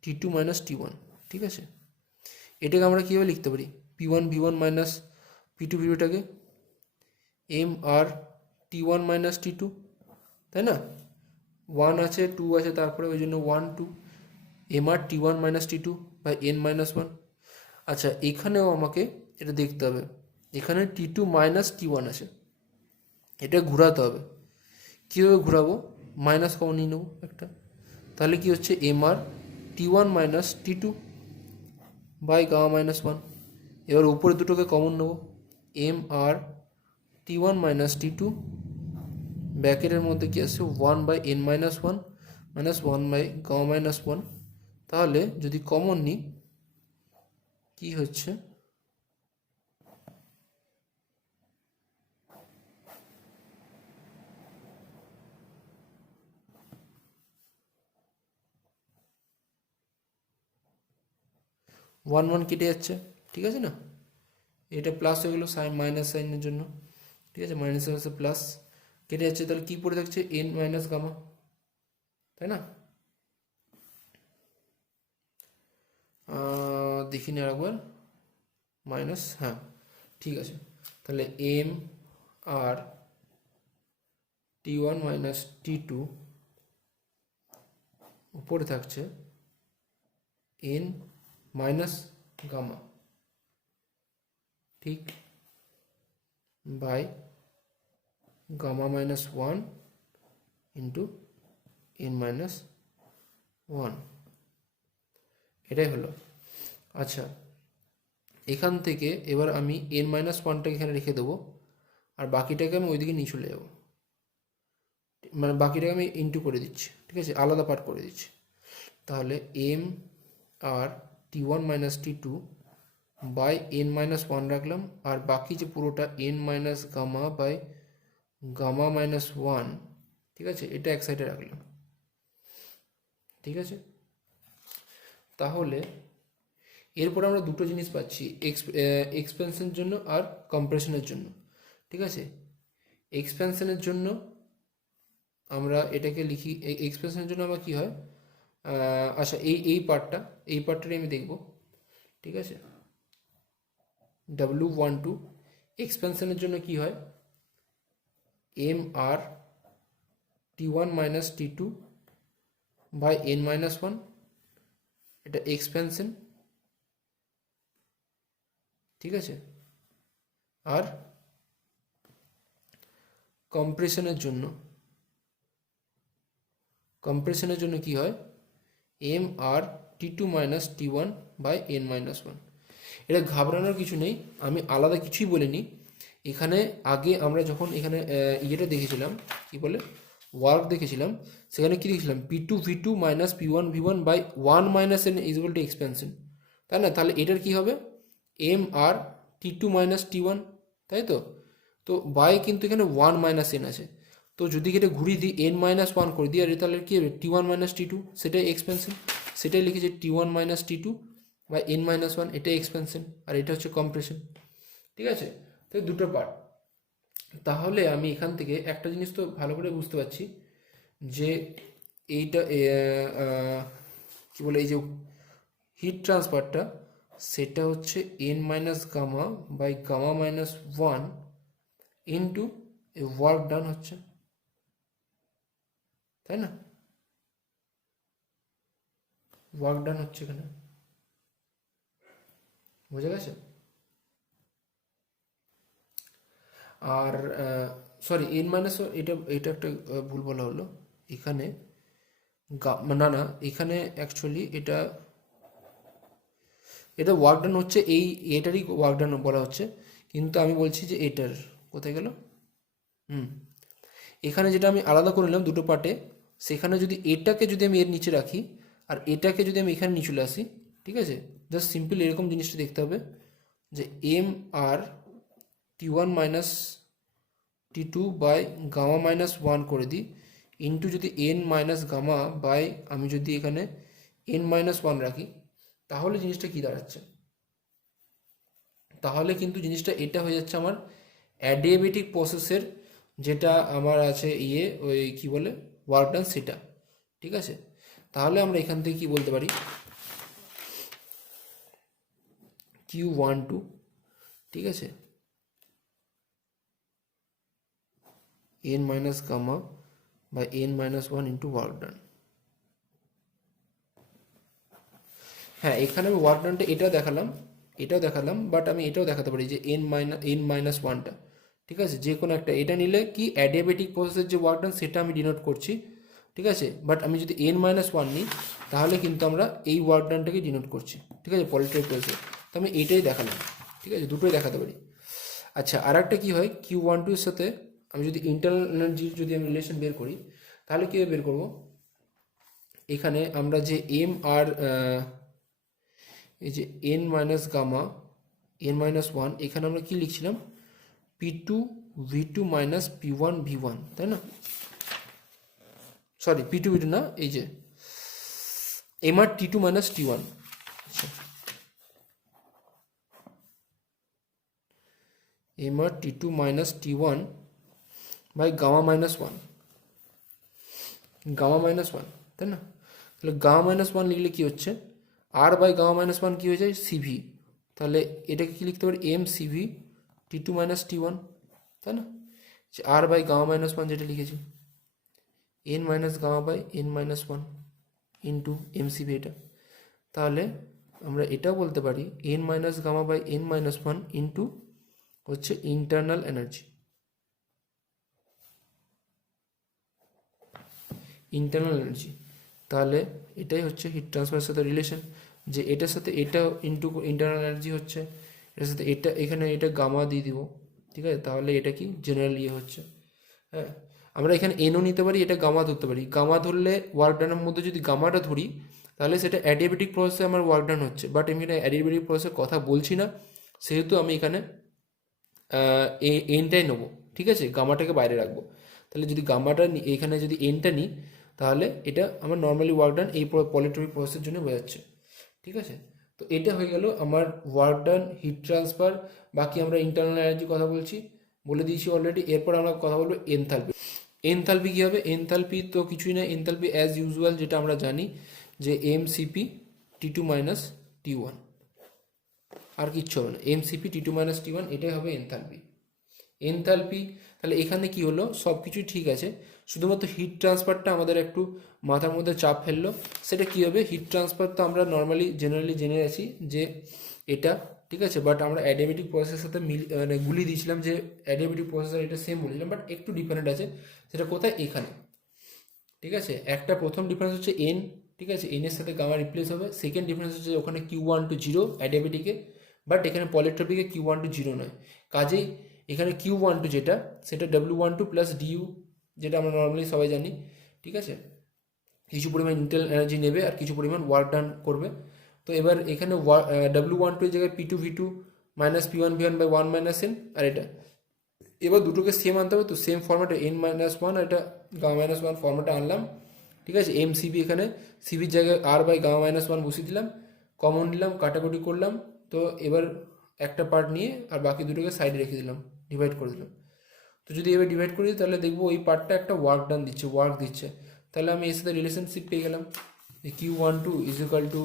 T two minus T one, ঠিক আছে। এটাকে আমরা কীভাবে লিখতে পারি, P one V one minus P two V টুটাকে M R T one minus T two, তাই না, ওয়ান আছে টু আছে তারপরে, ওই জন্য one two M R T one minus T two by N minus one. আচ্ছা এখানেও আমাকে এটা দেখতে হবে, এখানে T two minus T one আছে, এটা ঘোরাতে হবে। কীভাবে ঘোরাবো, মাইনাস কমন নিয়ে নেবো একটা, তাহলে কি হচ্ছে M R T one minus T two by gamma minus one. এবার উপরে দুটোকে কমন নেবো, M R T one minus T two, ব্র্যাকেটের মধ্যে কি আসছে one by N minus one by gamma minus one. তাহলে যদি কমন নিই কি হচ্ছে, ওয়ান ওয়ান কেটে যাচ্ছে, ঠিক আছে না, এটা প্লাস হয়ে গেলো সাইন মাইনাস সাইনের জন্য, ঠিক আছে, মাইনাস মাইনাসে প্লাস কেটে যাচ্ছে, তাহলে কী পড়ে থাকছে এন মাইনাস গামা, তাই না। দেখিনি আরেকবার, মাইনাস, হ্যাঁ ঠিক আছে, তাহলে M R T one minus T two উপরে থাকছে এন মাইনাস গামা, ঠিক, by gamma minus one into N minus one, এটাই হলো। আচ্ছা এখান থেকে এবার আমি এন মাইনাস ওয়ানটাকে এখানে রেখে দেবো, আর বাকিটাকে আমি ওইদিকে নিয়ে চলে যাবো, মানে বাকিটাকে আমি ইন্টু করে দিচ্ছি, ঠিক আছে, আলাদা পার্ট করে দিচ্ছি। তাহলে M R T one minus T two by N minus one রাখলাম, আর বাকি যে পুরোটা N minus gamma by gamma minus one, ঠিক আছে, এটা এক সাইডে রাখলাম, ঠিক আছে। তাহলে এরপর আমরা দুটো জিনিস পাচ্ছি, এক্সপেনশনের জন্য আর কম্প্রেশনের জন্য, ঠিক আছে। এক্সপেনশনের জন্য আমরা এটাকে লিখি, এক্সপেনশনের জন্য আমরা কী হয়, আচ্ছা এই পার্টটাই আমি দেখব, ঠিক আছে। ডাব্লিউ ওয়ান টু এক্সপেনশনের জন্য কি হয়, M R T one minus T two by N minus one, এটা এক্সপেনশন, ঠিক আছে। আর কম্প্রেশনের জন্য কি হয়, M R T2 minus T1 by n minus one. এটা ঘাবড়ানোর কিছু নেই, আমি আলাদা কিছুই বলিনি এখানে। আগে আমরা যখন এখানে ইয়েটা দেখেছিলাম, কি বলে, ওয়ার্ক দেখেছিলাম, সেখানে কি দেখেছিলাম, P2 V2 minus P1 V1 by 1 minus n is equal to expansion, তাই না? তাহলে এটার কি হবে, M R T2 minus T1, তাই তো। তো বাই কিন্তু এখানে 1 মাইনাস n আছে, তো যদি এটা ঘুরিয়ে দিই n মাইনাস ওয়ান করে দিই, আর তাহলে কি হবে, T1 মাইনাস T2, সেটাই এক্সপেনশন, সেটাই লিখেছে T1 মাইনাস T2 বা n মাইনাস ওয়ান, এটাই এক্সপেনশন, আর এটা হচ্ছে কম্প্রেশন। ঠিক আছে, তো দুটো পার্ট। তাহলে আমি এখান থেকে একটা জিনিস তো ভালো করে বুঝতে পারছি যে এইটা কি বলে, এই যে হিট ট্রান্সফারটা, সেটা হচ্ছে n minus gamma by gamma minus one into work done হচ্ছে, তাই না? ওয়ার্ক ডান হচ্ছে এখানে, বোঝা গেছে? আর সরি, এন মাইনাস, এটা এটা একটা ভুল বলা হলো এখানে, না না, এখানে অ্যাকচুয়ালি এটা ওয়ার্ক ডান হচ্ছে, এটারই ওয়ার্ক ডান বলা হচ্ছে, কিন্তু আমি বলছি যে এটার কোথায় গেল, এখানে যেটা আমি আলাদা করে নিলাম দুটো পার্টে, সেখানে যদি এটাকে যদি আমি এর নিচে রাখি আর এটাকে যদি আমি এখানে নিয়ে চলে আসি, ঠিক আছে, জাস্ট সিম্পল এরকম জিনিসটা দেখতে হবে যে M R T1 minus T2 by gamma minus one করে দিই, ইন্টু যদি n মাইনাস গামা বাই আমি যদি এখানে n মাইনাস ওয়ান রাখি, তাহলে জিনিসটা কি দাঁড়াচ্ছে, তাহলে কিন্তু জিনিসটা এটা হয়ে যাচ্ছে আমার অ্যাডিয়াবেটিক প্রসেসের যেটা আমার আছে ওই কি বলে ওয়ার্ক ডান, সেটা। ঠিক আছে, তাহলে আমরা এখান থেকে কি বলতে পারি, Q12, ঠিক আছে, n minus gamma by n minus one into work done. হ্যাঁ, এখানে আমি ওয়ার্ক ডানটা এটাও দেখালাম, বাট আমি এটাও দেখাতে পারি যে n মাইনাস ওয়ানটা, ঠিক আছে, যে কোনো একটা, এটা নিলে কি অ্যাডিয়াবেটিক প্রসেসের যে ওয়ার্ক ডান সেটা আমি ডিনোট করছি, ঠিক আছে, বাট আমি যদি n মাইনাস ওয়ান নিই তাহলে কিন্তু আমরা এই ওয়ার্ক ডানটাকে ডিনোট করছি, ঠিক আছে, পলিট্রিক প্রসেসে। তো আমি এইটাই দেখালাম, ঠিক আছে, দুটোই দেখাতে পারি। আচ্ছা, আর একটা কী হয়, Q12 এর সাথে আমি যদি ইন্টারনাল এনার্জির যদি আমি রিলেশন বের করি, তাহলে কীভাবে বের করব, এখানে আমরা যে এম আর এই যে n minus gamma n minus one, এখানে আমরা কি লিখছিলাম, P2 V2 minus P1 V1, তাই না? সরি, P2 V2 না, এই যে M R T2 minus T1, M R T2 minus T1 by gamma minus one, তাই না? তাহলে গামা মাইনাস ওয়ান লিখলে কি হচ্ছে, R by gamma minus one কী হয়ে যায়, সিভি, তাহলে এটাকে কি লিখতে পারি, M CV T2 minus T1, তাই না? R by gamma minus one যেটা লিখেছি, n minus gamma by n minus one into M CV, এটা। তাহলে আমরা এটাও বলতে পারি n minus gamma by n minus one into হচ্ছে ইন্টারনাল এনার্জি, তাহলে এটাই হচ্ছে হিট ট্রান্সফারের সাথে রিলেশন, যে এটার সাথে এটা ইন্টু ইন্টারনাল এনার্জি হচ্ছে, এটার সাথে এটা, এখানে এটা গামা দিয়ে দিব, ঠিক আছে, তাহলে এটা কি জেনারেল হচ্ছে। হ্যাঁ, আমরা এখানে এনও নিতে পারি, এটা গামা ধরতে পারি, গামা ধরলে ওয়ার্ক ডানের মধ্যে যদি গামাটা ধরি তাহলে সেটা অ্যাডিয়াবেটিক প্রসেসে আমার ওয়ার্ক ডান হচ্ছে, বাট আমি এখানে অ্যাডিয়াবেটিক প্রসেসের কথা বলছি না, সেহেতু আমি এখানে এনটাই নেবো, ঠিক আছে, গামাটাকে বাইরে রাখবো। তাহলে যদি গামাটা এখানে যদি এনটা নিই তাহলে এটা আমার নর্মালি ওয়ার্ক ডান এই পলিট্রপিক প্রসেসের জন্য বোঝাচ্ছে, ঠিক আছে। তো এটা হয়ে গেল আমার ওয়ার্ক ডান, হিট ট্রান্সফার। বাকি আমরা ইন্টারনাল এনার্জি কথা বলে দিয়েছি অলরেডি। এরপর আমরা কথা বলবো এনথালপি কী হবে, এনথালপি তো কিছুই না, এনথালপি অ্যাজ ইউজুয়াল যেটা আমরা জানি যে MCP T2 মাইনাস T1, আর কিচ্ছু হবে না, MCP T2 মাইনাস T1, এটাই হবে এনথালপি। তাহলে এখানে কি হলো, সব কিছুই ঠিক আছে, শুধুমাত্র হিট ট্রান্সফারটা আমাদের একটু মাথার মধ্যে চাপ ফেললো। সেটা কি হবে, হিট ট্রান্সফার তো আমরা নর্মালি জেনারেলি জেনে আছি যে এটা ঠিক আছে, বাট আমরা অ্যাডিয়াবেটিক প্রসেসের সাথে মানে গুলিয়ে দিয়েছিলাম যে অ্যাডিয়াবেটিক প্রসেসর এটা সেম বলেছিলাম, বাট একটু ডিফারেন্ট আছে। সেটা কোথায়? এখানে। ঠিক আছে, একটা প্রথম ডিফারেন্স হচ্ছে এন, ঠিক আছে, এন এর সাথে গামা রিপ্লেস হবে। সেকেন্ড ডিফারেন্স হচ্ছে ওখানে Q1 to 0 অ্যাডিয়াবেটিকে, বাট এখানে পলিট্রপিকে Q1 to 0 নয়। কাজেই এখানে Q12 যেটা, সেটা W12 প্লাস ডিউ, যেটা আমরা নর্মালি সবাই জানি। ঠিক আছে, কিছু পরিমাণ ইন্টারনাল এনার্জি নেবে আর কিছু পরিমাণ ওয়ার্ক ডান করবে। তো এবার এখানে W12 এর জায়গায় P2V2 minus P1V1/1 minus N, আর এটা এবার দুটোকে সেম আনতে হবে। তো সেম ফর্ম্যাটে n-1 আর এটা গামা-1 ফর্ম্যাটে আনলাম। ঠিক আছে, এমসিবি এখানে সিবির জায়গায় R/গামা-1 বসিয়ে দিলাম, কমন নিলাম, কাটাকুটি করলাম। তো এবার একটা পার্ট নিয়ে আর বাকি দুটোকে সাইডে রেখে দিলাম, ডিভাইড করে দিলাম। তো যদি এবার ডিভাইড করি তাহলে দেখবো ওই পার্টটা একটা ওয়ার্ক ডান দিচ্ছে, ওয়ার্ক দিচ্ছে। তাহলে আমি এর সাথে রিলেশনশিপ পেয়ে গেলাম যে Q12 ইজ ইকুয়াল টু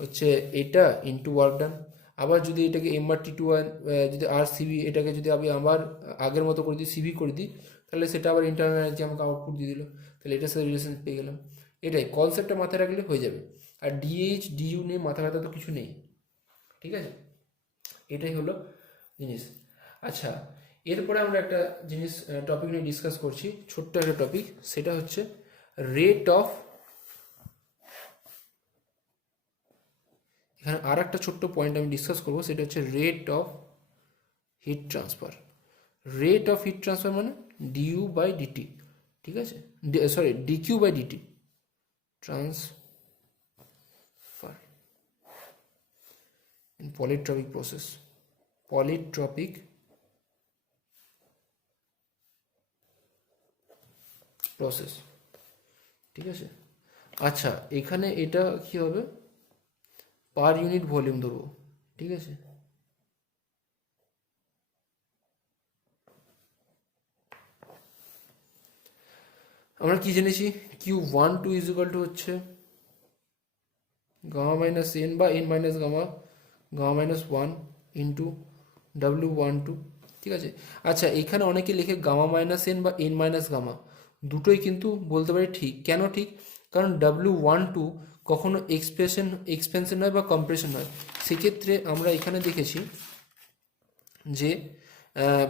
হচ্ছে এটা ইন্টু ওয়ার্ক ডান। আবার যদি এটাকে MR/T2 যদি RCB, এটাকে যদি আমি আবার আগের মতো করে দিই, সিবি করে দিই, তাহলে সেটা আবার ইন্টারনাল এনার্জি আমাকে আউটপুট দিয়ে দিল। তাহলে এটার সাথে রিলেশন পেয়ে গেলাম। এটাই কনসেপ্টটা মাথায় রাখলে হয়ে যাবে। আর ডিএইচ ডিইউ নিয়ে মাথা ব্যথা তো কিছু নেই। ঠিক আছে, এটাই হলো জিনিস। আচ্ছা, এরপরে আমরা একটা জিনিস টপিক নিয়ে ডিসকাস করছি, ছোট্ট একটা টপিক, সেটা হচ্ছে রেট অফ, এখানে আর একটা ছোট্ট পয়েন্ট আমি ডিসকাস করবো, সেটা হচ্ছে rate of heat transfer. Rate of heat transfer মানে du/dt। ঠিক আছে, sorry dq/dt transfer in polytropic process, polytropic process. ঠিক আছে, আচ্ছা এখানে এটা কি হবে, পার ইউনিট ভলিউম ধরবো। ঠিক আছে, আমরা কি জেনেছি, Q12 ইজ ইকুয়াল টু হচ্ছে গামা-n বা n-গামা-1 ইন্টু W12। ঠিক আছে, আচ্ছা এখানে অনেকে লিখে গামা-n বা n-গামা, দুটোই কিন্তু বলতে পারি ঠিক। কেন ঠিক? কারণ W12 কখনো এক্সপেনশন হয় বা কম্প্রেশন হয়। সেক্ষেত্রে আমরা এখানে দেখেছি যে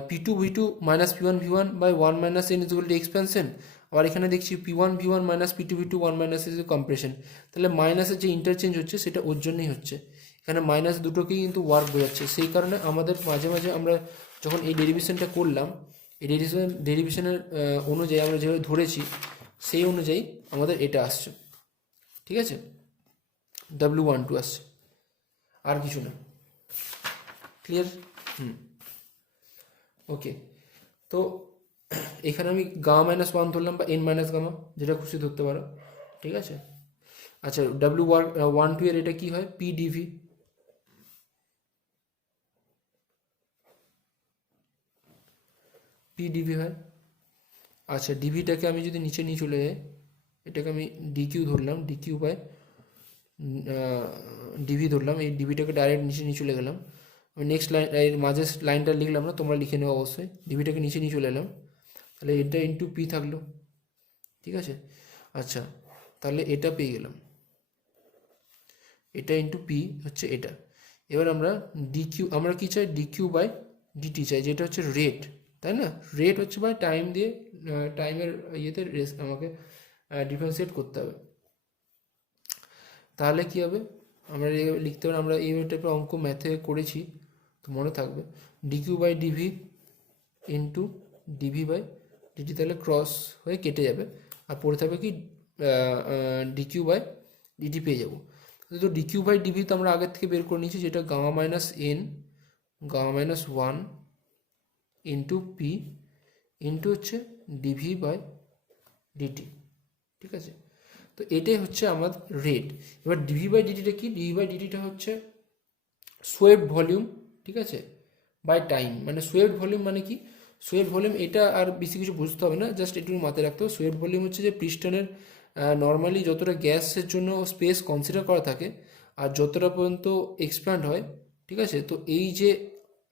P2V2 minus P1V1/1 minus n is equal to expansion. আবার এখানে দেখছি P1V1 minus P2V2 1 minus is compression. তাহলে মাইনাসের যে ইন্টারচেঞ্জ হচ্ছে সেটা ওর জন্যই হচ্ছে। এখানে মাইনাস দুটোকেই কিন্তু ওয়ার্ক বোঝাচ্ছে। সেই কারণে আমাদের মাঝে মাঝে আমরা যখন এই ডেরিভেশনটা করলাম, এই ডেরিভেশনের অনুযায়ী আমরা যেভাবে ধরেছি সেই অনুযায়ী আমাদের এটা আসছে। ঠিক আছে, W12 আসছে, আর কিছু না। ক্লিয়ার? ওকে, তো এখানে আমি গামা-1 ধরলাম বা n-গামা, যেটা খুশি ধরতে পারো। ঠিক আছে, আচ্ছা W12 এর এটা কি হয়, PdV। PdV হয়। আচ্ছা ডিভিটাকে আমি যদি নিচে নিয়ে চলে যাই, এটাকে আমি ডিকিউ ধরলাম, ডিভি ধরলাম, এই ডিভিটাকে ডাইরেক্ট নিচে নিয়ে চলে গেলাম। আমি নেক্সট লাইন, এর মাঝের লাইনটা লিখলাম না, তোমরা লিখে নেবো অবশ্যই। ডিভিটাকে নিচে নিয়ে চলে এলাম, তাহলে এটা ইন্টু পি থাকলো। ঠিক আছে, আচ্ছা তাহলে এটা পেয়ে গেলাম, এটা ইন্টু পি হচ্ছে এটা। এবার আমরা ডিকিউ, আমরা কি চাই, ডিকিউ/ডিটি চাই, যেটা হচ্ছে রেট, তাই না? রেট হচ্ছে বাই টাইম দিয়ে, টাইমের ইয়েতে আমাকে ডিফারেন্সিয়েট করতে হবে। তাহলে কি হবে, আমরা লিখতে পারি, আমরা এই টাইপের অঙ্ক ম্যাথে করেছি তো মনে থাকবে, ডিকিউ/ডিভি ইন্টু ডিভি/ডিটি, তাহলে ক্রস হয়ে কেটে যাবে আর পড়ে থাকবে কি ডিকিউ/ডিটি পেয়ে যাবো। তো ডিকিউ/ডিভি তো আমরা আগের থেকে বের করে নিয়েছি, যেটা গামা-n গামা-1 ইন্টু পি ইন্টু হচ্ছে ডিভি/ডিটি। ঠিক আছে, তো এটাই হচ্ছে আমার রেট। এবার ডিভি/ডিটিটা কি, ডিভি/ডিটিটা হচ্ছে সোয়েট ভলিউম। ঠিক আছে, বাই টাইম, মানে সোয়েট ভলিউম মানে কি, সোয়েট ভলিউম এটা আর বেশি কিছু বুঝতে হবে না, জাস্ট একটু মাথায় রাখতে হবে। সোয়েট ভলিউম হচ্ছে যে পিস্টনের নর্মালি যতটা গ্যাসের জন্য স্পেস কনসিডার করা থাকে আর যতটা পর্যন্ত এক্সপ্যান্ড হয়। ঠিক আছে, তো এই যে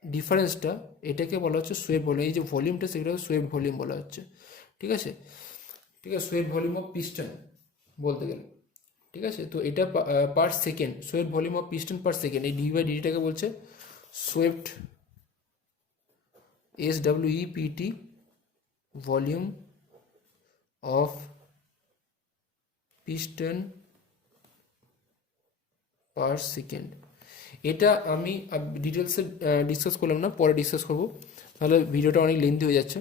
ডিফারেন্সটা, এটাকে বলা হচ্ছে সোয়েট ভলিউম। এই যে ভলিউমটা সেটাকে সোয়েট ভলিউম বলা হচ্ছে। ঠিক আছে, ঠিক আছে, সোয়েট ভলিউম অফ পিস্টন বলতে গেলে। ঠিক আছে, তো এটা per second, sweat volume of piston per second, এই ডিভি/ডিটিটাকে বলছে swept SWEPT volume of piston per second. এটা আমি ডিটেলসে ডিসকাস করলাম না, পরে ডিসকাস করবো, তাহলে ভিডিওটা অনেক লেন্থি হয়ে যাচ্ছে।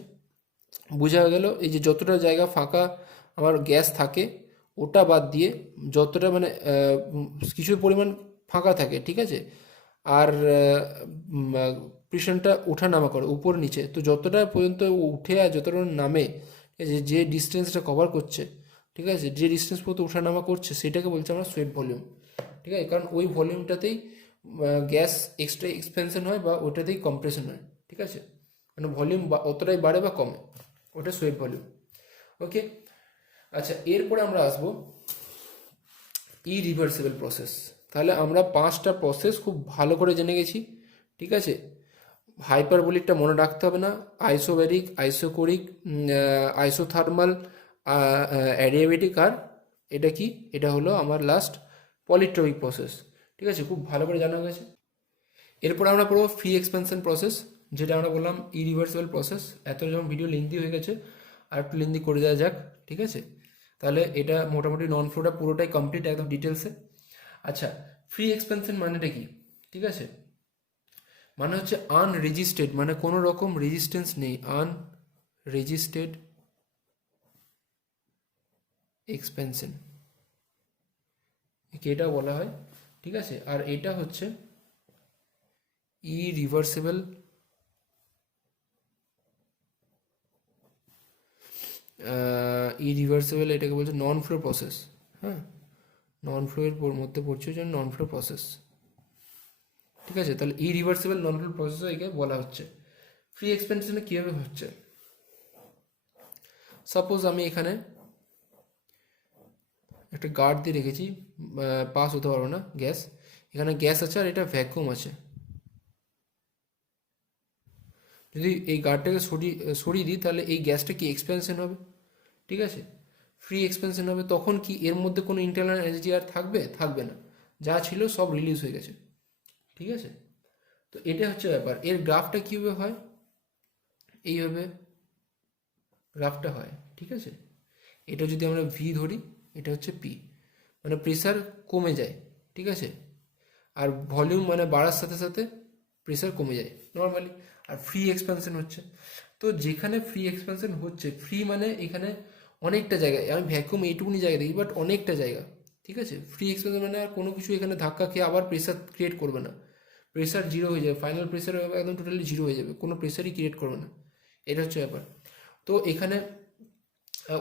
বোঝা গেল এই যে যতটা জায়গা ফাঁকা আমার গ্যাস থাকে ওটা বাদ দিয়ে যতটা মানে কিছু পরিমাণ ফাঁকা থাকে, ঠিক আছে, আর প্রেশারটা ওঠা নামা করে উপর নিচে, তো যতটা পর্যন্ত উঠে আর যতটা নামে, ঠিক আছে, যে ডিস্টেন্সটা কভার করছে, ঠিক আছে, যে ডিস্টেন্স পর্যন্ত ওঠা নামা করছে সেটাকে বলছে আমরা সোয়েট ভলিউম, ঠিক আছে, কারণ ওই ভলিউমটাতেই গ্যাস এক্সট্রা এক্সপেনশন হয় বা ওটাতেই কম্প্রেশন হয়, ঠিক আছে, মানে ভলিউম অতটাই বাড়ে বা কমে, ওটা সোয়েট ভলিউম। ওকে, আচ্ছা, এরপরে আমরা আসবো ইরিভার্সিবল প্রসেস। তাহলে আমরা 5টা প্রসেস খুব ভালো করে জেনে গেছি, ঠিক আছে। হাইপারবোলিকটা মনে রাখতে হবে না, আইসোব্যারিক, আইসোকোরিক, আইসোথার্মাল, অ্যাডিয়াবেটিক, আর এটা কি, এটা হলো আমার লাস্ট পলিট্রপিক প্রসেস, ঠিক আছে, খুব ভালো করে জানা গেছে। এরপর আমরা পড়বো ফ্রি এক্সপেনশন প্রসেস, যেটা আমরা বললাম ইরিভার্সিবল প্রসেস। এত যখন ভিডিও লেন্দি হয়ে গেছে আর একটু লেন্দি করে দেওয়া যাক, ঠিক আছে, তাহলে এটা মোটামুটি নন ফ্লোটা পুরোটাই কমপ্লিট একদম ডিটেলসে। আচ্ছা, ফ্রি এক্সপেনশন মানেটা কি, ঠিক আছে, মানে হচ্ছে আনরেজিস্টেড, মানে কোনো রকম রেজিস্ট্যান্স নেই, আনরেজিস্টেড এক্সপেনশন এটা বলা হয়, ঠিক আছে। আর এটা হচ্ছে ইরিভার্সিবল ইরিভার্সিবল, এটাকে বলছে নন ফ্লো প্রসেস। হ্যাঁ, নন ফ্লো এর মধ্যে পড়ছে যে নন ফ্লো প্রসেস, ঠিক আছে। তাহলে ইরিভার্সিবল নন ফ্লো প্রসেসও একে বলা হচ্ছে। ফ্রি এক্সপেনশনে কীভাবে হচ্ছে, সাপোজ আমি এখানে একটা গার্ড দিয়ে রেখেছি, পাস হতে পারবো না গ্যাস, এখানে গ্যাস আছে আর এটা ভ্যাকুয়াম আছে। যদি এই গার্ডটাকে সরিয়ে দিই তাহলে এই গ্যাসটা কি এক্সপেনশন হবে, ঠিক আছে, ফ্রি এক্সপেনশন হবে। তখন কি এর মধ্যে কোনো ইন্টারনাল এনার্জি আর থাকবে না, যা ছিল সব রিলিজ হয়ে গেছে, ঠিক আছে। তো এটা হচ্ছে ব্যাপার। এর গ্রাফটা কীভাবে হয়, এইভাবে গ্রাফটা হয়, ঠিক আছে। এটা যদি আমরা ভি ধরি, এটা হচ্ছে পি, মানে প্রেসার কমে যায়, ঠিক আছে, আর ভলিউম মানে বাড়ার সাথে সাথে প্রেসার কমে যায় নর্মালি, আর ফ্রি এক্সপ্যানশন হচ্ছে। তো যেখানে ফ্রি এক্সপ্যানশন হচ্ছে, ফ্রি মানে এখানে অনেকটা জায়গায়, আমি ভ্যাকুয়াম এইটুকুনি জায়গা দেখি, বাট অনেকটা জায়গা, ঠিক আছে। ফ্রি এক্সপ্যানশন মানে আর কোনো কিছু এখানে ধাক্কা খেয়ে আবার প্রেসার ক্রিয়েট করবে না, প্রেসার জিরো হয়ে যাবে, ফাইনাল প্রেসার একদম টোটালি জিরো হয়ে যাবে, কোনো প্রেসারই ক্রিয়েট করবে না, এটা হচ্ছে ব্যাপার। তো এখানে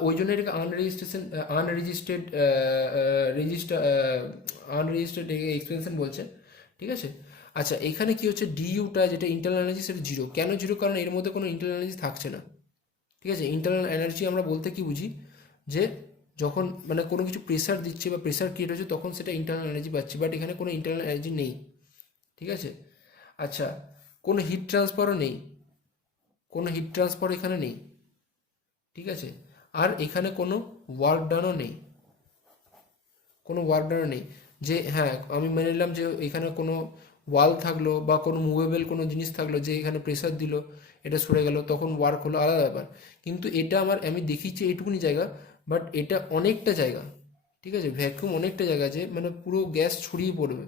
ওই জন্য এটাকে আনরেজিস্টার্ড এক্সপেনশন বলছে, ঠিক আছে। আচ্ছা, এখানে কি হচ্ছে, ডিইউটা যেটা ইন্টারনাল এনার্জি সেটা জিরো। কেন জিরো, কারণ এর মধ্যে কোনো ইন্টারনাল এনার্জি থাকছে না, ঠিক আছে। ইন্টারনাল এনার্জি আমরা বলতে কি বুঝি, যে যখন মানে কোনো কিছু প্রেসার দিচ্ছে বা প্রেসার ক্রিয়েট হচ্ছে তখন সেটা ইন্টারনাল এনার্জি পাচ্ছি, বাট এখানে কোনো ইন্টারনাল এনার্জি নেই, ঠিক আছে। আচ্ছা, কোনো হিট ট্রান্সফারও নেই, কোনো হিট ট্রান্সফার এখানে নেই, ঠিক আছে। আর এখানে কোনো ওয়ার্ক ডানও নেই, কোনো ওয়ার্ক ডানও নেই, যে হ্যাঁ আমি মেনে নিলাম যে এখানে কোনো ওয়াল থাকলো বা কোনো মুভেবল কোনো জিনিস থাকলো, যে এখানে প্রেসার দিল এটা সরে গেল, তখন ওয়ার্ক হলো, আলাদা ব্যাপার। কিন্তু এটা আমি দেখিছি এইটুকুনি জায়গা, বাট এটা অনেকটা জায়গা, ঠিক আছে, ভ্যাকুয়াম অনেকটা জায়গা, যে মানে পুরো গ্যাস ছড়িয়ে পড়বে,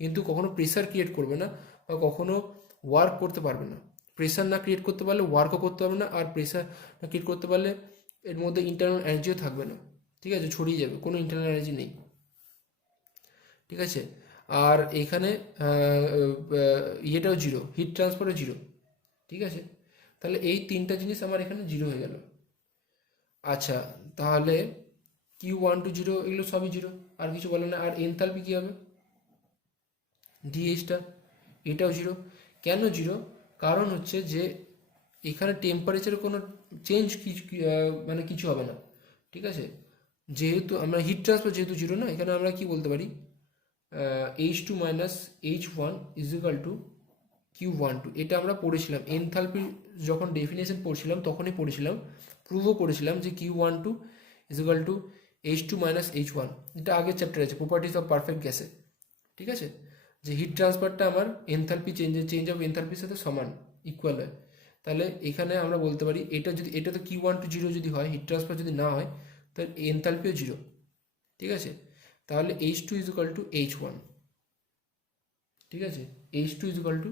কিন্তু কখনো প্রেসার ক্রিয়েট করবে না বা কখনো ওয়ার্ক করতে পারবে না। প্রেসার না ক্রিয়েট করতে পারলে ওয়ার্কও করতে পারবে না, আর প্রেসার না ক্রিয়েট করতে পারলে এর মধ্যে ইন্টারনাল এনার্জিও থাকবে না, ঠিক আছে, ছড়িয়ে যাবে, কোনো ইন্টারনাল এনার্জি নেই, ঠিক আছে। আর এখানে ইয়েটাও জিরো, হিট ট্রান্সফারও জিরো, ঠিক আছে। তাহলে এই তিনটা জিনিস আমার এখানে জিরো হয়ে গেল। আচ্ছা, তাহলে Q1 to 0 এগুলো সবই জিরো, আর কিছু বলে না। আর এনথালপি কী হবে, ডিএইচটা এটাও জিরো। কেন জিরো, কারণ হচ্ছে যে এখানে টেম্পারেচারে কোনো চেঞ্জ মানে কিছু হবে না, ঠিক আছে। যেহেতু আমরা হিট ট্রান্সফার যেহেতু জিরো না, এখানে আমরা কি বলতে পারি, H2 minus H1 is equal to Q12। এটা আমরা পড়েছিলাম এনথালপি, যখন ডেফিনেশন পড়ছিলাম তখনই পড়েছিলাম, প্রুভও করেছিলাম যে Q12 is equal to H2 minus H1। এটা আগের চ্যাপ্টার আছে, প্রপার্টিজ অফ পারফেক্ট গ্যাসে, ঠিক আছে। যে হিট ট্রান্সফারটা আমার এনথালপি চেঞ্জ অফ এনথালপির সাথে সমান ইকুয়াল হয়, তাহলে এখানে আমরা বলতে পারি এটা তো Q1 to 0 যদি হয়, হিট ট্রান্সফার যদি না হয়, তাহলে এনথালপিও 0। ঠিক আছে, তাহলে H2 is equal two H1। ঠিক আছে, H2 is equal two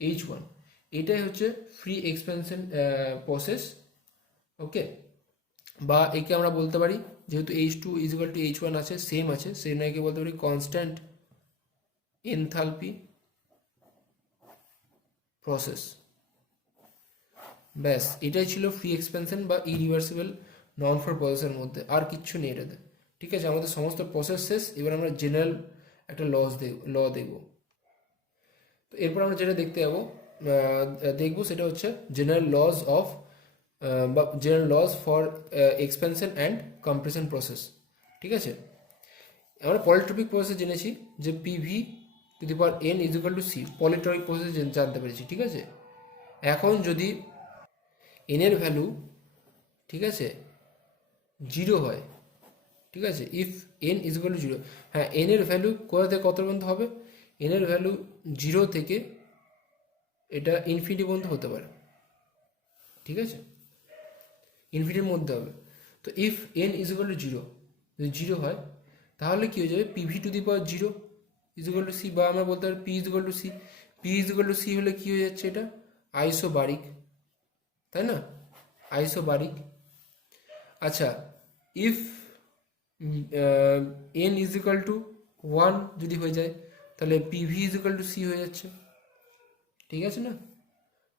H1। এটাই হচ্ছে ফ্রি এক্সপ্যানশন প্রসেস। ওকে, বা একে আমরা বলতে পারি, যেহেতু H2 is equal two H1 আছে, সেম আছে, সেই নয় বলতে পারি কনস্ট্যান্ট এনথালপি প্রসেস। ব্যাস, এটাই ছিল ফ্রি এক্সপ্যানশন বা ইরিভার্সিবল নন ফ্লো প্রসেসের মধ্যে, আর কিচ্ছু নেই এটাতে। ঠিক আছে, আমাদের সমস্ত প্রসেস শেষ। এবার আমরা জেনারেল একটা ল দেখব। তো এরপর আমরা যেটা দেখবো সেটা হচ্ছে জেনারেল লজ অফ বা general laws for expansion and compression process. ঠিক আছে, আমরা পলিট্রপিক প্রসেস জেনেছি যে PV to the power N is equal to C, polytropic process জানতে পেরেছি। ঠিক আছে, এখন যদি এনের ভ্যালু, ঠিক আছে, 0 হয়, ঠিক আছে, if N is equal to 0, হ্যাঁ, এনের ভ্যালু কোথা থেকে কত পর্যন্ত হবে? এনের ভ্যালু 0 থেকে এটা ইনফিনিটি পর্যন্ত হতে পারে। ঠিক আছে, ইনফিনিটির মধ্যে হবে। তো if N is equal to 0, যদি 0 হয়, তাহলে কি হয়ে যাবে? PV to the power 0 is equal to C, বা আমরা বলতে পারি P is equal to C. P is equal to C হলে কি হয়ে যাচ্ছে? এটা আইসোবারিক, তাই না? আইসোবারিক। আচ্ছা, if N is equal to 1 যদি হয়ে যায়, তাহলে PV is equal to C হয়ে যাচ্ছে। ঠিক আছে না?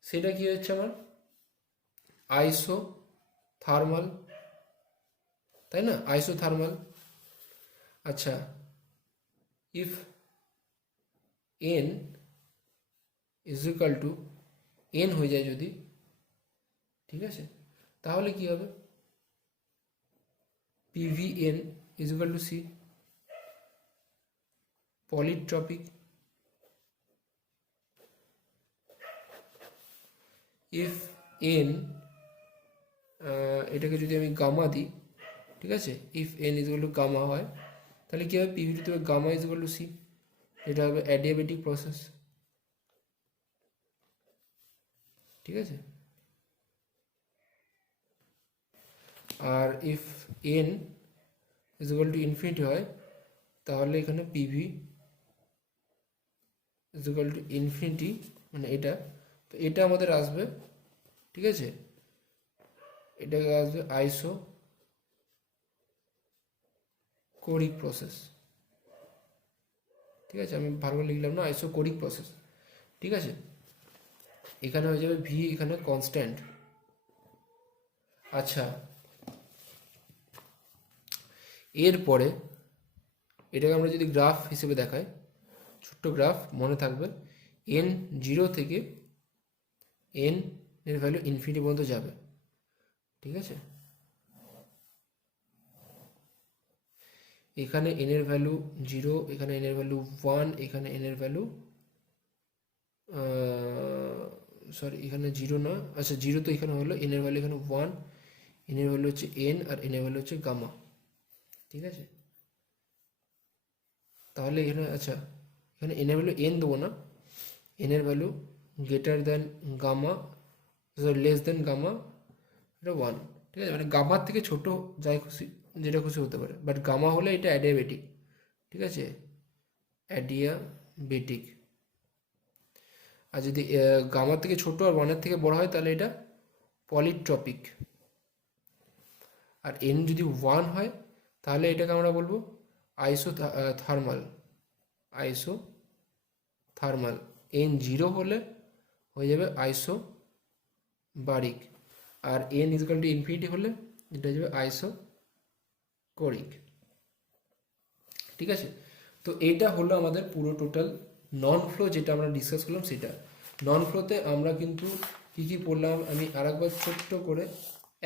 সেটা কি হচ্ছে আমার আইসোথার্মাল, তাই না? আইসোথার্মাল। আচ্ছা, if N is equal two N হয়ে যায় যদি, ঠিক আছে, তাহলে কি হবে? PVN is equal to C, polytropic। if n এটাকে যদি আমি গামা দিই, ঠিক আছে, if n is equal to gamma হয়, তাহলে কি হবে? PV to gamma is equal to C, এটা হবে অ্যাডিয়াবেটিক প্রসেস। ঠিক আছে, আর if n is equal to infinity হয়, তাহলে এখানে PV is equal to infinity, মানে এটা। তো এটা আমাদের আসবে, ঠিক আছে, এটা আসবে আইসো কোরিক প্রসেস। ঠিক আছে, আমি ভালো লিখলাম না, আইসো কোরিক প্রসেস। ঠিক আছে, এখানে হয়ে যাবে ভি, এখানে কনস্ট্যান্ট। আচ্ছা, এরপরে এটাকে আমরা যদি গ্রাফ হিসেবে দেখাই, ছোট্ট গ্রাফ, মনে থাকবে এন 0 থেকে এন এর ভ্যালু ইনফিনিটি পর্যন্ত যাবে। ঠিক আছে, এখানে এন এর ভ্যালু 0, এখানে এন এর ভ্যালু 1, এখানে এন এর ভ্যালু সরি, এখানে 0 না, আচ্ছা 0 তো এখানে হলো, এন এর ভ্যালু এখানে 1, এন এর ভ্যালু হচ্ছে এন, আর এন এর ভ্যালু হচ্ছে গামা। ঠিক আছে, তাহলে এখানে, আচ্ছা, এখানে এন এর ভ্যালু এন দেবো না, এন এর value greater than gamma, less than gamma, এটা 1। ঠিক আছে, মানে গামার থেকে ছোট যাই খুশি, যেটা খুশি হতে পারে, বাট গামা হলে এটা অ্যাডিয়াবেটিক। ঠিক আছে, অ্যাডিয়াবেটিক। আর যদি গামার থেকে ছোট আর 1-এর থেকে বড় হয়, তাহলে এটা পলিট্রপিক। আর এন যদি 1 হয়, তাহলে এটাকে আমরা বলবো আইসোথার্মাল। আইসোথার্মাল। এন 0 হলে হয়ে যাবে আইসোবারিক, আর এন ইজকাল টু ইনফিনিটি হলে এটা হয়ে যাবে আইসোকোরিক। ঠিক আছে, তো এটা হলো আমাদের পুরো টোটাল নন ফ্লো যেটা আমরা ডিসকাস করলাম সেটা। নন ফ্লোতে আমরা কিন্তু কী কী পড়লাম আমি আরেকবার ছোট্ট করে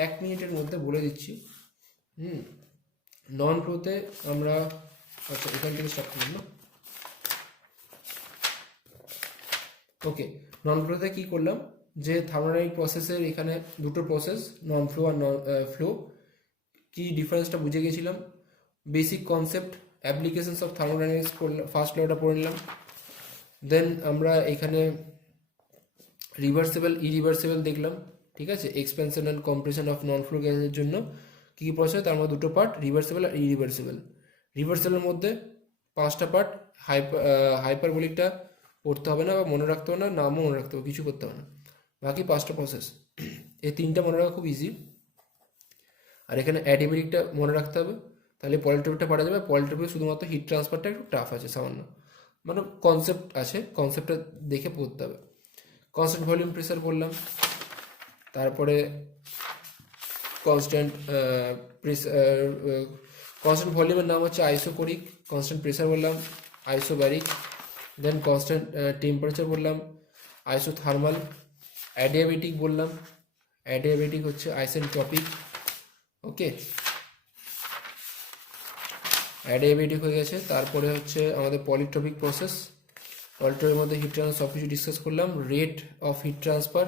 1 মিনিটের মধ্যে বলে দিচ্ছি। নন ফ্লোতে আমরা, আচ্ছা এখান থেকে স্টার্ট করলাম না, ওকে। নন ফ্লোতে কী করলাম, যে থার্মোডাইনামিক প্রসেসের এখানে দুটো প্রসেস, নন ফ্লো আর ফ্লো, কি ডিফারেন্সটা বুঝে গেছিলাম। Basic concept applications of thermodynamics first লটা পড়ে নিলাম। দেন আমরা এখানে রিভার্সেবল ইরিভার্সেবল দেখলাম, ঠিক আছে। Expansion and compression of non flow গ্যাসের জন্য কী কী প্রসেস, তার মধ্যে দুটো পার্ট, রিভার্সেবল আর ইরিভার্সেবল। রিভার্সেবলের মধ্যে 5টা পার্ট, হাইপারবোলিকটা পড়তে হবে না বা মনে রাখতে হবে না, নামও মনে রাখতে হবে, কিছু করতে হবে না, বাকি 5টা প্রসেস। এই 3টা মনে রাখা খুব ইজি। আর এখানে অ্যাডিবেটিকটা মনে রাখতে হবে, তাহলে পরের টপিকটা পারা যাবে। পরের টপিকে শুধুমাত্র হিট ট্রান্সফারটা একটু টাফ আছে সামান্য, মানে কনসেপ্ট আছে, কনসেপ্টটা দেখে পড়তে হবে। কনস্ট্যান্ট ভলিউম প্রেসার বললাম, তারপরে কনস্ট্যান্ট কনস্ট্যান্ট ভলিউমের নাম হচ্ছে আইসোকোরিক, কনস্ট্যান্ট প্রেসার বললাম আইসোব্যারিক, দেন কনস্ট্যান্ট টেম্পারেচার বললাম আইসোথার্মাল, অ্যাডিয়াবেটিক বললাম, অ্যাডিয়াবেটিক হচ্ছে আইসেন্ট্রপিক। ওকে, অ্যাডিয়াবেটিক হয়ে গেছে। তারপরে হচ্ছে আমাদের পলিট্রপিক প্রসেস, পলিট্রপির মধ্যে হিট ট্রান্সফার সব কিছু ডিসকাস করলাম, রেট অফ হিট ট্রান্সফার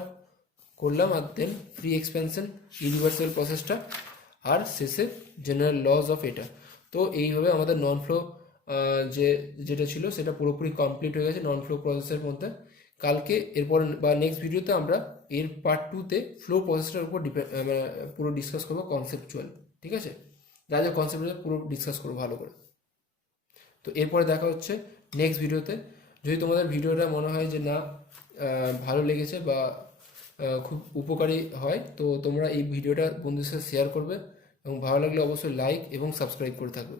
করলাম, আর দেন ফ্রি এক্সপেনশন, ইরিভার্সাল প্রসেসটা, আর শেষে জেনারেল লজ অফ এটা। তো এইভাবে আমাদের নন ফ্লো যেটা ছিল সেটা পুরোপুরি কমপ্লিট হয়ে গেছে নন ফ্লো প্রসেসের মধ্যে। কালকে এরপর বা নেক্সট ভিডিওতে আমরা এর পার্ট 2তে ফ্লো প্রসেসটার উপর পুরো ডিসকাস করবো কনসেপচুয়াল, ঠিক আছে। যা যা কনসেপ্ট পুরো ডিসকাস করবো ভালো করে। তো এরপরে দেখা হচ্ছে নেক্সট ভিডিওতে। যদি তোমাদের ভিডিওটা মনে হয় যে না ভালো লেগেছে বা খুব উপকারী হয়, তো তোমরা এই ভিডিওটা বন্ধুদের সাথে শেয়ার করবে, এবং ভালো লাগলে অবশ্যই লাইক এবং সাবস্ক্রাইব করে থাকবে।